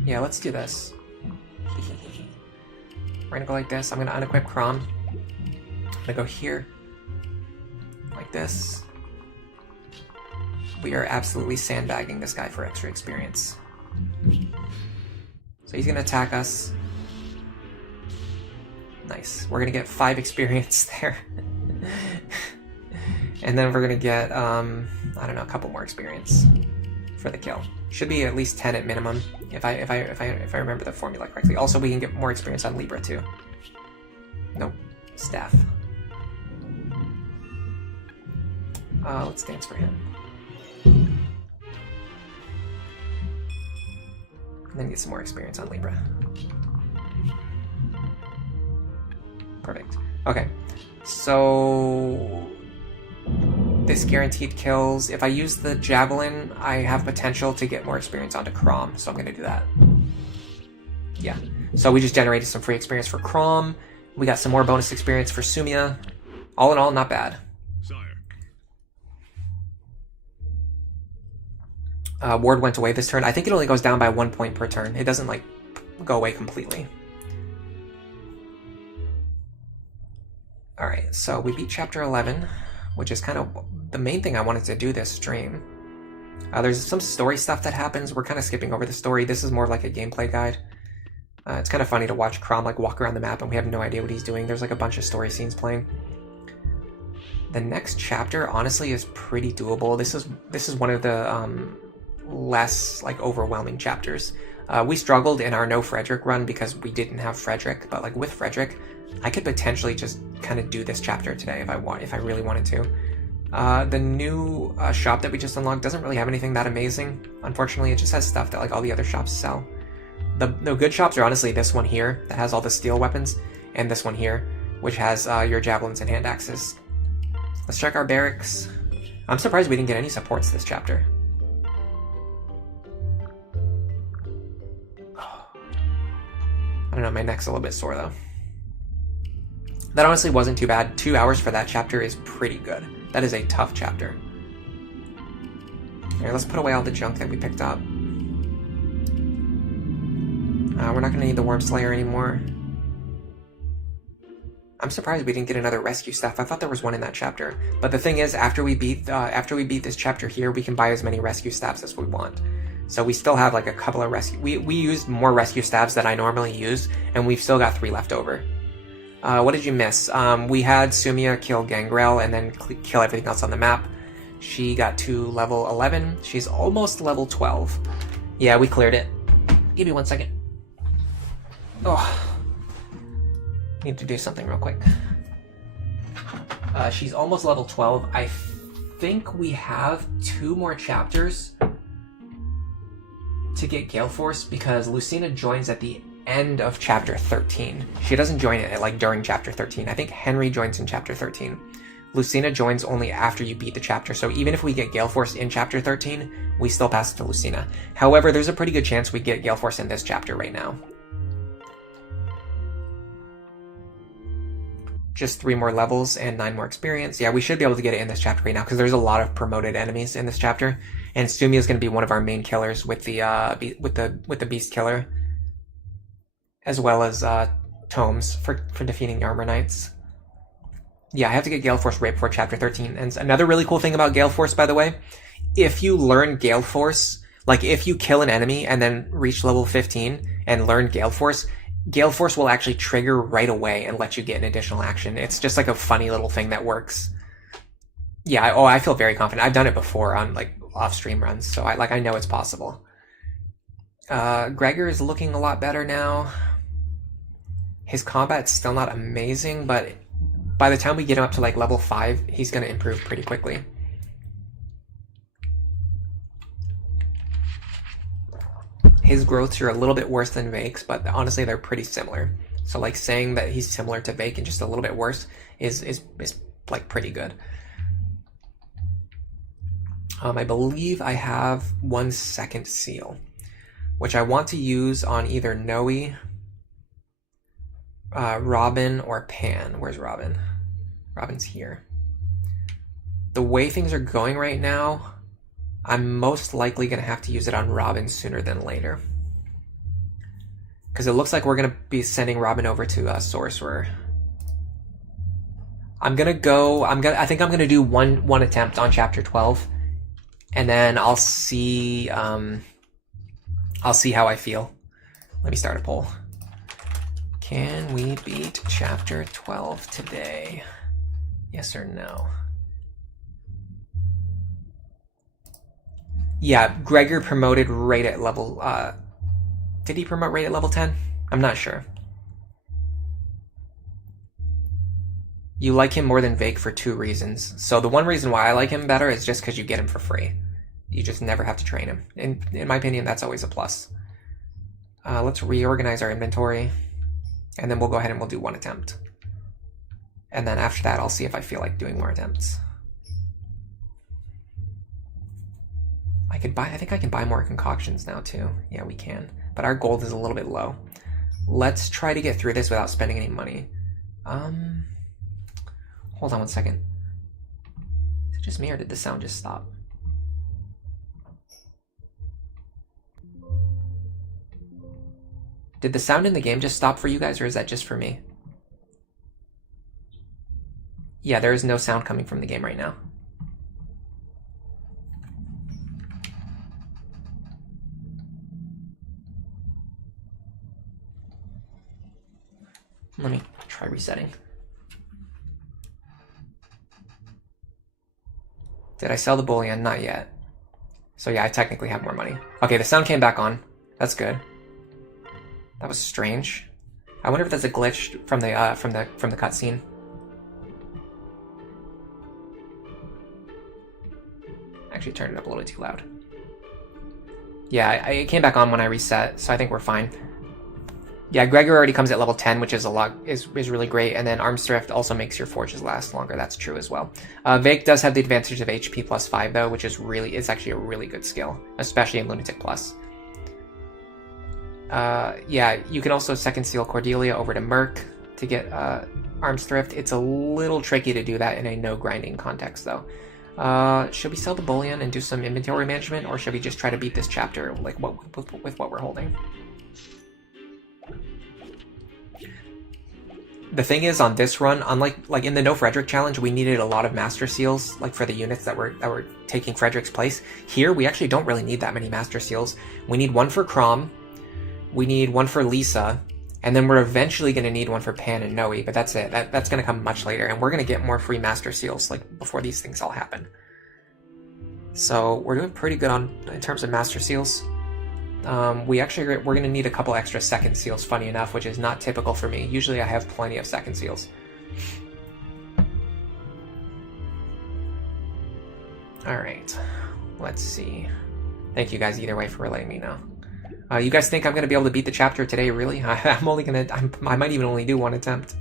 Yeah, let's do this. We're gonna go like this. I'm gonna unequip Chrom. I'm gonna go here. Like this. We are absolutely sandbagging this guy for extra experience. So he's gonna attack us. Nice. We're gonna get 5 experience there. And then we're gonna get, I don't know, a couple more experience for the kill. Should be at least 10 at minimum, if I remember the formula correctly. Also, we can get more experience on Libra too. Nope. Staff. Let's dance for him. And then get some more experience on Libra. Perfect. Okay. So this guaranteed kills. If I use the Javelin, I have potential to get more experience onto Chrom, so I'm going to do that. Yeah. So we just generated some free experience for Chrom. We got some more bonus experience for Sumia. All in all, not bad. Ward went away this turn. I think it only goes down by 1 point per turn. It doesn't, like, go away completely. Alright, so we beat Chapter 11, which is kind of the main thing I wanted to do this stream. There's some story stuff that happens. We're kind of skipping over the story. This is more like a gameplay guide. It's kind of funny to watch Chrom like walk around the map and we have no idea what he's doing. There's like a bunch of story scenes playing. The next chapter, honestly, is pretty doable. This is one of the less like overwhelming chapters. We struggled in our no Frederick run because we didn't have Frederick, but like with Frederick, I could potentially just kind of do this chapter today if I really wanted to. The new shop that we just unlocked doesn't really have anything that amazing. Unfortunately, it just has stuff that like all the other shops sell. The good shops are honestly this one here that has all the steel weapons, and this one here, which has your javelins and hand axes. Let's check our barracks. I'm surprised we didn't get any supports this chapter. I don't know, my neck's a little bit sore though. That honestly wasn't too bad. 2 hours for that chapter is pretty good. That is a tough chapter. Here, let's put away all the junk that we picked up. We're not going to need the Worm Slayer anymore. I'm surprised we didn't get another rescue staff. I thought there was one in that chapter. But the thing is, after we beat this chapter here, we can buy as many rescue staffs as we want. So we still have like a couple of rescue... We used more rescue staffs than I normally use, and we've still got 3 left over. What did you miss? We had Sumia kill Gangrel and then kill everything else on the map. She got to level 11. She's almost level 12. Yeah, we cleared it. Give me 1 second. Oh. Need to do something real quick. She's almost level 12. I think we have 2 more chapters to get Gale Force because Lucina joins at the end of chapter 13. She doesn't join it like during chapter 13. I think Henry joins in chapter 13. Lucina joins only after you beat the chapter, so even if we get Gale Force in chapter 13, we still pass it to Lucina. However, there's a pretty good chance we get Gale Force in this chapter right now. Just 3 more levels and 9 more experience. Yeah, we should be able to get it in this chapter right now because there's a lot of promoted enemies in this chapter, and Sumia is going to be one of our main killers with the Beast Killer, as well as tomes for defeating the Armor Knights. Yeah, I have to get Gale Force right before chapter 13. And another really cool thing about Gale Force, by the way, if you learn Gale Force, like if you kill an enemy and then reach level 15 and learn Gale Force will actually trigger right away and let you get an additional action. It's just like a funny little thing that works. Yeah, I feel very confident. I've done it before on like off-stream runs, so I know it's possible. Gregor is looking a lot better now. His combat's still not amazing, but by the time we get him up to like level 5, he's going to improve pretty quickly. His growths are a little bit worse than Vake's, but honestly they're pretty similar. So like saying that he's similar to Vake and just a little bit worse is like pretty good. I believe I have 1 second seal, which I want to use on either Noe, Robin, or Pan. Where's Robin? Robin's here. The way things are going right now, I'm most likely going to have to use it on Robin sooner than later. Because it looks like we're going to be sending Robin over to Sorcerer. I think I'm going to do one attempt on chapter 12. And then I'll see how I feel. Let me start a poll. Can we beat chapter 12 today? Yes or no? Yeah, Gregor promoted right at level... did he promote right at level 10? I'm not sure. You like him more than Vake for 2 reasons. So the one reason why I like him better is just because you get him for free. You just never have to train him. In my opinion, that's always a plus. Let's reorganize our inventory. And then we'll go ahead and we'll do 1 attempt. And then after that, I'll see if I feel like doing more attempts. I think I can buy more concoctions now too. Yeah, we can. But our gold is a little bit low. Let's try to get through this without spending any money. Hold on 1 second. Is it just me or did the sound just stop? Did the sound in the game just stop for you guys, or is that just for me? Yeah, there is no sound coming from the game right now. Let me try resetting. Did I sell the bullion? Not yet. So yeah, I technically have more money. Okay, the sound came back on. That's good. That was strange. I wonder if that's a glitch from the cutscene. Actually turned it up a little too loud. Yeah, it came back on when I reset, so I think we're fine. Yeah, Gregor already comes at level 10, which is is really great, and then Arms Thrift also makes your forges last longer. That's true as well. Vake does have the advantage of HP plus 5 though, which is actually a really good skill, especially in Lunatic Plus. Yeah, you can also second seal Cordelia over to Merc to get Arms Thrift. It's a little tricky to do that in a no grinding context though. Should we sell the bullion and do some inventory management, or should we just try to beat this chapter like with what we're holding? The thing is, on this run, unlike in the No Frederick challenge, we needed a lot of Master Seals, like for the units that were taking Frederick's place. Here, we actually don't really need that many Master Seals. We need 1 for Crom, we need 1 for Lisa, and then we're eventually going to need 1 for Pan and Noe, but that's it. That's going to come much later, and we're going to get more free Master Seals like before these things all happen. So we're doing pretty good in terms of Master Seals. We're going to need a couple extra second seals, funny enough, which is not typical for me. Usually I have plenty of second seals. Alright, let's see. Thank you guys either way for letting me know. You guys think I'm going to be able to beat the chapter today, really? I'm only going to... I might even only do one attempt.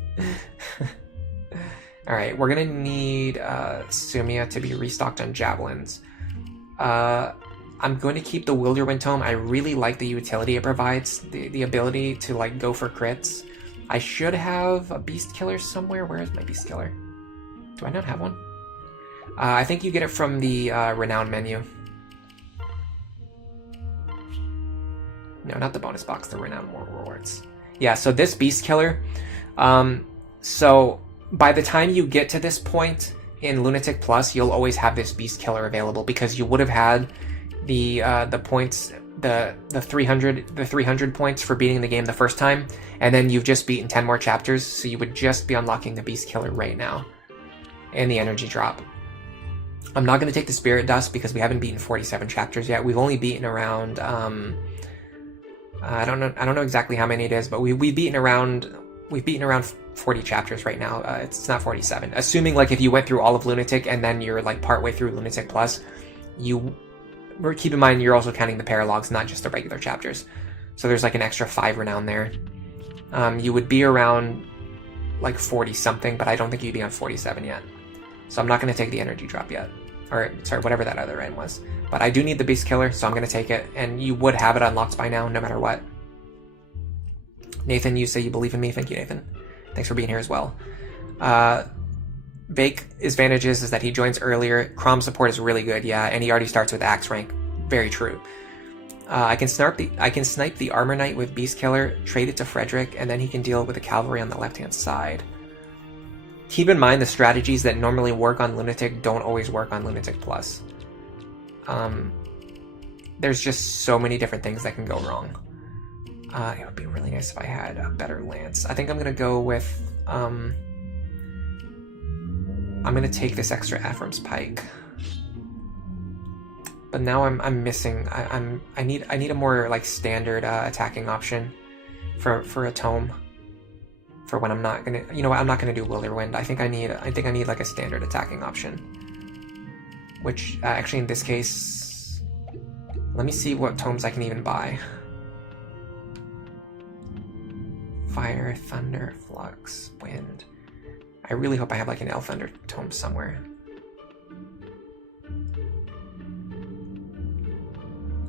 Alright, we're going to need Sumia to be restocked on javelins. I'm going to keep the Wilderwind Tome. I really like the utility it provides. The ability to like go for crits. I should have a Beast Killer somewhere. Where is my Beast Killer? Do I not have one? I think you get it from the Renown menu. No, not the bonus box, the Renown War Rewards. Yeah, so this Beast Killer. So by the time you get to this point in Lunatic Plus, you'll always have this Beast Killer available because you would have had the points, the 300 points for beating the game the first time, and then you've just beaten 10 more chapters, so you would just be unlocking the Beast Killer right now, and the energy drop. I'm not going to take the Spirit Dust because we haven't beaten 47 chapters yet. We've only beaten around I don't know exactly how many it is, but we've beaten around 40 chapters right now. It's not 47. Assuming like if you went through all of Lunatic and then you're like partway through Lunatic Plus, keep in mind you're also counting the paralogs, not just the regular chapters. So there's like an extra 5 renown there. You would be around like 40 something, but I don't think you'd be on 47 yet. So I'm not going to take the energy drop yet. Or, sorry, whatever that other end was. But I do need the Beast Killer, so I'm going to take it. And you would have it unlocked by now, no matter what. Nathan, you say you believe in me. Thank you, Nathan. Thanks for being here as well. Vake's advantages is that he joins earlier. Crom support is really good, yeah, and he already starts with Axe rank. Very true. I can snipe the Armor Knight with Beast Killer, trade it to Frederick, and then he can deal with the Cavalry on the left-hand side. Keep in mind the strategies that normally work on Lunatic don't always work on Lunatic Plus. There's just so many different things that can go wrong. It would be really nice if I had a better lance. I think I'm going to go with... I'm going to take this extra Ephraim's Pike. But now I'm missing... I need a more like standard attacking option for a tome. For when I'm not gonna, you know what? I'm not gonna do Wilderwind. I think I need like a standard attacking option. Which actually in this case, let me see what tomes I can even buy. Fire, Thunder, Flux, Wind. I really hope I have like an Elf-Thunder tome somewhere.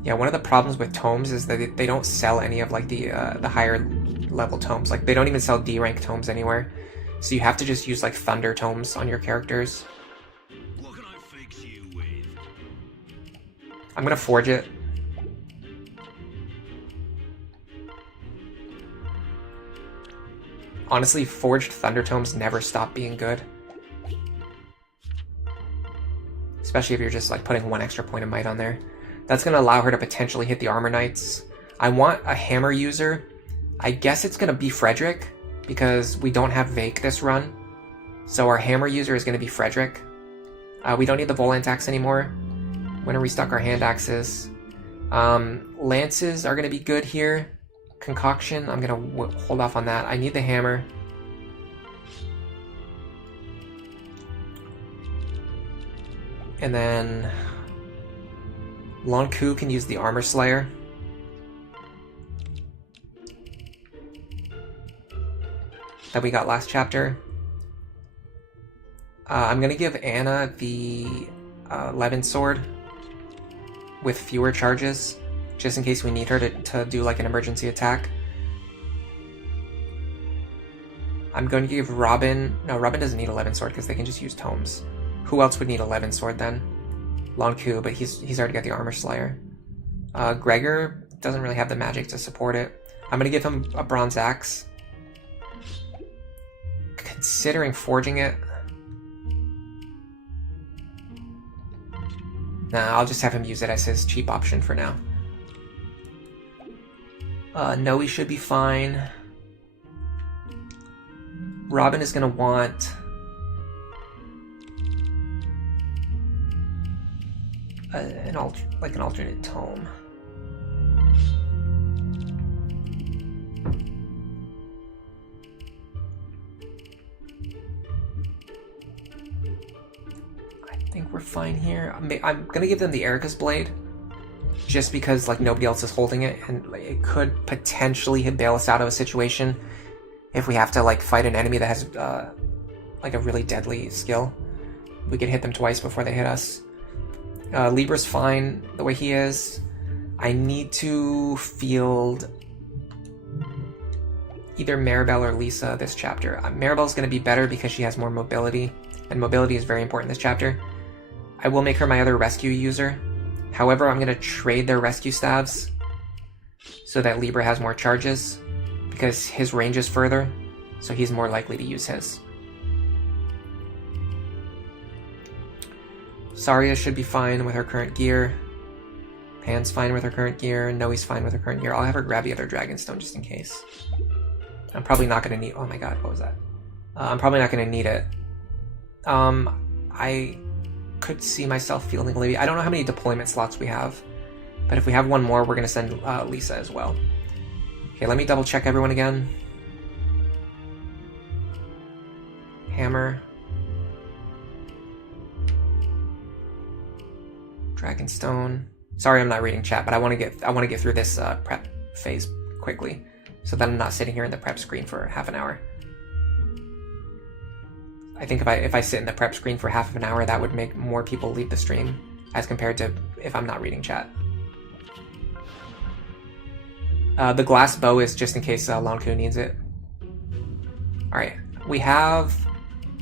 Yeah, one of the problems with tomes is that they don't sell any of like the higher level tomes. Like they don't even sell D rank tomes anywhere, so you have to just use like Thunder tomes on your characters. What can I fix you with? I'm gonna forge it. Honestly, forged Thunder tomes never stop being good, especially if you're just like putting one extra point of might on there. That's going to allow her to potentially hit the Armor Knights. I want a Hammer user. I guess it's going to be Frederick, because we don't have Vake this run. So our Hammer user is going to be Frederick. We don't need the Volant Axe anymore. We're going to restock our Hand Axes. Lances are going to be good here. Concoction, I'm going to hold off on that. I need the Hammer. And then... Lonku can use the Armor Slayer. That we got last chapter. I'm going to give Anna the Levin Sword with fewer charges, just in case we need her to do like an emergency attack. I'm going to give Robin... No, Robin doesn't need a Levin Sword because they can just use tomes. Who else would need a Levin Sword then? Lonku, but he's already got the Armor Slayer. Gregor doesn't really have the magic to support it. I'm going to give him a Bronze Axe. Considering forging it... Nah, I'll just have him use it as his cheap option for now. Noe should be fine. Robin is going to want... an alternate tome. I think we're fine here. I'm gonna give them the Erica's Blade, just because like nobody else is holding it, and it could potentially bail us out of a situation if we have to like fight an enemy that has like a really deadly skill. We could hit them twice before they hit us. Libra's fine the way he is. I need to field either Maribel or Lisa this chapter. Maribel's going to be better because she has more mobility, and mobility is very important this chapter. I will make her my other rescue user. However, I'm going to trade their rescue stabs so that Libra has more charges, because his range is further, so he's more likely to use his. Saria should be fine with her current gear. Pan's fine with her current gear. Noe's fine with her current gear. I'll have her grab the other Dragonstone just in case. I'm probably not going to need... Oh my god, what was that? I'm probably not going to need it. I could see myself fielding Olivia. I don't know how many deployment slots we have, but if we have one more, we're going to send Lisa as well. Okay, let me double check everyone again. Hammer. Dragonstone. Sorry, I'm not reading chat, but I want to get through this prep phase quickly, so that I'm not sitting here in the prep screen for half an hour. I think if I sit in the prep screen for half of an hour, that would make more people leave the stream as compared to if I'm not reading chat. The glass bow is just in case Lonku needs it. All right, we have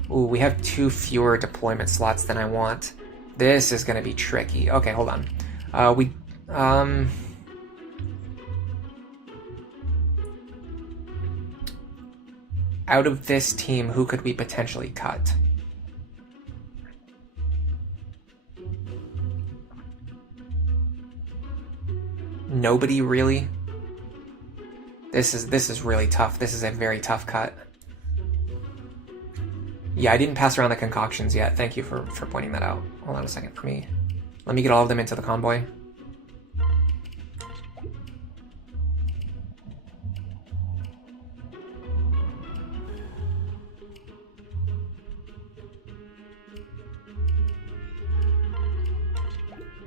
2 fewer deployment slots than I want. This is going to be tricky. Okay, hold on. Out of this team, who could we potentially cut? Nobody really. This is really tough. This is a very tough cut. Yeah, I didn't pass around the concoctions yet. Thank you for pointing that out. Hold on a second. Let me get all of them into the convoy.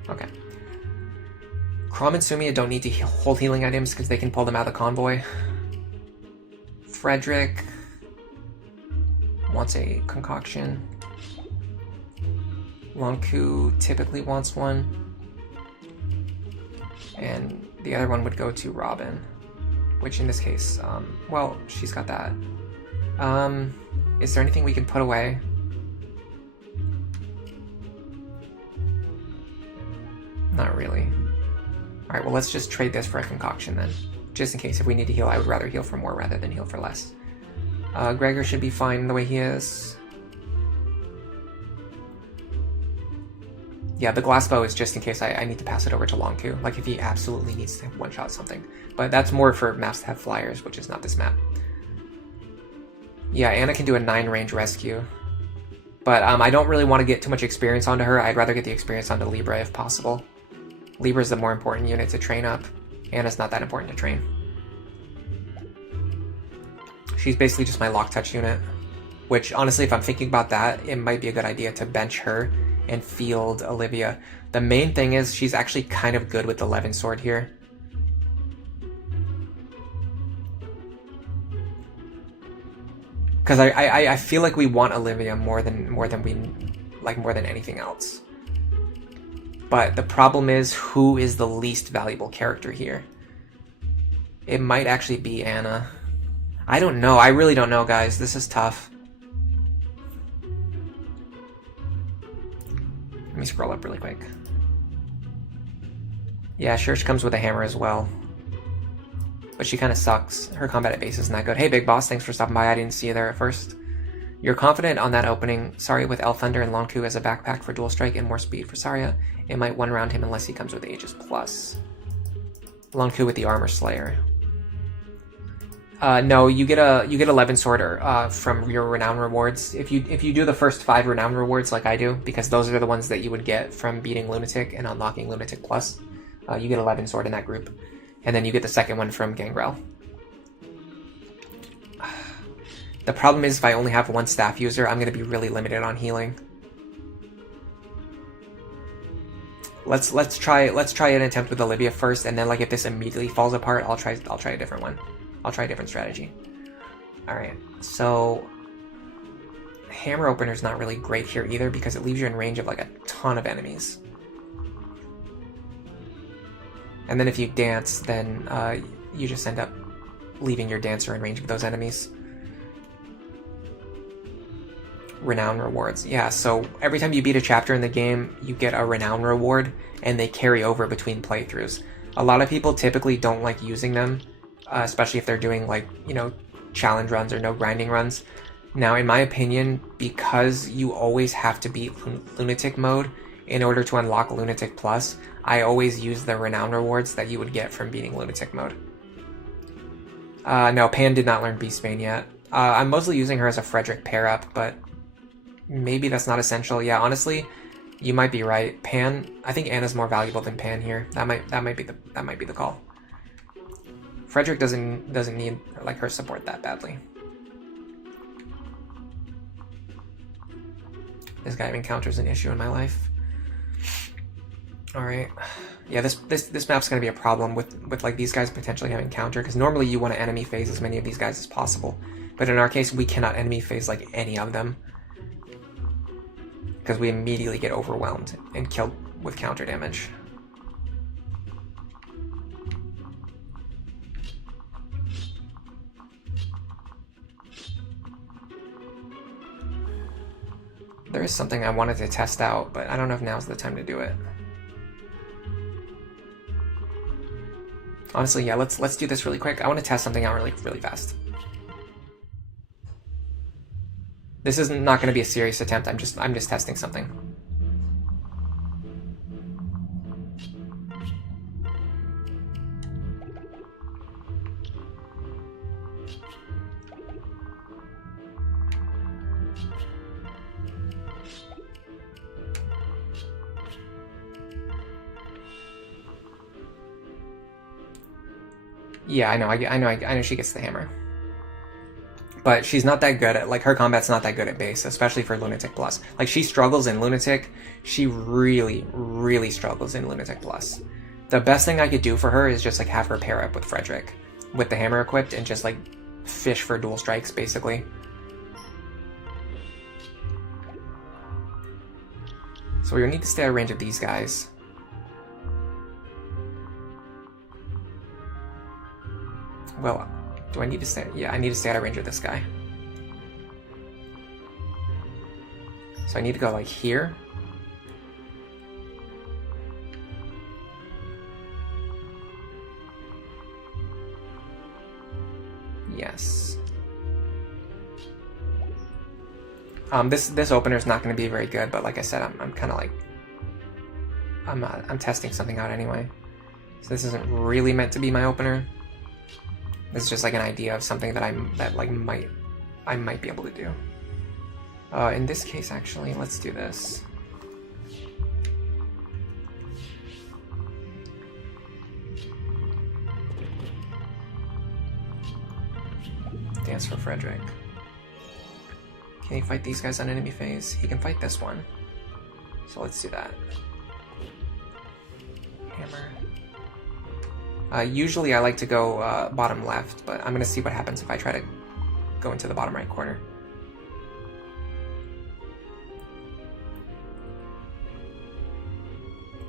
Okay. Chrom and Sumia don't need to hold healing items because they can pull them out of the convoy. Frederick wants a concoction. Lonku typically wants one. And the other one would go to Robin, which in this case, well, she's got that. Is there anything we can put away? Not really. Alright, well, let's just trade this for a concoction then. Just in case if we need to heal, I would rather heal for more rather than heal for less. Gregor should be fine the way he is. Yeah, the glass bow is just in case I need to pass it over to Lonku, like if he absolutely needs to one-shot something. But that's more for maps that have flyers, which is not this map. Yeah, Anna can do a 9-range rescue. But I don't really want to get too much experience onto her. I'd rather get the experience onto Libra if possible. Libra's the more important unit to train up. Anna's not that important to train. She's basically just my lock touch unit. Which, honestly, if I'm thinking about that, it might be a good idea to bench her and field Olivia. The main thing is she's actually kind of good with the Levin sword here. Because I feel like we want Olivia more than anything else. But the problem is, who is the least valuable character here? It might actually be Anna. I don't know. I really don't know, guys. This is tough. Let me scroll up really quick. Yeah, sure, she comes with a hammer as well. But she kind of sucks. Her combat at base isn't that good. Hey, Big Boss, thanks for stopping by. I didn't see you there at first. You're confident on that opening. Sorry, with Elf Thunder and Lonku as a backpack for dual strike and more speed for Saria, it might one-round him unless he comes with Aegis Plus. Lonku with the Armor Slayer. No, you get a Levin Sword from your Renown rewards. If you do the first 5 Renown rewards like I do, because those are the ones that you would get from beating Lunatic and unlocking Lunatic Plus, you get a Levin Sword in that group. And then you get the second one from Gangrel. The problem is if I only have one staff user, I'm going to be really limited on healing. Let's try an attempt with Olivia first, and then like if this immediately falls apart, I'll try a different one. I'll try a different strategy. All right, so hammer opener's not really great here either because it leaves you in range of like a ton of enemies. And then if you dance, then you just end up leaving your dancer in range of those enemies. Renown rewards. Yeah, so every time you beat a chapter in the game, you get a renown reward, and they carry over between playthroughs. A lot of people typically don't like using them, especially if they're doing like, you know, challenge runs or no grinding runs. Now, in my opinion, because you always have to beat Lunatic mode in order to unlock Lunatic Plus, I always use the renown rewards that you would get from beating Lunatic mode. No, Pan did not learn Beastbane yet. I'm mostly using her as a Frederick pair-up, but maybe that's not essential. Yeah, honestly, you might be right. Pan, I think Anna's more valuable than Pan here. That might be the call. Frederick doesn't need like her support that badly. This guy encounters an issue in my life. All right. Yeah, this map's gonna be a problem with like these guys potentially having counter, because normally you want to enemy phase as many of these guys as possible, but in our case we cannot enemy phase like any of them because we immediately get overwhelmed and killed with counter damage. There is something I wanted to test out, but I don't know if now's the time to do it. Honestly, yeah, let's do this really quick. I want to test something out really fast. This is not going to be a serious attempt. I'm just testing something. Yeah, I know she gets the hammer. But she's not that good at, like, her combat's not that good at base, especially for Lunatic Plus. Like, she struggles in Lunatic. She really struggles in Lunatic Plus. The best thing I could do for her is just, like, have her pair up with Frederick with the hammer equipped and just, like, fish for dual strikes, basically. So we need to stay out of range of these guys. Well, do I need to stay? Yeah, I need to stay out of range of this guy. So I need to go like here. Yes. This opener is not going to be very good, but like I said, I'm kind of like I'm testing something out anyway. So this isn't really meant to be my opener. This is just like an idea of something that I might be able to do. In this case, actually, let's do this. Dance for Frederick. Can he fight these guys on enemy phase? He can fight this one. So let's do that. Hammer. Usually I like to go bottom left, but I'm going to see what happens if I try to go into the bottom right corner.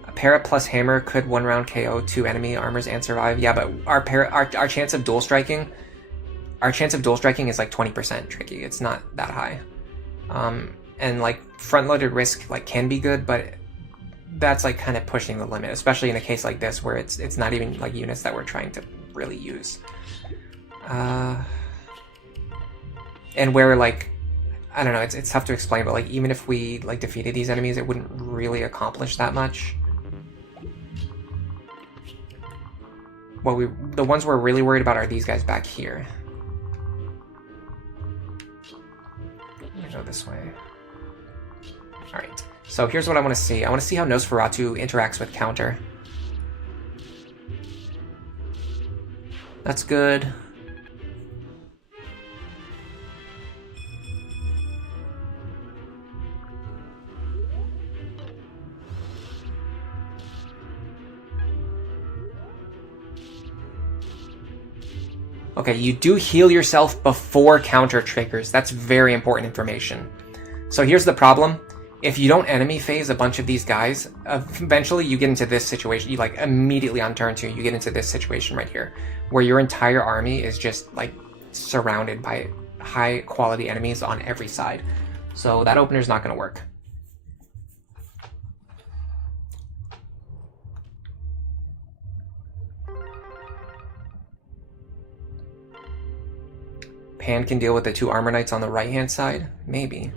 A Para plus Hammer could one round KO 2 enemy armors and survive. Yeah, but our chance of dual striking, is like 20% tricky. It's not that high. And like front-loaded risk like can be good, but that's like kind of pushing the limit, especially in a case like this where it's not even like units that we're trying to really use. And where like, I don't know, it's tough to explain, but like even if we like defeated these enemies, it wouldn't really accomplish that much. The ones we're really worried about are these guys back here. I'm gonna go this way. All right. So here's what I want to see. I want to see how Nosferatu interacts with counter. That's good. Okay, you do heal yourself before counter triggers. That's very important information. So here's the problem. If you don't enemy phase a bunch of these guys, eventually you get into this situation. You like immediately on turn 2, you get into this situation right here, where your entire army is just like surrounded by high quality enemies on every side. So that opener's not going to work. Pan can deal with the 2 armor knights on the right hand side? Maybe.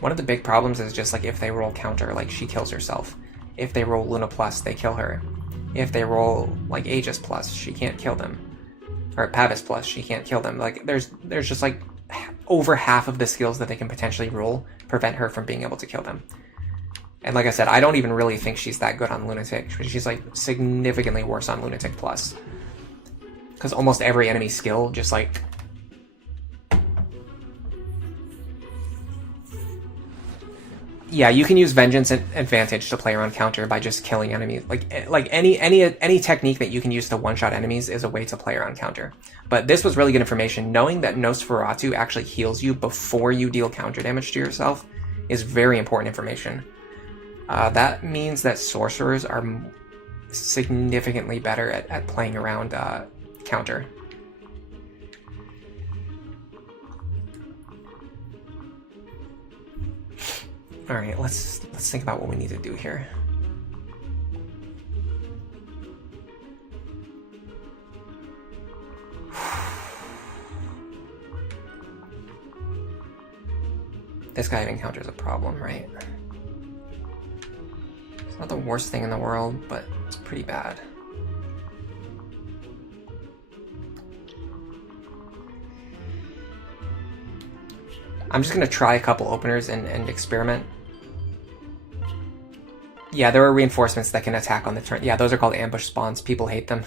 One of the big problems is just like if they roll counter, like she kills herself. If they roll Luna Plus, they kill her. If they roll like Aegis Plus, she can't kill them. Or Pavis Plus, she can't kill them. Like there's just like over half of the skills that they can potentially roll prevent her from being able to kill them. And like I said, I don't even really think she's that good on Lunatic. She's like significantly worse on Lunatic Plus. Because almost every enemy skill just like... Yeah, you can use Vengeance and Advantage to play around counter by just killing enemies. Like any technique that you can use to one-shot enemies is a way to play around counter. But this was really good information. Knowing that Nosferatu actually heals you before you deal counter damage to yourself is very important information. That means that sorcerers are significantly better at playing around counter. All right, let's think about what we need to do here. This guy encounters a problem, right? It's not the worst thing in the world, but it's pretty bad. I'm just going to try a couple openers and experiment. Yeah, there are reinforcements that can attack on the turn. Yeah, those are called ambush spawns. People hate them.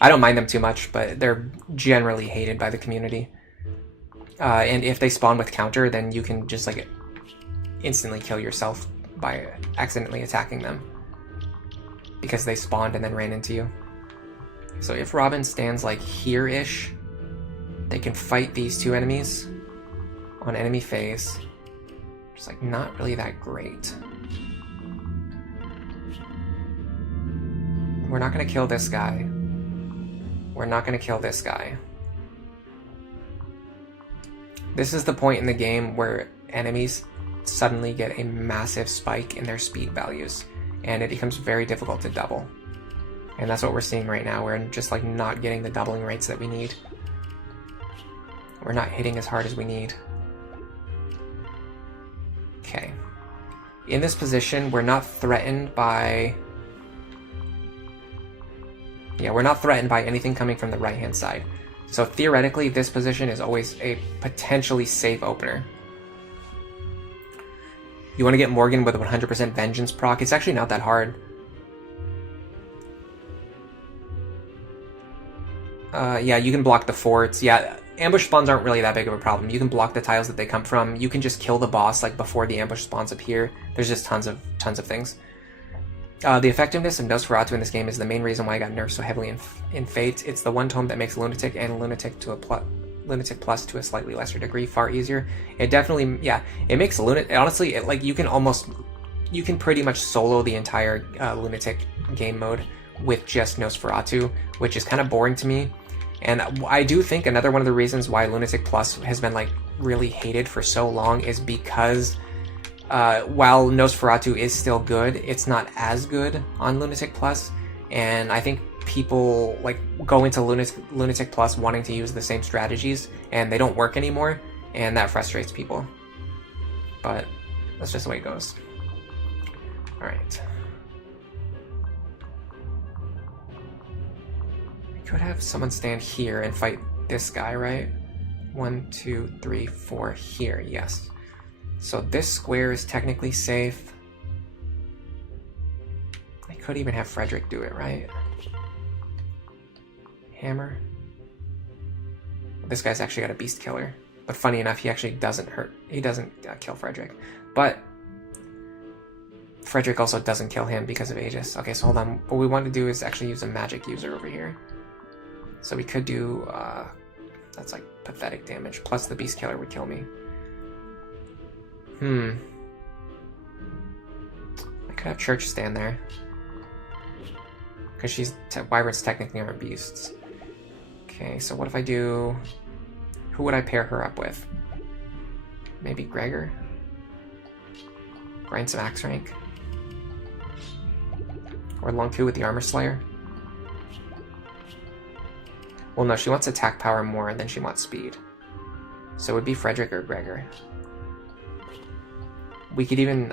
I don't mind them too much, but they're generally hated by the community. And if they spawn with counter, then you can just like instantly kill yourself by accidentally attacking them. Because they spawned and then ran into you. So if Robin stands like here-ish, they can fight these 2 enemies on enemy phase. It's like not really that great. We're not going to kill this guy. We're not going to kill this guy. This is the point in the game where enemies suddenly get a massive spike in their speed values, and it becomes very difficult to double. And that's what we're seeing right now. We're just like not getting the doubling rates that we need. We're not hitting as hard as we need. Okay. In this position, we're not threatened by... Yeah, we're not threatened by anything coming from the right-hand side. So theoretically, this position is always a potentially safe opener. You want to get Morgan with 100% Vengeance proc. It's actually not that hard. Yeah, you can block the forts. Yeah, ambush spawns aren't really that big of a problem. You can block the tiles that they come from. You can just kill the boss like before the ambush spawns appear. There's just tons of things. The effectiveness of Nosferatu in this game is the main reason why I got nerfed so heavily in Fate. It's the one tome that makes Lunatic and Lunatic Plus to a slightly lesser degree far easier. It definitely, yeah, it makes Lunatic, honestly, like you can pretty much solo the entire Lunatic game mode with just Nosferatu, which is kind of boring to me. And I do think another one of the reasons why Lunatic Plus has been like really hated for so long is because while Nosferatu is still good, it's not as good on Lunatic Plus, and I think people like go into Lunatic Plus wanting to use the same strategies, and they don't work anymore, and that frustrates people. But that's just the way it goes. Alright. We could have someone stand here and fight this guy, right? 1, 2, 3, 4 here, yes. So this square is technically safe. I could even have Frederick do it, right? Hammer. This guy's actually got a beast killer. But funny enough, he actually doesn't hurt. He doesn't kill Frederick. But Frederick also doesn't kill him because of Aegis. Okay, so hold on. What we want to do is actually use a magic user over here. So we could do... that's like pathetic damage. Plus the Beast Killer would kill me. I could have Church stand there. Because Wyverns technically aren't beasts. Okay, so what if I do... Who would I pair her up with? Maybe Gregor? Grind some axe rank? Or Lonku with the Armor Slayer? Well, no, she wants attack power more than she wants speed. So it would be Frederick or Gregor. We could even,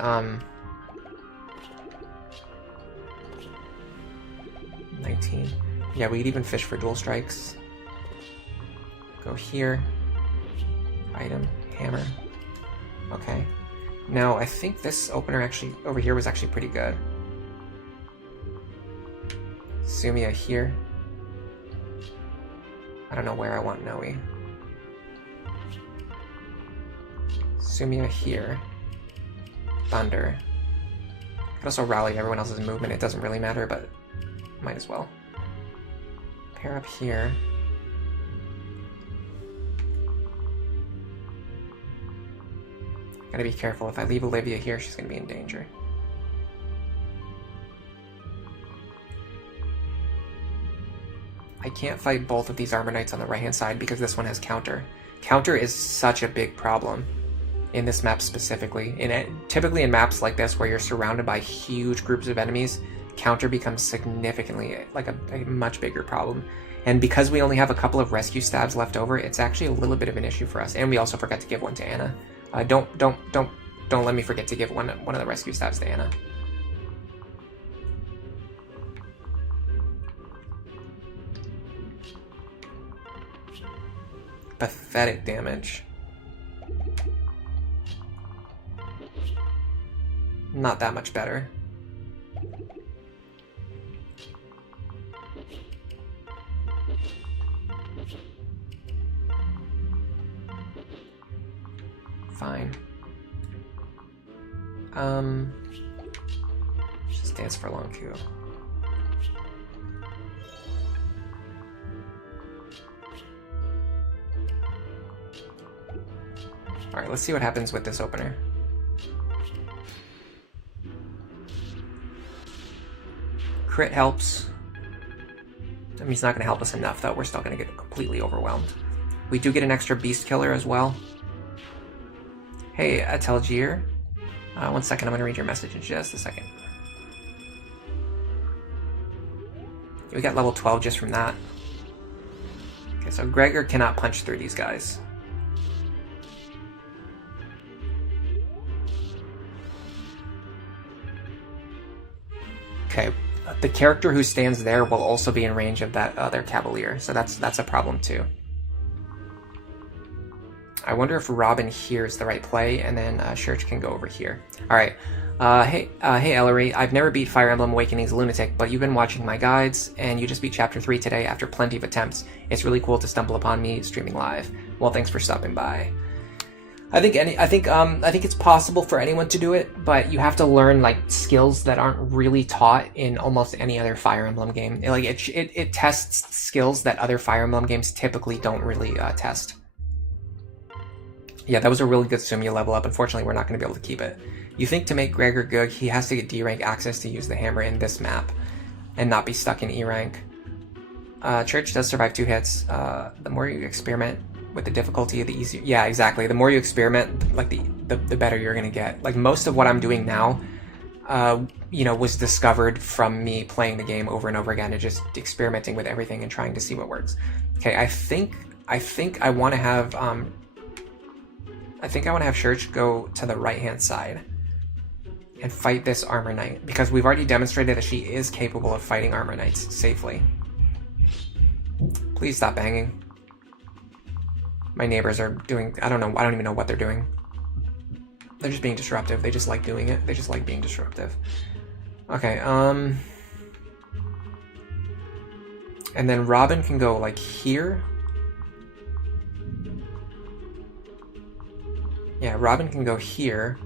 19. Yeah, we could even fish for dual strikes. Go here. Item. Hammer. Okay. Now, I think this opener actually, over here, was actually pretty good. Sumia here. I don't know where I want Noe. Sumia here. Thunder. I could also rally everyone else's movement. It doesn't really matter, but might as well. Pair up here. Gotta be careful. If I leave Olivia here, she's gonna be in danger. I can't fight both of these Armor Knights on the right-hand side because this one has counter. Counter is such a big problem in this map specifically. Typically in maps like this where you're surrounded by huge groups of enemies, counter becomes significantly like a much bigger problem. And because we only have a couple of rescue stabs left over, it's actually a little bit of an issue for us. And we also forgot to give one to Anna. Don't let me forget to give one of the rescue stabs to Anna. Pathetic damage. Not that much better. Fine. Just dance for Lonku. Alright, let's see what happens with this opener. Crit helps. I mean, he's not going to help us enough, though. We're still going to get completely overwhelmed. We do get an extra Beast Killer as well. Hey, Atelgier. 1 second, I'm going to read your message in just a second. We got level 12 just from that. Okay, so Gregor cannot punch through these guys. Okay, the character who stands there will also be in range of that other Cavalier, so that's a problem too. I wonder if Robin here is the right play, and then Church can go over here. Alright, hey Ellery, I've never beat Fire Emblem Awakening's Lunatic, but you've been watching my guides, and you just beat Chapter 3 today after plenty of attempts. It's really cool to stumble upon me streaming live. Well, thanks for stopping by. I think it's possible for anyone to do it, but you have to learn like skills that aren't really taught in almost any other Fire Emblem game. Like it tests skills that other Fire Emblem games typically don't really test. Yeah, that was a really good Sumia level up. Unfortunately, we're not going to be able to keep it. You think to make Gregor good, he has to get D rank access to use the hammer in this map, and not be stuck in E rank. Church does survive 2 hits. The more you experiment with the difficulty, the easier. Yeah, exactly. The more you experiment, like the better you're gonna get. Like most of what I'm doing now, you know, was discovered from me playing the game over and over again and just experimenting with everything and trying to see what works. Okay, I think I want to have Church go to the right-hand side and fight this Armor Knight, because we've already demonstrated that she is capable of fighting Armor Knights safely. Please stop banging. My neighbors are doing, I don't even know what they're doing. They're just being disruptive. They just like doing it. They just like being disruptive. Okay, and then Robin can go like here. Yeah, Robin can go here.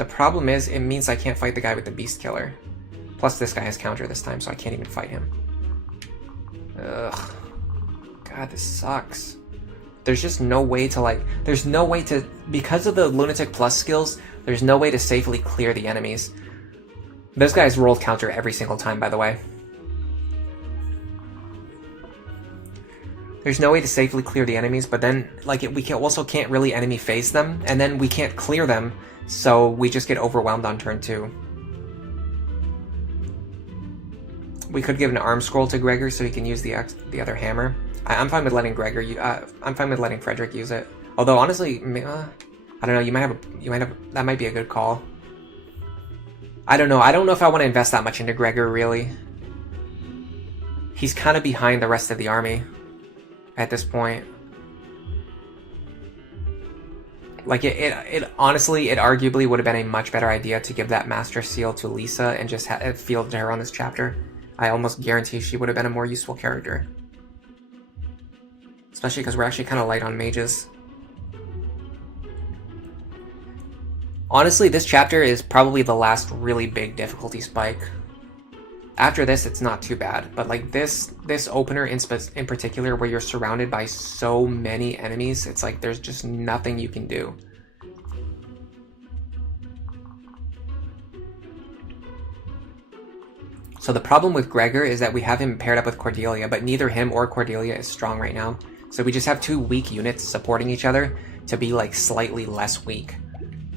The problem is, it means I can't fight the guy with the Beast Killer. Plus this guy has counter this time, so I can't even fight him. Ugh. God, this sucks. There's just no way to, like... There's no way to... Because of the Lunatic Plus skills, there's no way to safely clear the enemies. This guy's rolled counter every single time, by the way. There's no way to safely clear the enemies, but then, like, we also can't really enemy phase them, and then we can't clear them, so we just get overwhelmed on turn 2. We could give an arm scroll to Gregor so he can use the other hammer. I'm fine with letting Gregor. I'm fine with letting Frederick use it. Although honestly, I don't know. You might have. That might be a good call. I don't know. I don't know if I want to invest that much into Gregor really. He's kind of behind the rest of the army at this point. Like it honestly, it arguably would have been a much better idea to give that Master Seal to Lisa and just field her on this chapter. I almost guarantee she would have been a more useful character. Especially because we're actually kind of light on mages. Honestly, this chapter is probably the last really big difficulty spike. After this, it's not too bad, but like this opener in particular, where you're surrounded by so many enemies, it's like there's just nothing you can do. So the problem with Gregor is that we have him paired up with Cordelia, but neither him or Cordelia is strong right now. So we just have two weak units supporting each other to be like slightly less weak,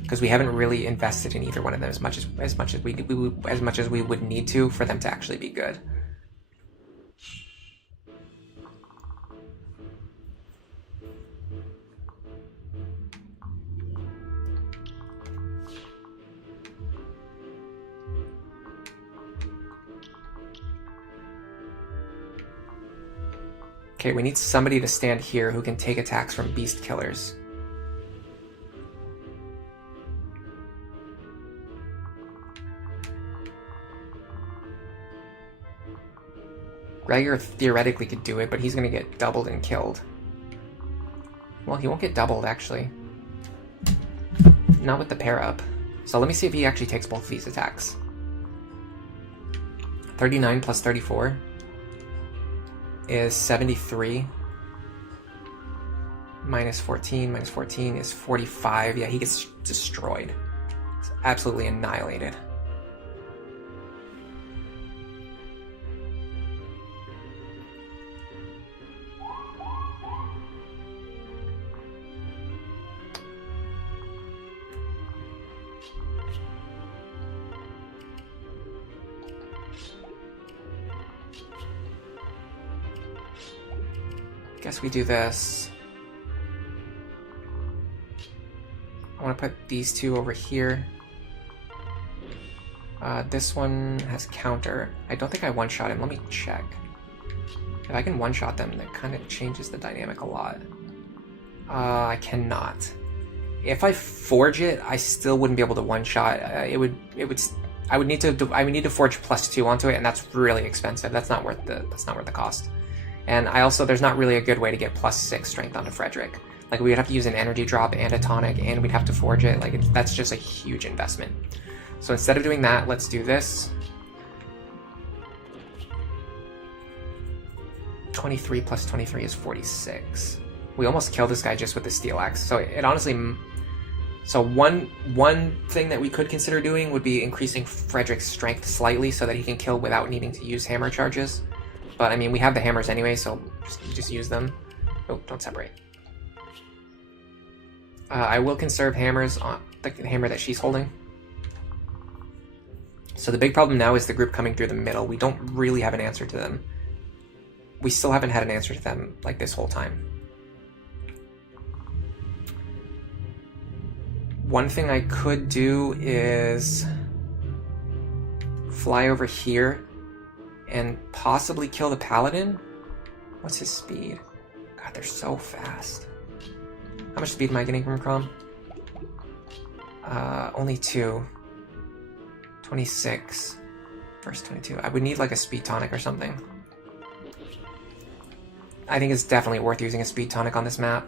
because we haven't really invested in either one of them as much as we would need to for them to actually be good. Okay, we need somebody to stand here who can take attacks from beast killers. Gregor theoretically could do it, but he's going to get doubled and killed. Well, he won't get doubled, actually. Not with the pair up. So let me see if he actually takes both of these attacks. 39 plus 34 is 73. Minus 14 is 45. Yeah, he gets destroyed. He's absolutely annihilated. Guess we do this. I want to put these two over here. This one has counter. I don't think I one-shot him. Let me check. If I can one-shot them, that kind of changes the dynamic a lot. I cannot. If I forge it, I still wouldn't be able to one-shot. I would need to forge +2 onto it, and that's really expensive. That's not worth the cost. And there's not really a good way to get +6 strength onto Frederick. Like, we would have to use an energy drop and a tonic, and we'd have to forge it. Like, that's just a huge investment. So instead of doing that, let's do this. 23 plus 23 is 46. We almost killed this guy just with the steel axe. So it honestly... So one thing that we could consider doing would be increasing Frederick's strength slightly so that he can kill without needing to use hammer charges. But, I mean, we have the hammers anyway, so just use them. Oh, don't separate. I will conserve hammers on the hammer that she's holding. So the big problem now is the group coming through the middle. We don't really have an answer to them. We still haven't had an answer to them, like, this whole time. One thing I could do is fly over here and possibly kill the paladin. What's his speed? God, they're so fast. How much speed am I getting from Crom? Only 2. 26. First 22. I would need like a speed tonic or something. I think it's definitely worth using a speed tonic on this map.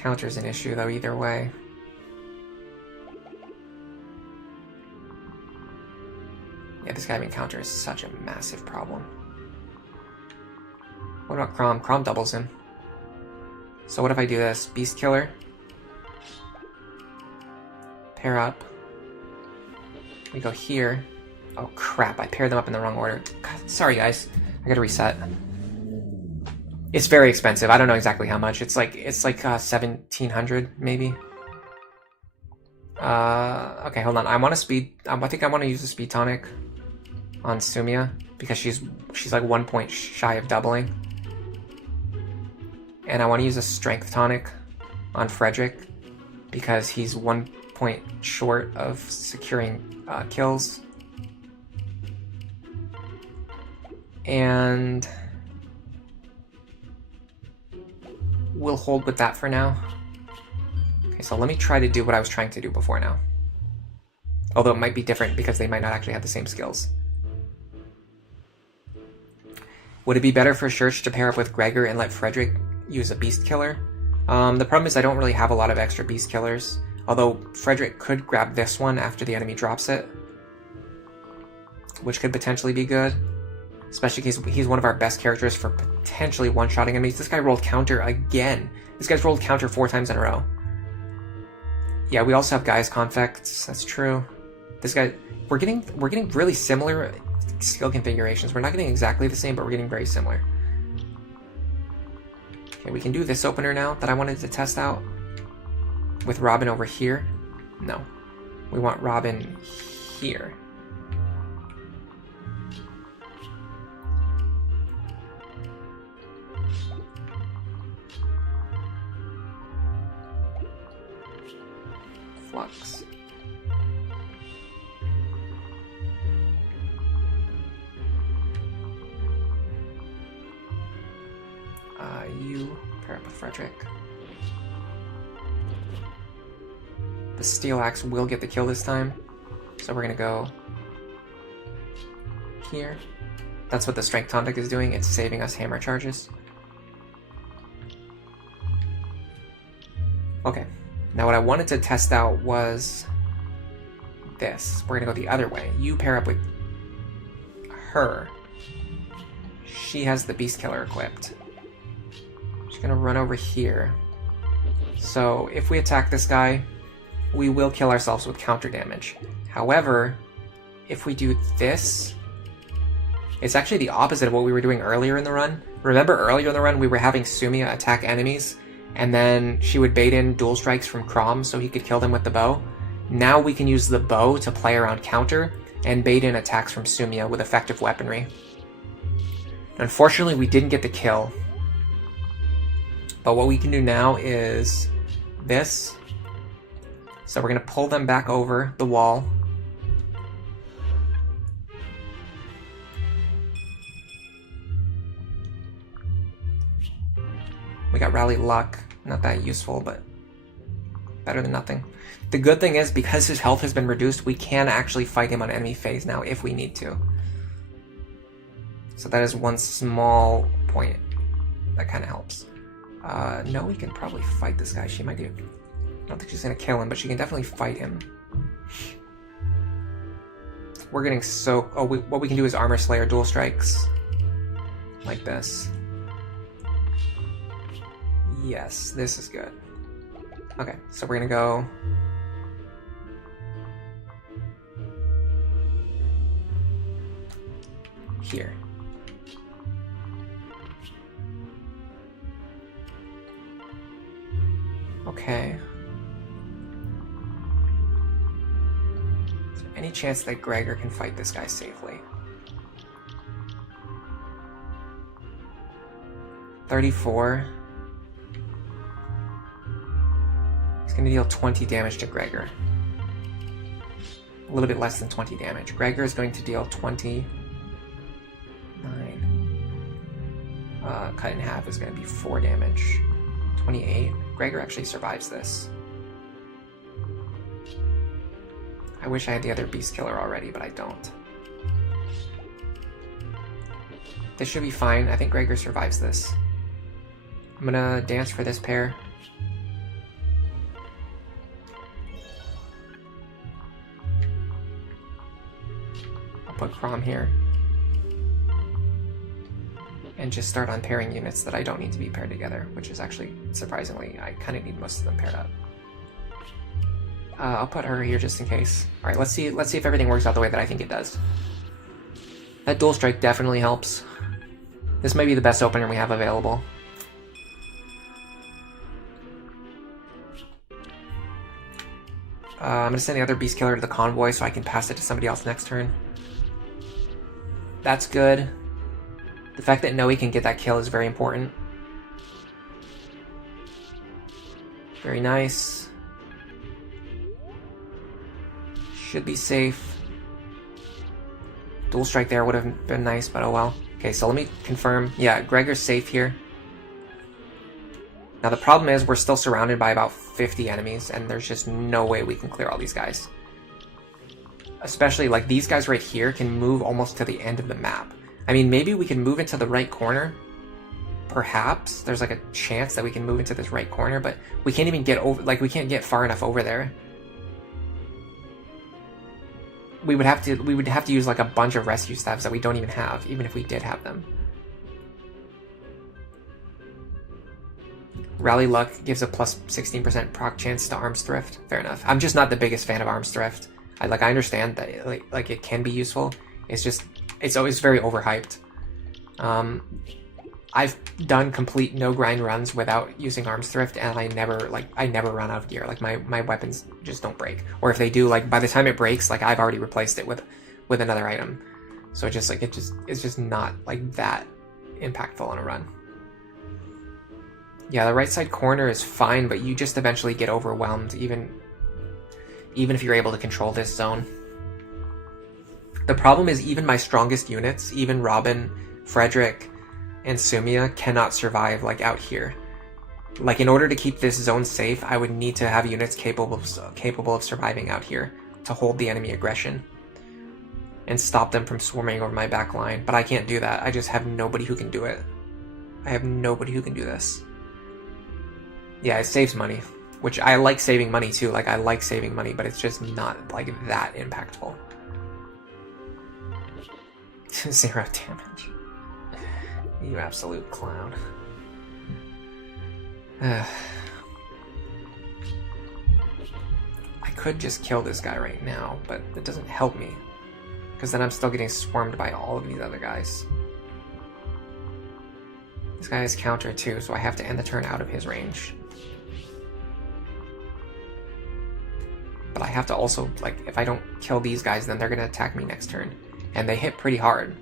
Counter's an issue though either way. Yeah, this guy having counter is such a massive problem. What about Chrom? Chrom doubles him. So what if I do this? Beast Killer. Pair up. We go here. Oh crap, I paired them up in the wrong order. God, sorry guys, I gotta reset. It's very expensive. I don't know exactly how much. It's like 1700 maybe. Okay, hold on. I want to speed. I think I want to use the speed tonic on Sumia because she's like 1 point shy of doubling, and I want to use a strength tonic on Frederick because he's 1 point short of securing kills. And we'll hold with that for now. Okay, so let me try to do what I was trying to do before now. Although it might be different because they might not actually have the same skills. Would it be better for Church to pair up with Gregor and let Frederick use a Beast Killer? The problem is I don't really have a lot of extra Beast Killers. Although Frederick could grab this one after the enemy drops it, which could potentially be good. Especially because he's one of our best characters for potentially one-shotting enemies. This guy rolled counter again. This guy's rolled counter 4 times in a row. Yeah, we also have Gaia's Confects. That's true. This guy, we're getting really similar skill configurations. We're not getting exactly the same, but we're getting very similar. Okay, we can do this opener now that I wanted to test out with Robin over here. No, we want Robin here. Flux. You pair up with Frederick. The Steel Axe will get the kill this time, so we're gonna go here. That's what the Strength Tonic is doing, it's saving us hammer charges. Okay. Now what I wanted to test out was this. We're gonna go the other way. You pair up with her. She has the Beast Killer equipped. She's gonna run over here. So if we attack this guy, we will kill ourselves with counter damage. However, if we do this, it's actually the opposite of what we were doing earlier in the run. Remember earlier in the run we were having Sumia attack enemies and then she would bait in dual strikes from Chrom so he could kill them with the bow. Now we can use the bow to play around counter and bait in attacks from Sumia with effective weaponry. Unfortunately, we didn't get the kill. But what we can do now is this. So we're going to pull them back over the wall. We got Rally Luck. Not that useful, but better than nothing. The good thing is, because his health has been reduced, we can actually fight him on enemy phase now if we need to. So that is one small point that kind of helps. No, we can probably fight this guy. She might do. I don't think she's going to kill him, but she can definitely fight him. We're getting so... Oh, what we can do is Armor Slayer dual strikes. Like this. Yes, this is good. Okay, so we're going to go... here. Okay. Is there any chance that Gregor can fight this guy safely? 34. He's going to deal 20 damage to Gregor. A little bit less than 20 damage. Gregor is going to deal 29. Cut in half is going to be 4 damage. 28. Gregor actually survives this. I wish I had the other Beast Killer already, but I don't. This should be fine. I think Gregor survives this. I'm gonna dance for this pair. put Crom here. And just start unpairing units that I don't need to be paired together, which is actually, surprisingly, I kind of need most of them paired up. I'll put her here just in case. Alright, let's see if everything works out the way that I think it does. That dual strike definitely helps. This might be the best opener we have available. I'm gonna send the other Beast Killer to the convoy so I can pass it to somebody else next turn. That's good. The fact that Noe can get that kill is very important. Very nice. Should be safe. Dual strike there would have been nice, but oh well. Okay, so let me confirm. Yeah, Gregor's safe here. Now the problem is we're still surrounded by about 50 enemies, and there's just no way we can clear all these guys. Especially, like, these guys right here can move almost to the end of the map. I mean, maybe we can move into the right corner. Perhaps. There's, like, a chance that we can move into this right corner, but we can't even get over, like, we can't get far enough over there. We would have to use, like, a bunch of rescue staffs that we don't even have, even if we did have them. Rally Luck gives a plus 16% proc chance to Arms Thrift. Fair enough. I'm just not the biggest fan of Arms Thrift. I understand that it can be useful. It's just, it's always very overhyped. I've done complete no grind runs without using Arms Thrift, and I never run out of gear. Like my weapons just don't break. Or if they do, like by the time it breaks, like I've already replaced it with another item. So it's just not like that impactful on a run. Yeah, the right side corner is fine, but you just eventually get overwhelmed, even if you're able to control this zone. The problem is even my strongest units, even Robin, Frederick, and Sumia cannot survive like out here. Like in order to keep this zone safe, I would need to have units capable of surviving out here to hold the enemy aggression and stop them from swarming over my back line. But I can't do that. I just have nobody who can do it. I have nobody who can do this. Yeah, it saves money, which I like saving money too. Like I like saving money, but it's just not like that impactful. 0 damage. You absolute clown. I could just kill this guy right now, but it doesn't help me. Because then I'm still getting swarmed by all of these other guys. This guy has counter too, so I have to end the turn out of his range. But I have to also, like, if I don't kill these guys, then they're going to attack me next turn. And they hit pretty hard.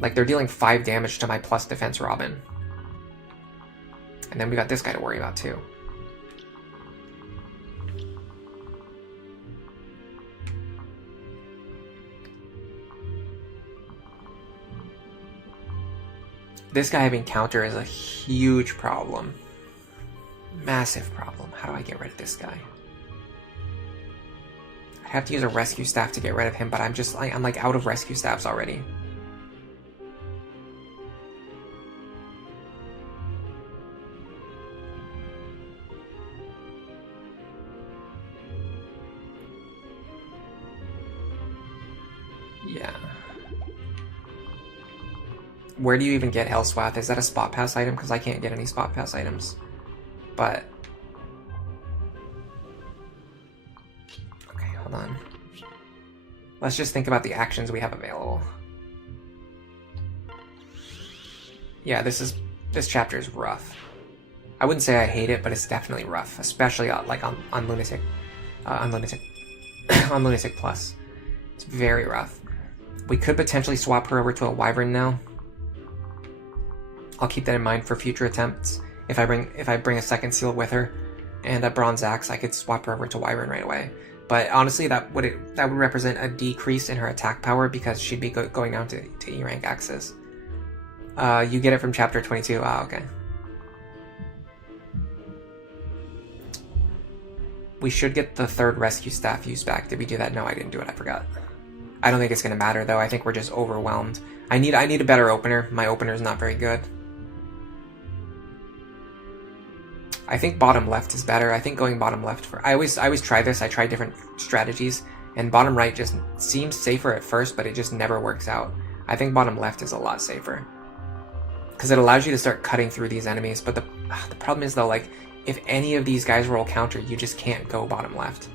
Like, they're dealing 5 damage to my plus defense Robin. And then we got this guy to worry about too. This guy having counter is a huge problem. Massive problem. How do I get rid of this guy? I have to use a rescue staff to get rid of him, but I'm like out of rescue staffs already. Yeah. Where do you even get Hellswath? Is that a spot pass item? Because I can't get any spot pass items. But okay, hold on. Let's just think about the actions we have available. Yeah, this chapter is rough. I wouldn't say I hate it, but it's definitely rough, especially like on Lunatic, on Lunatic Plus. It's very rough. We could potentially swap her over to a Wyvern now. I'll keep that in mind for future attempts. If I bring a second seal with her and a Bronze Axe, I could swap her over to Wyvern right away. But honestly, that would represent a decrease in her attack power because she'd be going down to E rank axes. You get it from chapter 22. Ah, okay. We should get the third rescue staff use back. Did we do that? No, I didn't do it. I forgot. I don't think it's going to matter though. I think we're just overwhelmed. I need a better opener. My opener is not very good. I think bottom left is better. I think going bottom left I always try this. I try different strategies, And bottom right just seems safer at first, but it just never works out. I think bottom left is a lot safer. Because it allows you to start cutting through these enemies, but the problem is though, like, if any of these guys roll counter, you just can't go bottom left.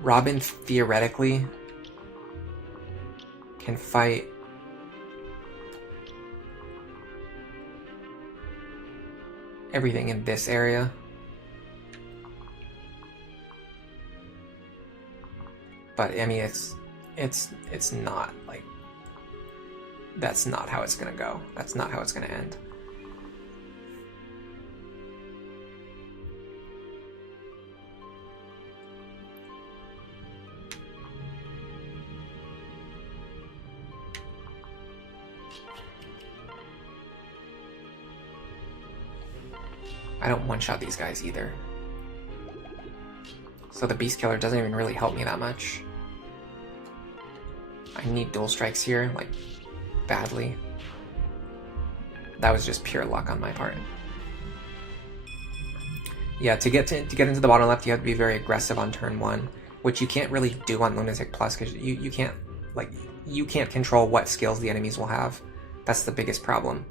Robin theoretically can fight everything in this area. But I mean, it's not like, that's not how it's gonna go. That's not how it's gonna end. I don't one-shot these guys either. So the Beast Killer doesn't even really help me that much. I need dual strikes here, like, badly. That was just pure luck on my part. Yeah, to get into the bottom left, you have to be very aggressive on turn 1, which you can't really do on Lunatic Plus, because you can't control what skills the enemies will have. That's the biggest problem.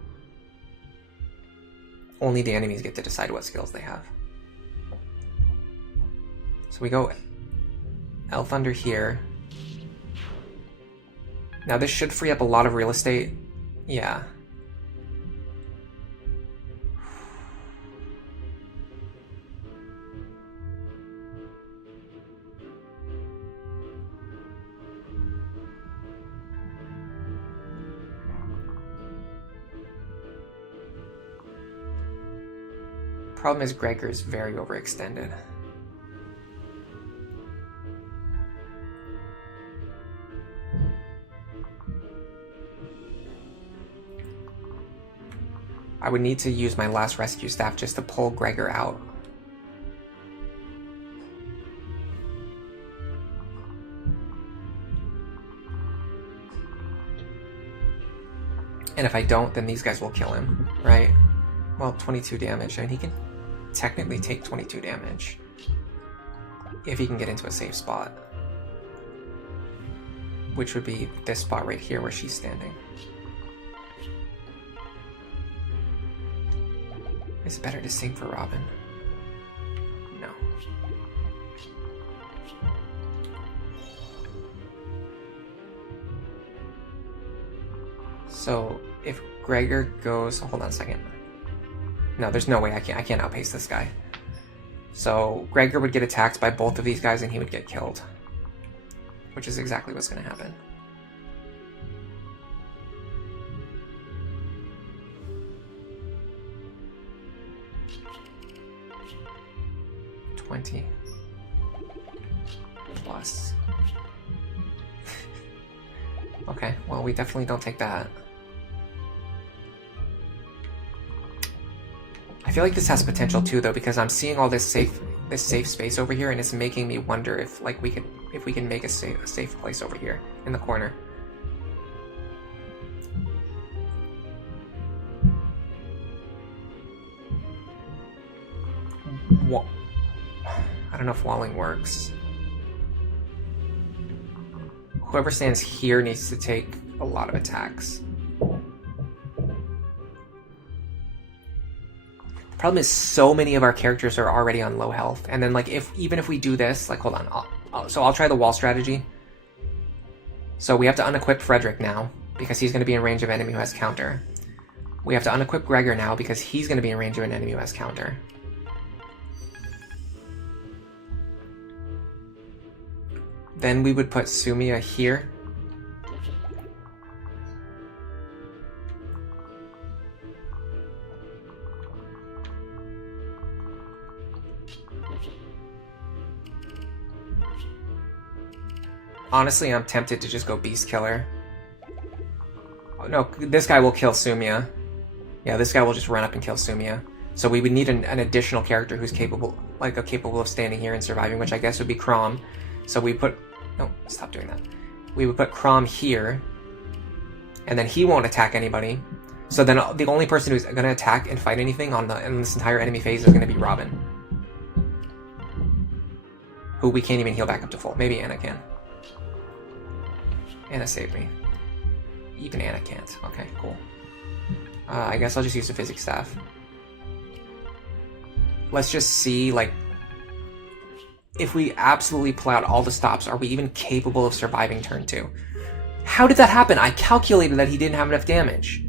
Only the enemies get to decide what skills they have. So we go Elf under here. Now this should free up a lot of real estate. Yeah. Problem is Gregor's very overextended. I would need to use my last rescue staff just to pull Gregor out. And if I don't, then these guys will kill him, right? Well, 22 damage. I mean, he can technically take 22 damage if he can get into a safe spot, which would be this spot right here where she's standing. Is it better to sing for Robin? No. So if Gregor goes, hold on a second. No, there's no way I can't outpace this guy. So Gregor would get attacked by both of these guys and he would get killed, which is exactly what's going to happen. $20 plus. Okay, well, we definitely don't take that. I feel like this has potential too, though, because I'm seeing all this safe space over here, and it's making me wonder if, like, we can make a safe place over here in the corner. I don't know if walling works. Whoever stands here needs to take a lot of attacks. Problem is, so many of our characters are already on low health, and then, like, even if we do this, like, hold on, so I'll try the wall strategy. So we have to unequip Frederick now because he's going to be in range of an enemy who has counter. We have to unequip Gregor now because he's going to be in range of an enemy who has counter. Then we would put Sumia here. Honestly, I'm tempted to just go Beast Killer. Oh, no, this guy will kill Sumia. Yeah, this guy will just run up and kill Sumia. So we would need an additional character who's capable of standing here and surviving, which I guess would be Crom. So we put... No, stop doing that. We would put Crom here, and then he won't attack anybody. So then the only person who's going to attack and fight anything in this entire enemy phase is going to be Robin. Who we can't even heal back up to full. Maybe Anna can. Anna saved me. Even Anna can't. Okay, cool. I guess I'll just use the physics staff. Let's just see, like, if we absolutely pull out all the stops, are we even capable of surviving turn 2? How did that happen? I calculated that he didn't have enough damage.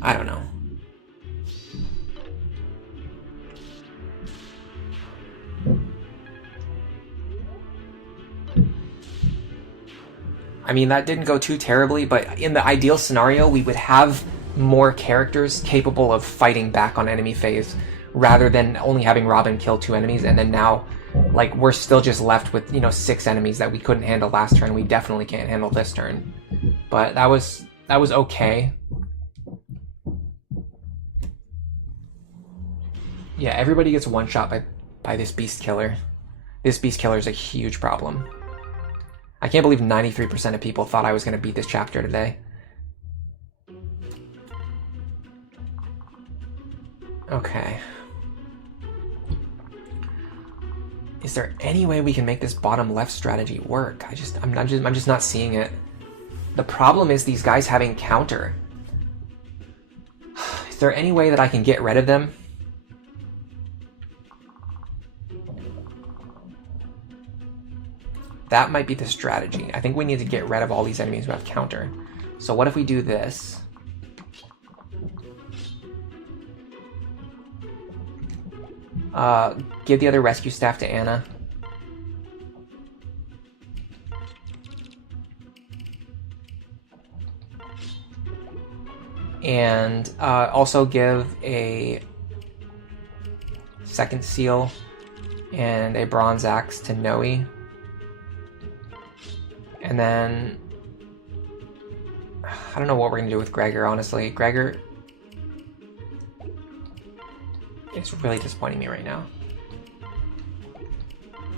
I don't know. I mean, that didn't go too terribly, but in the ideal scenario, we would have more characters capable of fighting back on enemy phase, rather than only having Robin kill 2 enemies, and then now, like, we're still just left with, you know, 6 enemies that we couldn't handle last turn. We definitely can't handle this turn. But that was okay. Yeah, everybody gets one shot by this beast killer. This beast killer is a huge problem. I can't believe 93% of people thought I was going to beat this chapter today. Okay. Is there any way we can make this bottom left strategy work? I'm just not seeing it. The problem is these guys having counter. Is there any way that I can get rid of them? That might be the strategy. I think we need to get rid of all these enemies who have counter. So what if we do this? Give the other rescue staff to Anna. And also give a second seal and a bronze axe to Noe. And then I don't know what we're gonna do with Gregor, honestly. Gregor is really disappointing me right now.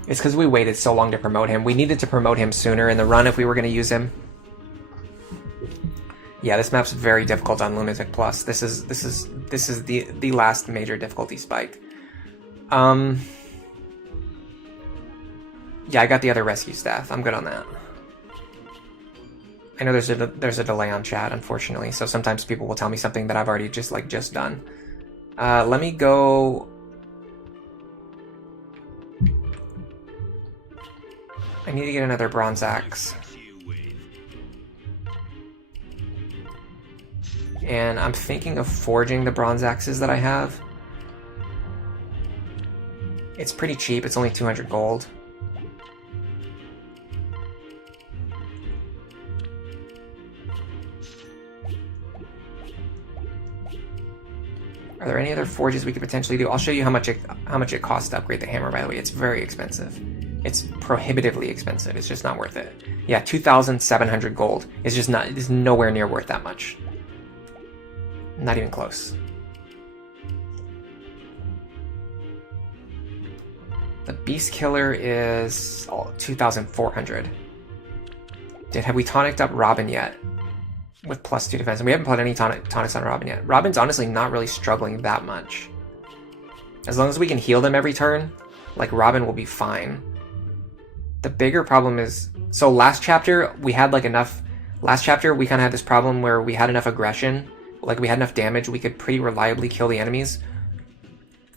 It's because we waited so long to promote him. We needed to promote him sooner in the run if we were gonna use him. Yeah, this map's very difficult on Lunatic Plus. This is the last major difficulty spike. Yeah, I got the other rescue staff. I'm good on that. I know there's a delay on chat, unfortunately, so sometimes people will tell me something that I've already just done. Let me go. I need to get another bronze axe. And I'm thinking of forging the bronze axes that I have. It's pretty cheap, it's only 200 gold. Are there any other forges we could potentially do? I'll show you how much it costs to upgrade the hammer, by the way. It's very expensive. It's prohibitively expensive. It's just not worth it. Yeah, 2,700 gold. It's nowhere near worth that much. Not even close. The Beast Killer is 2,400. Have we tonicked up Robin yet? With +2 defense, and we haven't put any tonics on Robin yet. Robin's honestly not really struggling that much. As long as we can heal them every turn, like, Robin will be fine. The bigger problem is, so last chapter we had like enough. Last chapter we kind of had this problem where we had enough aggression, like we had enough damage, we could pretty reliably kill the enemies,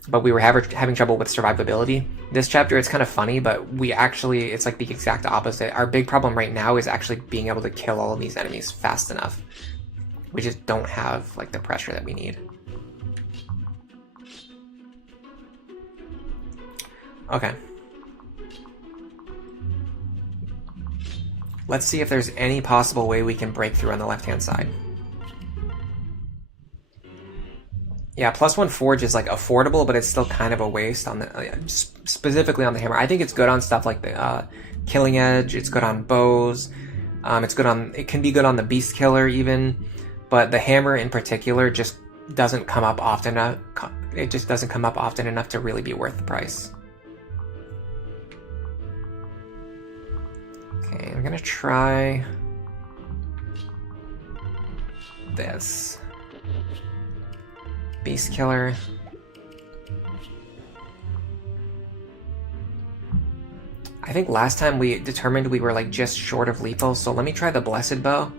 but we were having trouble with survivability. This chapter it's kind of funny, but it's like the exact opposite. Our big problem right now is actually being able to kill all of these enemies fast enough. We just don't have like the pressure that we need. Okay. Let's see if there's any possible way we can break through on the left-hand side. Yeah, +1 forge is like affordable, but it's still kind of a waste on the specifically on the hammer. I think it's good on stuff like the killing edge. It's good on bows. It can be good on the beast killer even, but the hammer in particular just doesn't come up often enough. It just doesn't come up often enough to really be worth the price. Okay, I'm gonna try this. Beast Killer. I think last time we determined we were like just short of lethal, so let me try the Blessed Bow.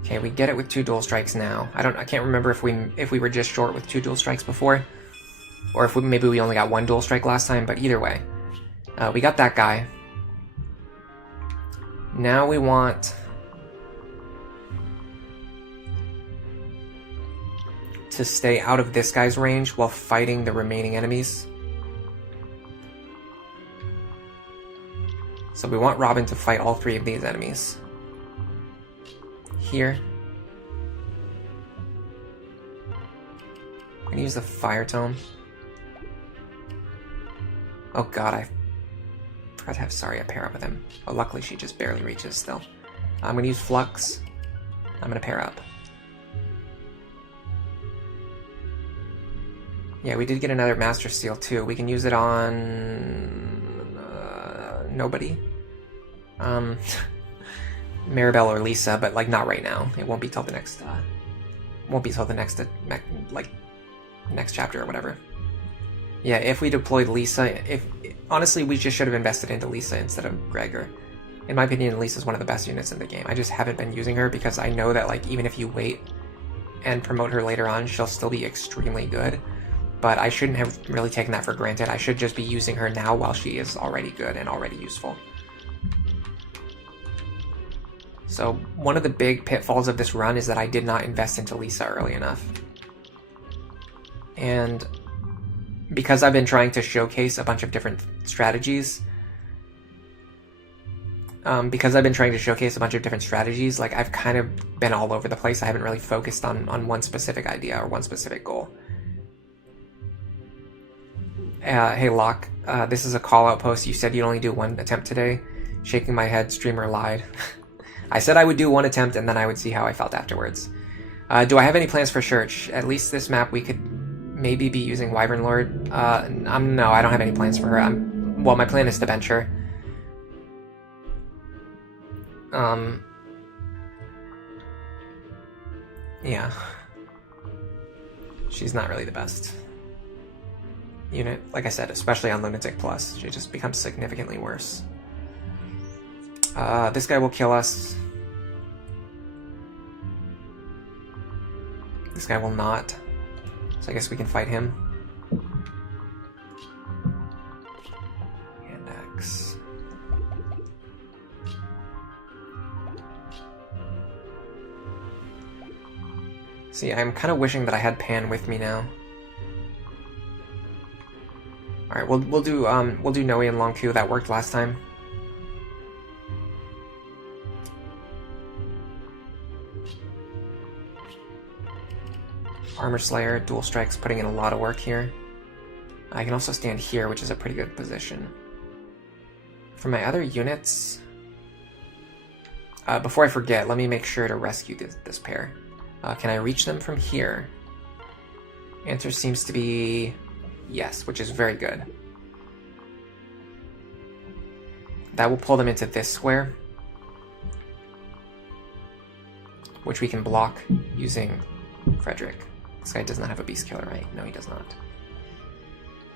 Okay, we get it with 2 dual strikes now. I can't remember if we were just short with 2 dual strikes before, or if maybe we only got 1 dual strike last time. But either way, we got that guy. Now we want to stay out of this guy's range while fighting the remaining enemies. So we want Robin to fight all 3 of these enemies. Here. I'm gonna use the Fire Tome. Oh god, I forgot to have Saria pair up with him. Oh, luckily she just barely reaches still. I'm gonna use Flux. I'm gonna pair up. Yeah, we did get another Master Seal too. We can use it on nobody. Maribel or Lisa, but like not right now. It won't be till the next next chapter or whatever. Yeah, if we deployed Lisa, honestly we just should have invested into Lisa instead of Gregor. In my opinion, Lisa's one of the best units in the game. I just haven't been using her because I know that like even if you wait and promote her later on, she'll still be extremely good. But I shouldn't have really taken that for granted. I should just be using her now while she is already good and already useful. So one of the big pitfalls of this run is that I did not invest into Lisa early enough. And because I've been trying to showcase a bunch of different strategies, like I've kind of been all over the place. I haven't really focused on one specific idea or one specific goal. Hey Locke, this is a call-out post. You said you'd only do 1 attempt today. Shaking my head, streamer lied. I said I would do 1 attempt and then I would see how I felt afterwards. Do I have any plans for Church? At least this map we could maybe be using Wyvern Lord. No, I don't have any plans for her. Well, my plan is to bench her. Yeah. She's not really the best unit. Like I said, especially on Lunatic Plus. She just becomes significantly worse. This guy will kill us. This guy will not. So I guess we can fight him. Hand axe. See, I'm kind of wishing that I had Pan with me now. All right, we'll do Noe and Long Q. That worked last time. Armor Slayer, dual strikes, putting in a lot of work here. I can also stand here, which is a pretty good position. For my other units, before I forget, let me make sure to rescue this pair. Can I reach them from here? Answer seems to be yes, which is very good. That will pull them into this square, which we can block using Frederick. This guy does not have a Beast Killer, right? No, he does not.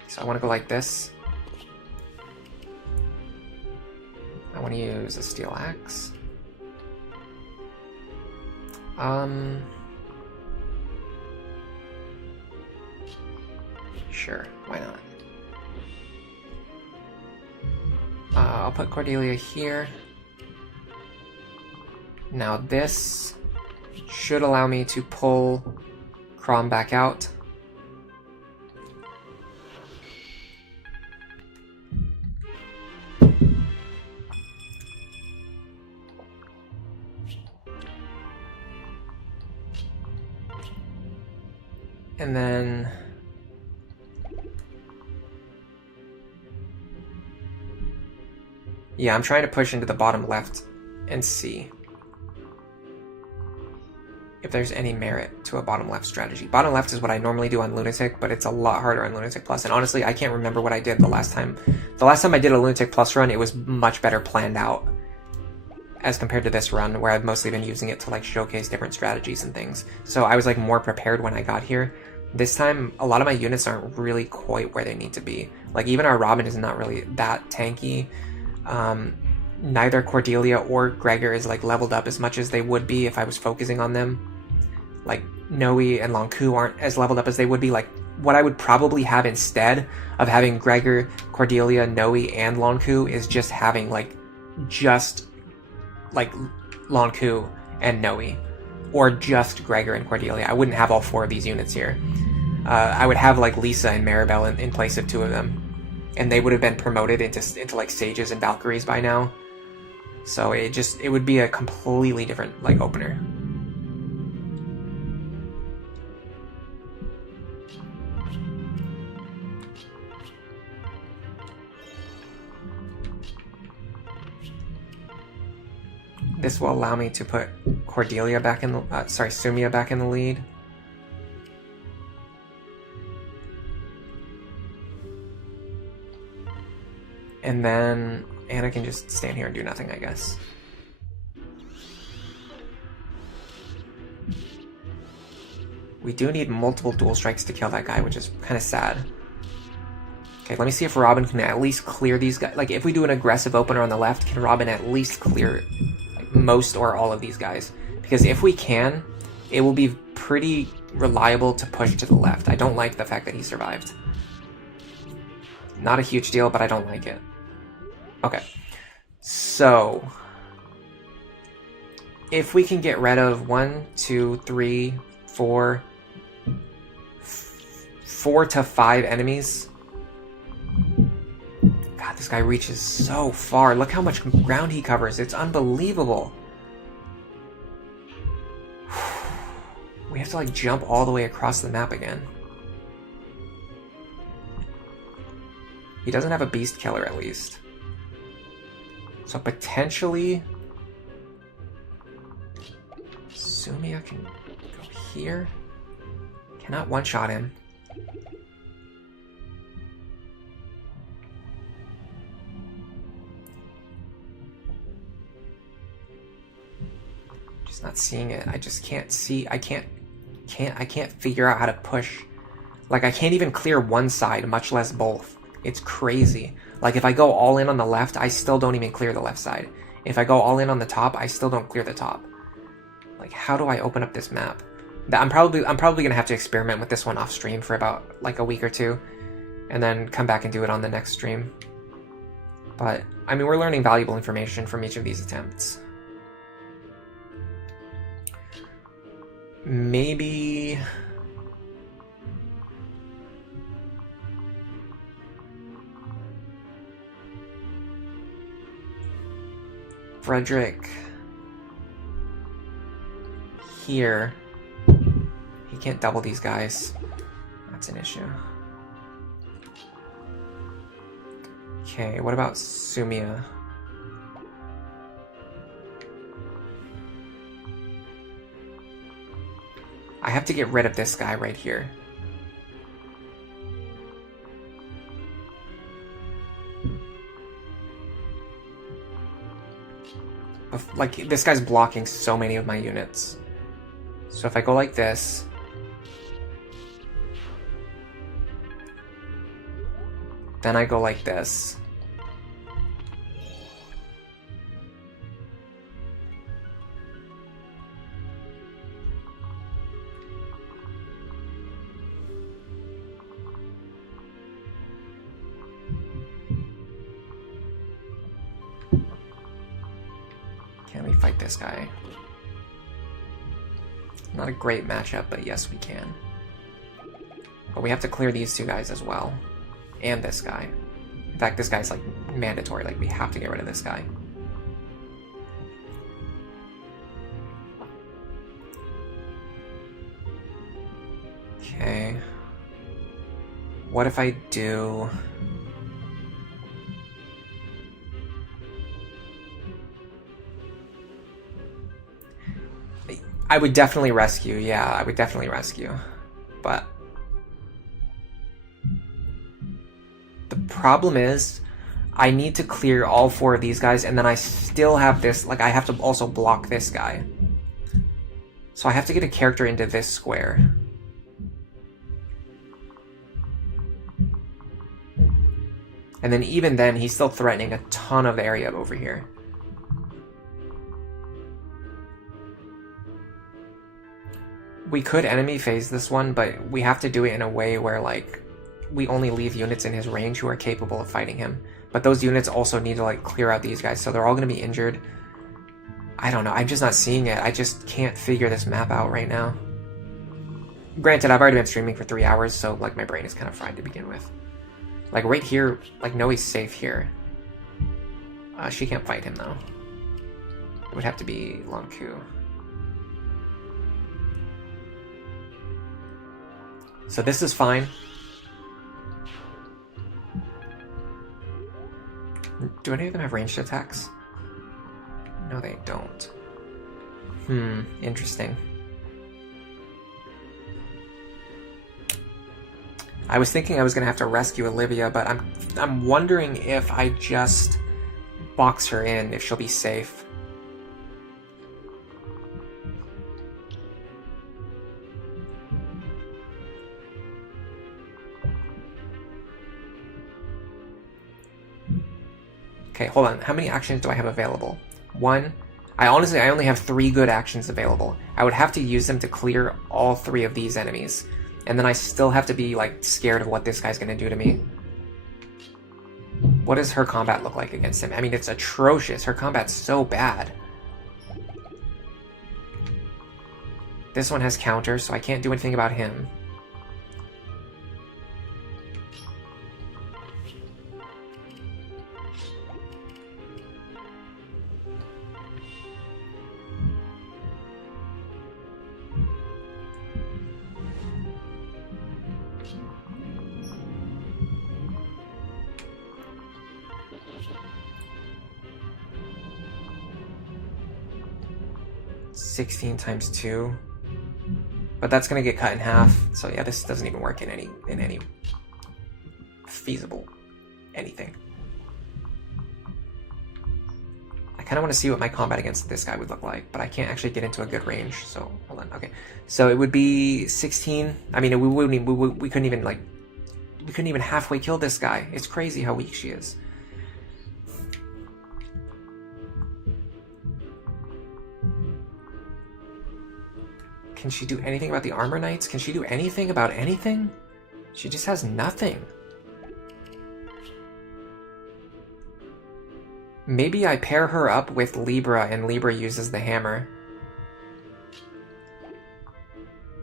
So I want to go like this. I want to use a Steel Axe. Sure, why not? I'll put Cordelia here. Now this should allow me to pull Crom back out. And then yeah, I'm trying to push into the bottom left and see if there's any merit to a bottom left strategy. Bottom left is what I normally do on Lunatic, but it's a lot harder on Lunatic Plus. And honestly, I can't remember what I did the last time. The last time I did a Lunatic Plus run, it was much better planned out. as compared to this run where I've mostly been using it to like showcase different strategies and things. So I was like more prepared when I got here. This time, a lot of my units aren't really quite where they need to be. Like even our Robin is not really that tanky. Neither Cordelia or Gregor is like leveled up as much as they would be if I was focusing on them. Like Noe and Lonku aren't as leveled up as they would be. Like what I would probably have instead of having Gregor, Cordelia, Noe, and Lonku is just having like Lonku and Noe, or just Gregor and Cordelia. I wouldn't have all 4 of these units here. I would have like Lisa and Maribel in place of 2 of them, and they would have been promoted into like Sages and Valkyries by now. So it would be a completely different like opener. This will allow me to put Cordelia back in the Sumia back in the lead. And then Anna can just stand here and do nothing, I guess. We do need multiple dual strikes to kill that guy, which is kind of sad. Okay, let me see if Robin can at least clear these guys. Like, if we do an aggressive opener on the left, can Robin at least clear like, most or all of these guys? Because if we can, it will be pretty reliable to push to the left. I don't like the fact that he survived. Not a huge deal, but I don't like it. Okay, so if we can get rid of 4 to 5 enemies. God, this guy reaches so far. Look how much ground he covers. It's unbelievable. We have to like jump all the way across the map again. He doesn't have a beast killer at least. So potentially Sumia can go here. Cannot one-shot him. Just not seeing it. I just can't see. I can't figure out how to push. Like I can't even clear one side, much less both. It's crazy. Like if I go all in on the left, I still don't even clear the left side. If I go all in on the top, I still don't clear the top. Like how do I open up this map? I'm probably gonna have to experiment with this one off stream for about like a week or 2, and then come back and do it on the next stream. But I mean, we're learning valuable information from each of these attempts. Maybe Frederick here. He can't double these guys. That's an issue. Okay, what about Sumia? I have to get rid of this guy right here. Like, this guy's blocking so many of my units. So if I go like this... then I go like this. Can we fight this guy? Not a great matchup, but yes, we can. But we have to clear these 2 guys as well. And this guy. In fact, this guy's like mandatory. Like, we have to get rid of this guy. Okay. What if I do... I would definitely rescue. Yeah, I would definitely rescue. But... the problem is, I need to clear all 4 of these guys, and then I still have this, like, I have to also block this guy. So I have to get a character into this square. And then even then, he's still threatening a ton of area over here. We could enemy phase this one, but we have to do it in a way where, like, we only leave units in his range who are capable of fighting him. But those units also need to, like, clear out these guys, so they're all going to be injured. I don't know, I'm just not seeing it. I just can't figure this map out right now. Granted, I've already been streaming for 3 hours, so, like, my brain is kind of fried to begin with. Like, right here, like, Noe's safe here. She can't fight him, though. It would have to be Lonku. So this is fine. Do any of them have ranged attacks? No, they don't. Interesting. I was thinking I was gonna have to rescue Olivia, but I'm wondering if I just box her in, if she'll be safe. Okay, hold on. How many actions do I have available? 1. I only have 3 good actions available. I would have to use them to clear all 3 of these enemies. And then I still have to be, like, scared of what this guy's gonna do to me. What does her combat look like against him? I mean, it's atrocious. Her combat's so bad. This one has counter, so I can't do anything about him. $16 times 2. But that's gonna get cut in half. So yeah, this doesn't even work in any feasible anything. I kind of want to see what my combat against this guy would look like, but I can't actually get into a good range. So hold on. Okay, so it would be 16. I mean, we couldn't even halfway kill this guy. It's crazy how weak she is. Can she do anything about the Armor Knights? Can she do anything about anything? She just has nothing. Maybe I pair her up with Libra and Libra uses the hammer.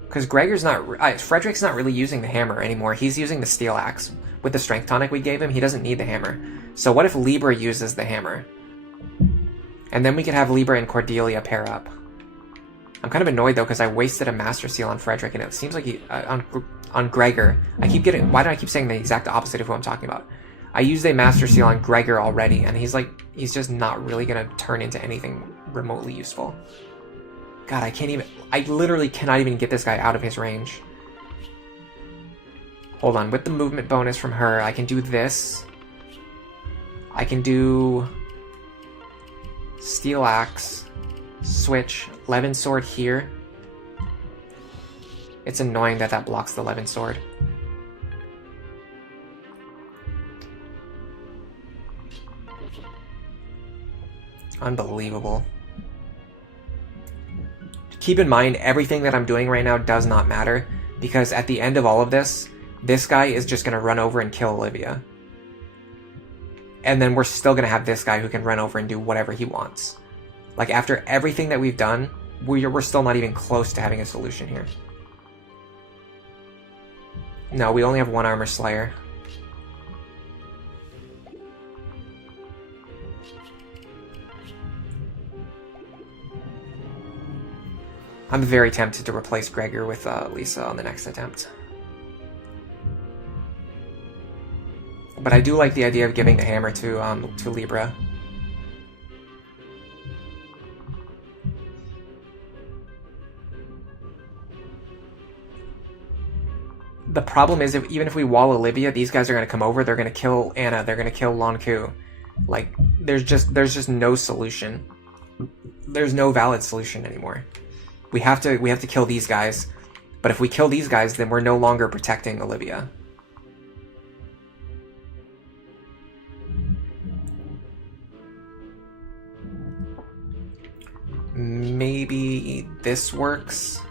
Because Frederick's not really using the hammer anymore. He's using the steel axe. With the strength tonic we gave him, he doesn't need the hammer. So what if Libra uses the hammer? And then we could have Libra and Cordelia pair up. I'm kind of annoyed though because I wasted a Master Seal on Frederick, and it seems like on Gregor. Why do I keep saying the exact opposite of who I'm talking about? I used a Master Seal on Gregor already, and he's just not really gonna turn into anything remotely useful. God, I literally cannot even get this guy out of his range. Hold on, with the movement bonus from her, I can do this. I can do Steel Axe, switch, Levin Sword here. It's annoying that blocks the Levin Sword. Unbelievable. Keep in mind, everything that I'm doing right now does not matter, because at the end of all of this, this guy is just going to run over and kill Olivia. And then we're still going to have this guy who can run over and do whatever he wants. Like, after everything that we've done, we're still not even close to having a solution here. No, we only have 1 Armor Slayer. I'm very tempted to replace Gregor with Lisa on the next attempt. But I do like the idea of giving the hammer to Libra. The problem is, even if we wall Olivia, these guys are going to come over, they're going to kill Anna, they're going to kill Lonku. Like, there's just no solution. There's no valid solution anymore. We have to kill these guys. But if we kill these guys, then we're no longer protecting Olivia. Maybe this works.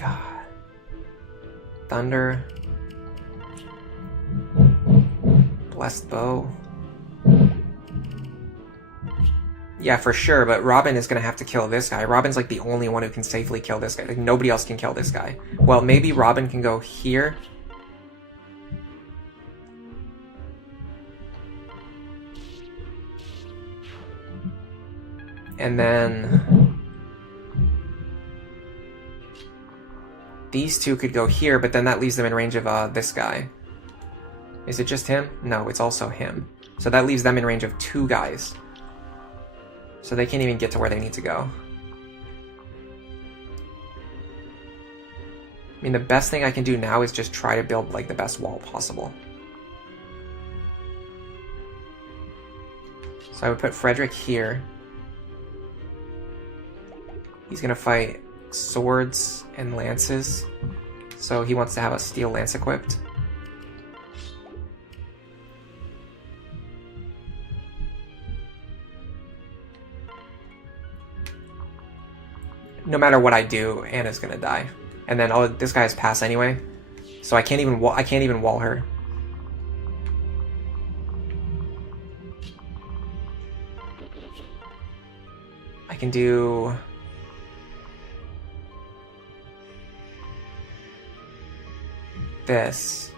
God. Thunder. Blessed bow. Yeah, for sure, but Robin is going to have to kill this guy. Robin's like the only one who can safely kill this guy. Like, nobody else can kill this guy. Well, maybe Robin can go here. And then these two could go here, but then that leaves them in range of this guy. Is it just him? No, it's also him. So that leaves them in range of two guys. So they can't even get to where they need to go. I mean, the best thing I can do now is just try to build like the best wall possible. So I would put Frederick here. He's gonna fight swords and lances. So he wants to have a steel lance equipped. No matter what I do, Anna's gonna die, and then this guy has pass anyway, so I can't even wall her. I can do this.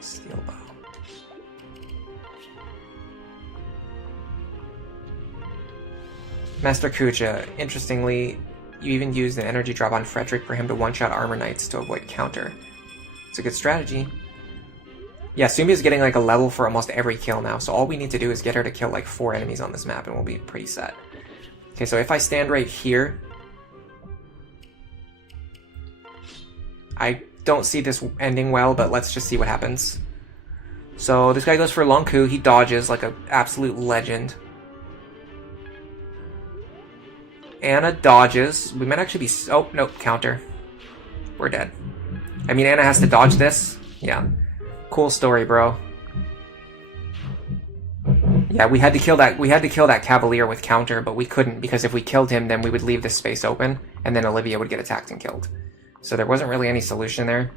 Steel bow. Master Kuja, interestingly, you even used an energy drop on Frederick for him to one-shot armor knights to avoid counter. It's a good strategy. Yeah, Sumi is getting like a level for almost every kill now, so all we need to do is get her to kill like 4 enemies on this map and we'll be pretty set. Okay, so if I stand right here, I don't see this ending well, but let's just see what happens. So this guy goes for Lonku, he dodges like an absolute legend. Anna dodges. We might actually be... Oh, nope, counter. We're dead. I mean, Anna has to dodge this. Yeah. Cool story, bro. Yeah, we had to kill that Cavalier with counter, but we couldn't, because if we killed him, then we would leave this space open, and then Olivia would get attacked and killed. So there wasn't really any solution there.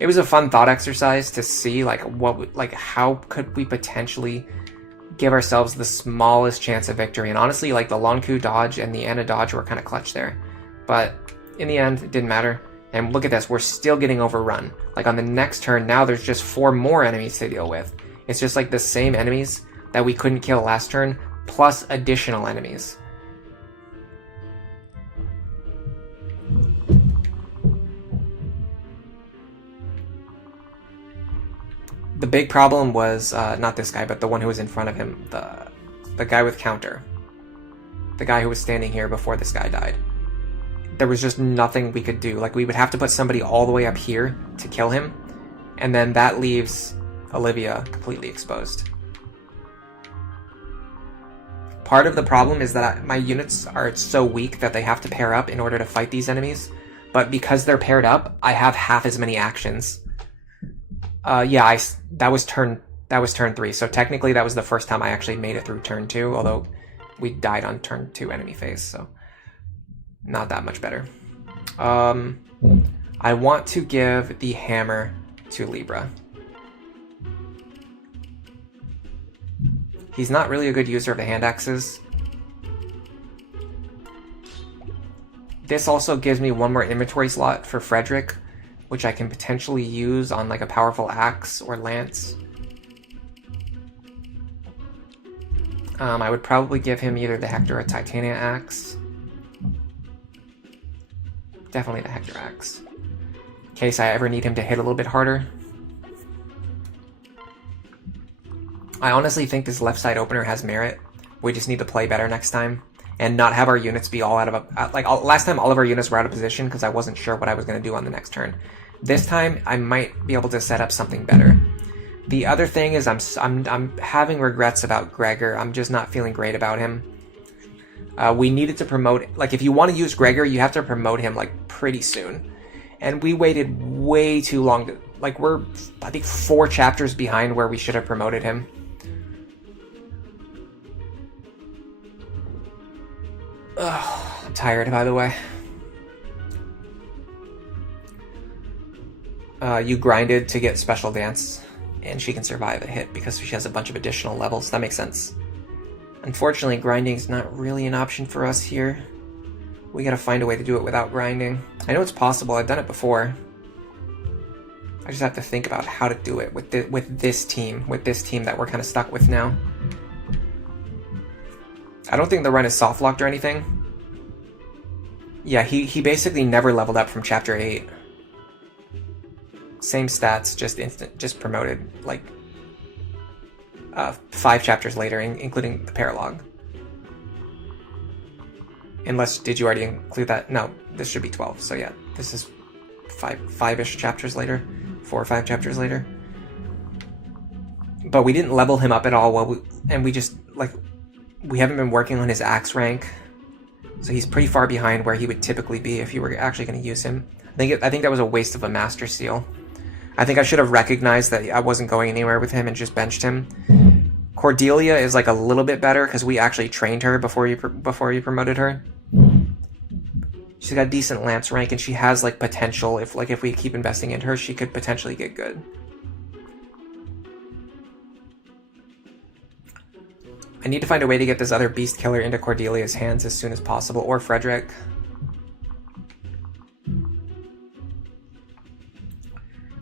It was a fun thought exercise to see, like, how could we potentially give ourselves the smallest chance of victory. And honestly, like, the Lonku dodge and the Anna dodge were kind of clutch there. But in the end, it didn't matter. And look at this, we're still getting overrun. Like, on the next turn, now there's just 4 more enemies to deal with. It's just like the same enemies that we couldn't kill last turn, plus additional enemies. The big problem was, not this guy, but the one who was in front of him, the guy with counter. The guy who was standing here before this guy died. There was just nothing we could do. Like, we would have to put somebody all the way up here to kill him, and then that leaves Olivia completely exposed. Part of the problem is that my units are so weak that they have to pair up in order to fight these enemies, but because they're paired up, I have half as many actions. Yeah, that was turn 3, so technically that was the first time I actually made it through turn 2, although we died on turn 2 enemy phase, so not that much better. I want to give the hammer to Libra. He's not really a good user of the hand axes. This also gives me 1 more inventory slot for Frederick, which I can potentially use on like a powerful axe or lance. I would probably give him either the Hector or Titania axe. Definitely the Hector axe, in case I ever need him to hit a little bit harder. I honestly think this left side opener has merit. We just need to play better next time. and not have our units be all out of last time all of our units were out of position because I wasn't sure what I was going to do on the next turn. This time I might be able to set up something better. The other thing is I'm having regrets about Gregor. I'm just not feeling great about him. We needed to promote, like, if you want to use Gregor, you have to promote him like pretty soon, and we waited way too long to, like, we're I think 4 chapters behind where we should have promoted him. Ugh, I'm tired, by the way. You grinded to get special dance, and she can survive a hit because she has a bunch of additional levels. That makes sense. Unfortunately, grinding is not really an option for us here. We gotta find a way to do it without grinding. I know it's possible, I've done it before. I just have to think about how to do it with this team that we're kind of stuck with now. I don't think the run is soft locked or anything. Yeah, he basically never leveled up from chapter 8. Same stats, just promoted, like 5 chapters later, including the paralog. Unless, did you already include that? No, this should be 12. So yeah, this is 5-ish chapters later, 4 or 5 chapters later. But we didn't level him up at all. And we just, like, we haven't been working on his axe rank, so he's pretty far behind where he would typically be if you were actually going to use him. I think that was a waste of a master seal. I think I should have recognized that I wasn't going anywhere with him and just benched him. Cordelia is like a little bit better because we actually trained her before you promoted her. She's got decent lance rank and she has like potential. If we keep investing in her, she could potentially get good. I need to find a way to get this other beast killer into Cordelia's hands as soon as possible, or Frederick.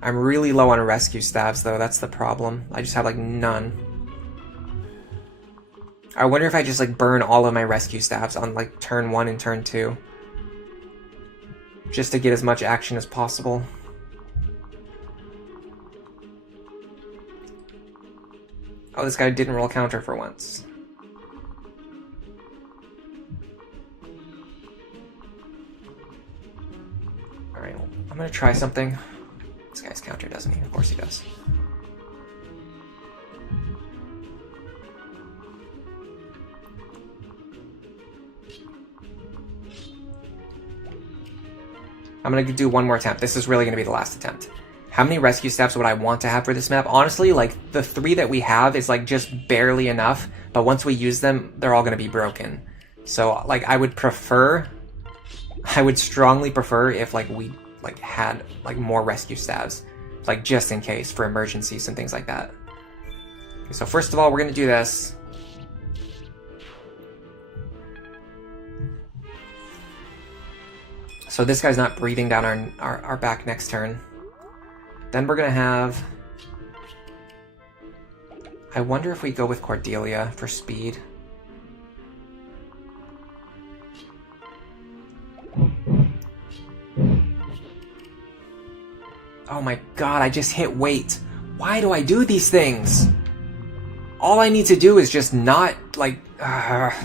I'm really low on rescue staves, though. That's the problem. I just have, like, none. I wonder if I just, like, burn all of my rescue staves on, like, turn 1 and turn 2. Just to get as much action as possible. Oh, this guy didn't roll counter for once. Alright, I'm gonna try something. This guy's counter, doesn't he? Of course he does. I'm gonna do one more attempt. This is really gonna be the last attempt. How many rescue steps would I want to have for this map? Honestly, like, the 3 that we have is, like, just barely enough, but once we use them, they're all gonna be broken. So, like, I would strongly prefer if, like, we like had like more rescue staves, like just in case for emergencies and things like that. Okay, so first of all, we're gonna do this. So this guy's not breathing down our back next turn. Then we're gonna have, I wonder if we go with Cordelia for speed. Oh my god, I just hit wait. Why do I do these things? All I need to do is just not, like... Alright,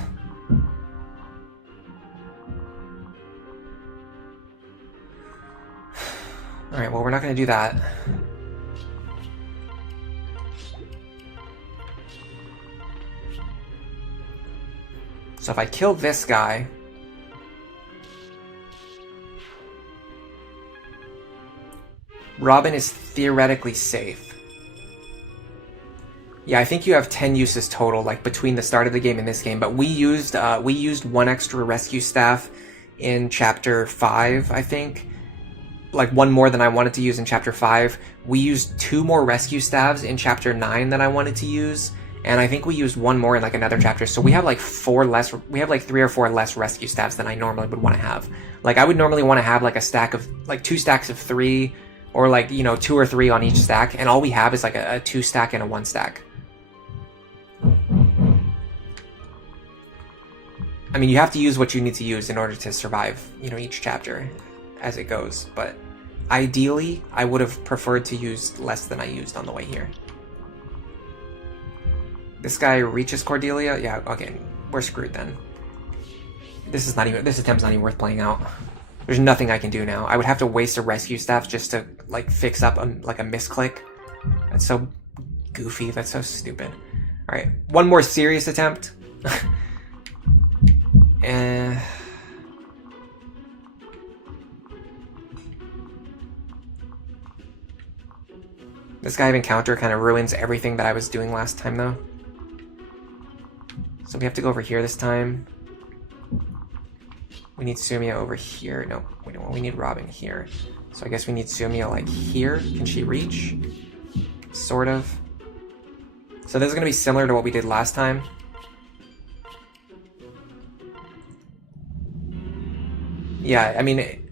well, we're not going to do that. So if I kill this guy... Robin is theoretically safe. Yeah, I think you have 10 uses total, like, between the start of the game and this game, but we used 1 extra rescue staff in Chapter 5, I think. Like, 1 more than I wanted to use in Chapter 5. We used 2 more rescue staffs in Chapter 9 than I wanted to use, and I think we used 1 more in, like, another chapter, so we have, like, 3 or 4 less rescue staffs than I normally would want to have. Like, I would normally want to have, like, a stack of, like, 2 stacks of 3, or, like, you know, 2 or 3 on each stack, and all we have is, like, a 2 stack and a 1 stack. I mean, you have to use what you need to use in order to survive, you know, each chapter as it goes, but ideally, I would have preferred to use less than I used on the way here. This guy reaches Cordelia? Yeah, okay, we're screwed then. This attempt's not even worth playing out. There's nothing I can do now. I would have to waste a rescue staff just to like fix up like a misclick. That's so goofy. That's so stupid. All right, one more serious attempt. And this guy of encounter kind of ruins everything that I was doing last time, though. So we have to go over here this time. We need Sumia over here. No, we don't. We need Robin here. So I guess we need Sumia like here. Can she reach? Sort of. So this is going to be similar to what we did last time. Yeah, I mean,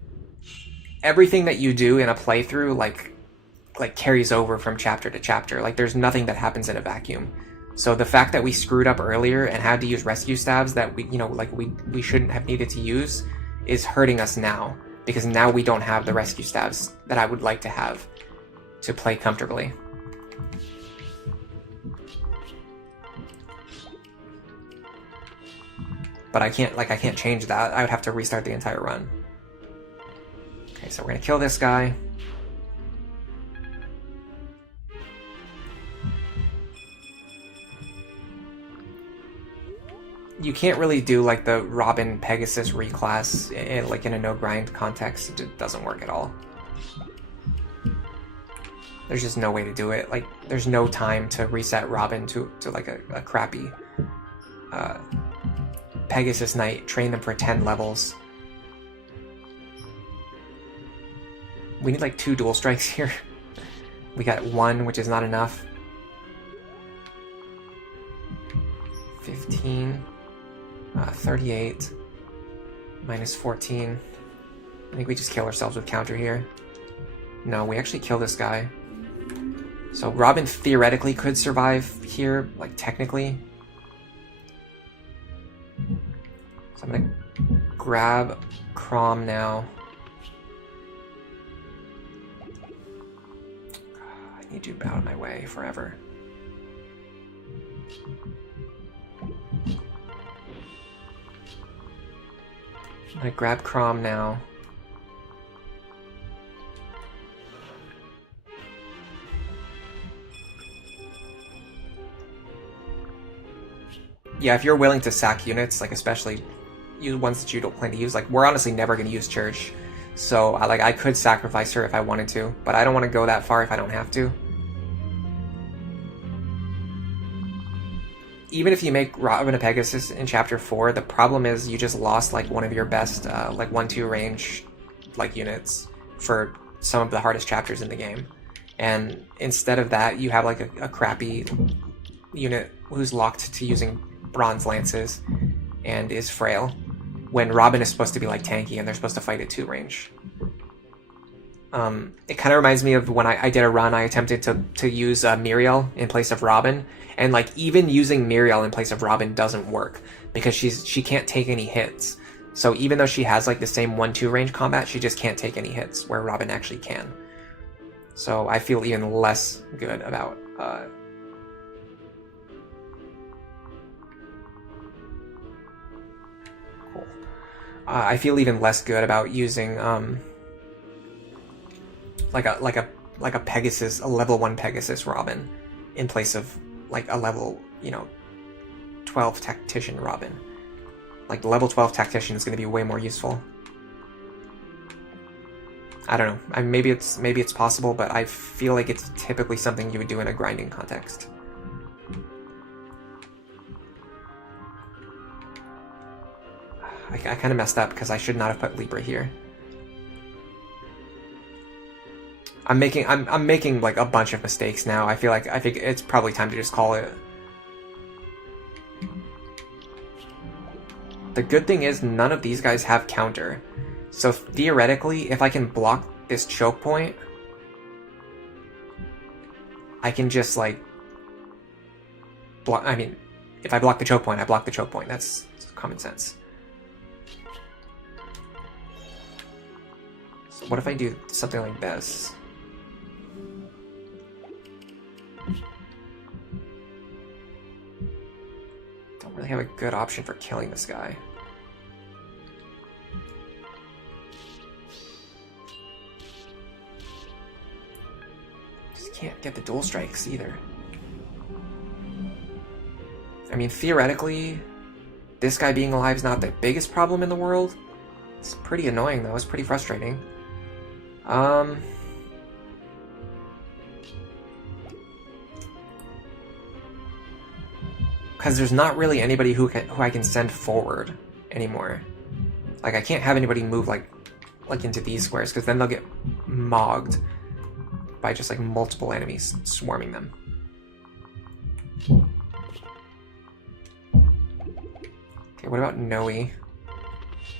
everything that you do in a playthrough, like carries over from chapter to chapter. Like, there's nothing that happens in a vacuum. So the fact that we screwed up earlier and had to use rescue stabs that we shouldn't have needed to use is hurting us now, because now we don't have the rescue stabs that I would like to have to play comfortably. But I can't change that. I would have to restart the entire run. Okay, so we're gonna kill this guy. You can't really do like the Robin Pegasus reclass in a no grind context. It doesn't work at all. There's just no way to do it. Like, there's no time to reset Robin to like a crappy Pegasus Knight, train them for 10 levels. We need like 2 dual strikes here. We got 1, which is not enough. 15. 38. Minus 14. I think we just kill ourselves with counter here. No, we actually kill this guy. So Robin theoretically could survive here, like technically. So I'm gonna grab Crom now. I need you out of my way forever. I'm gonna grab Crom now. Yeah, if you're willing to sack units, like especially use ones that you don't plan to use, like we're honestly never going to use Church, so I could sacrifice her if I wanted to, but I don't want to go that far if I don't have to. Even if you make Robin a Pegasus in Chapter 4, the problem is you just lost like one of your best like 1-2 range like units for some of the hardest chapters in the game, and instead of that you have like a crappy unit who's locked to using bronze lances and is frail, when Robin is supposed to be like tanky and they're supposed to fight at 2 range. It kind of reminds me of when I did a run, I attempted to use Muriel in place of Robin, and like even using Muriel in place of Robin doesn't work because she can't take any hits. So even though she has like the same 1-2 range combat, she just can't take any hits where Robin actually can. So I feel even less good about I feel even less good about using like a Pegasus, a level 1 Pegasus Robin in place of like a level 12 Tactician Robin. Like the level 12 Tactician is going to be way more useful. I don't know. Maybe it's possible, but I feel like it's typically something you would do in a grinding context. I kind of messed up because I should not have put Libra here. I'm making like a bunch of mistakes now. I think it's probably time to just call it. The good thing is none of these guys have counter. So theoretically, if I can block this choke point, I can just like block. I mean, if I block the choke point, I block the choke point. That's common sense. So what if I do something like this? Don't really have a good option for killing this guy. Just can't get the dual strikes either. I mean, theoretically, this guy being alive is not the biggest problem in the world. It's pretty annoying, though. It's pretty frustrating. Because there's not really anybody who I can send forward anymore. Like, I can't have anybody move, like into these squares, because then they'll get mogged by just, like, multiple enemies swarming them. Okay, what about Noe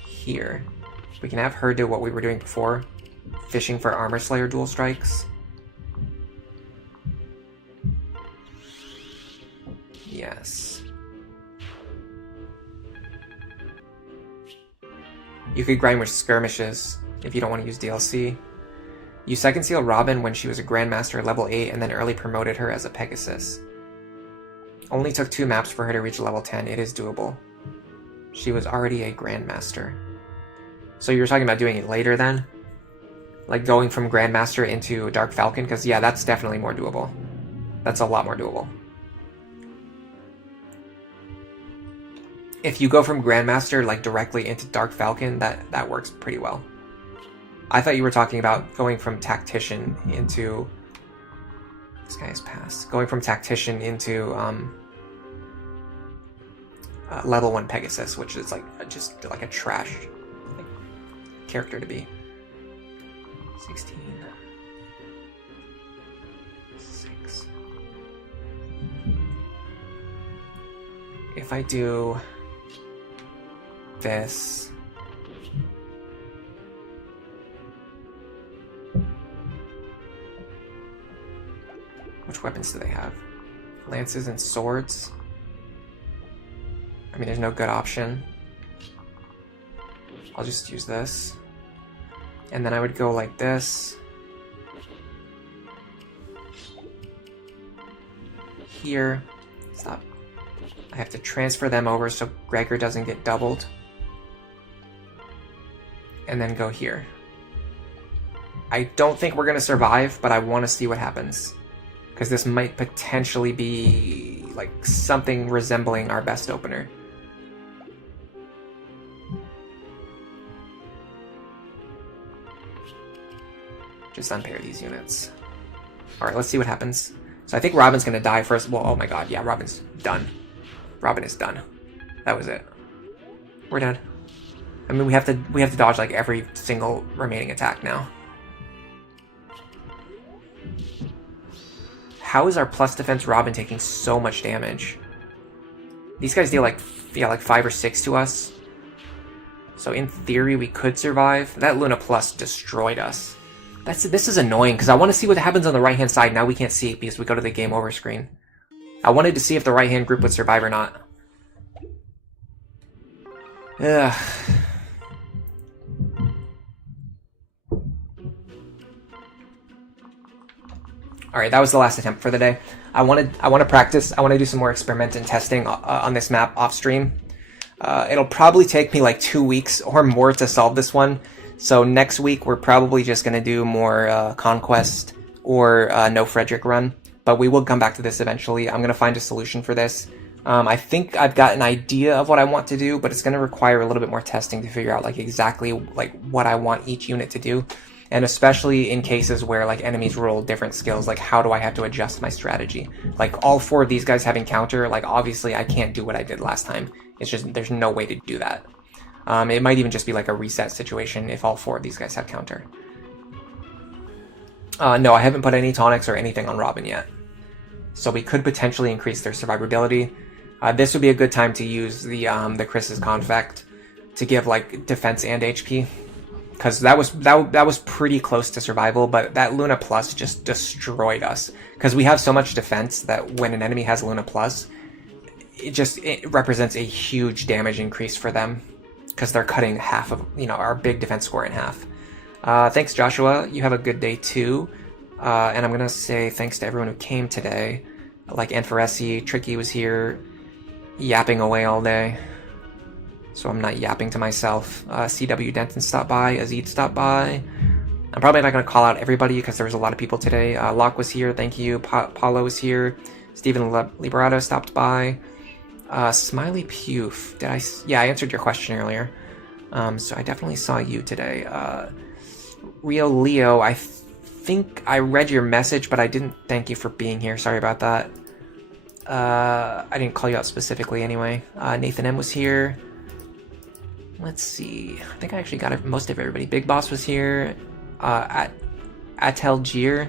here? We can have her do what we were doing before, fishing for Armor Slayer dual strikes. Yes. You could grind with skirmishes if you don't want to use DLC. You second seal Robin when she was a Grandmaster level 8 and then early promoted her as a Pegasus. Only took 2 maps for her to reach level 10. It is doable. She was already a Grandmaster. So you were talking about doing it later then? Like going from Grandmaster into Dark Falcon? Because yeah, that's definitely more doable. That's a lot more doable. If you go from Grandmaster like directly into Dark Falcon, that works pretty well. I thought you were talking about going from Tactician into... This guy has passed. Going from Tactician into level 1 Pegasus, which is like just like a trash like, character to be. 16. 6. If I do this... Which weapons do they have? Lances and swords? I mean, there's no good option. I'll just use this. And then I would go like this. Here. Stop. I have to transfer them over so Gregor doesn't get doubled. And then go here. I don't think we're going to survive, but I want to see what happens. Because this might potentially be like something resembling our best opener. Just unpair these units. Alright, let's see what happens. So I think Robin's going to die first. Well, oh my god, yeah, Robin's done. Robin is done. That was it. We're dead. I mean, we have to dodge like every single remaining attack now. How is our plus defense Robin taking so much damage? These guys deal like 5 or 6 to us. So in theory we could survive. That Luna Plus destroyed us. This is annoying because I want to see what happens on the right hand side. Now we can't see it because we go to the game over screen. I wanted to see if the right hand group would survive or not. Ugh. Alright, that was the last attempt for the day. I want to practice. I want to do some more experiment and testing on this map off stream. It'll probably take me like 2 weeks or more to solve this one. So next week we're probably just going to do more Conquest or No Frederick run. But we will come back to this eventually. I'm going to find a solution for this. I think I've got an idea of what I want to do, but it's going to require a little bit more testing to figure out like exactly like what I want each unit to do. And especially in cases where like enemies roll different skills, like how do I have to adjust my strategy? Like all 4 of these guys having counter, like obviously I can't do what I did last time. It's just, there's no way to do that. It might even just be like a reset situation if all 4 of these guys have counter. No, I haven't put any tonics or anything on Robin yet. So we could potentially increase their survivability. This would be a good time to use the Chris's Confect to give like defense and HP. Because that was pretty close to survival, but that Luna Plus just destroyed us. Because we have so much defense that when an enemy has Luna Plus, it represents a huge damage increase for them. Because they're cutting half of our big defense score in half. Thanks, Joshua. You have a good day too. And I'm gonna say thanks to everyone who came today. Like Anfaresi, Tricky was here, yapping away all day. So I'm not yapping to myself. CW Denton stopped by, Azid stopped by. I'm probably not going to call out everybody because there was a lot of people today. Locke was here, thank you. Paulo was here. Stephen Liberato stopped by. Smiley Puf, yeah, I answered your question earlier. So I definitely saw you today. Rio Leo, I think I read your message, but I didn't thank you for being here. Sorry about that. I didn't call you out specifically anyway. Nathan M was here. Let's see. I think I actually got most of everybody. Big Boss was here. Atelgier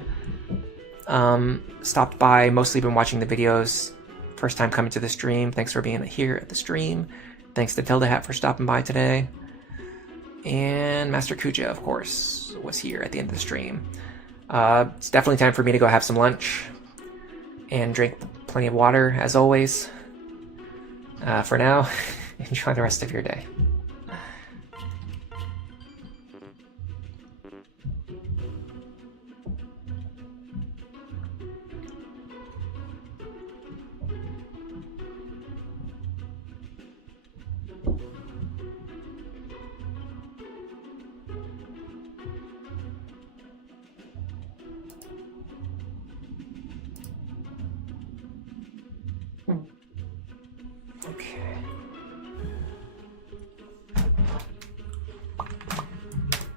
stopped by. Mostly been watching the videos. First time coming to the stream. Thanks for being here at the stream. Thanks to Tilda Hat for stopping by today. And Master Kuja, of course, was here at the end of the stream. It's definitely time for me to go have some lunch and drink plenty of water, as always. For now, enjoy the rest of your day.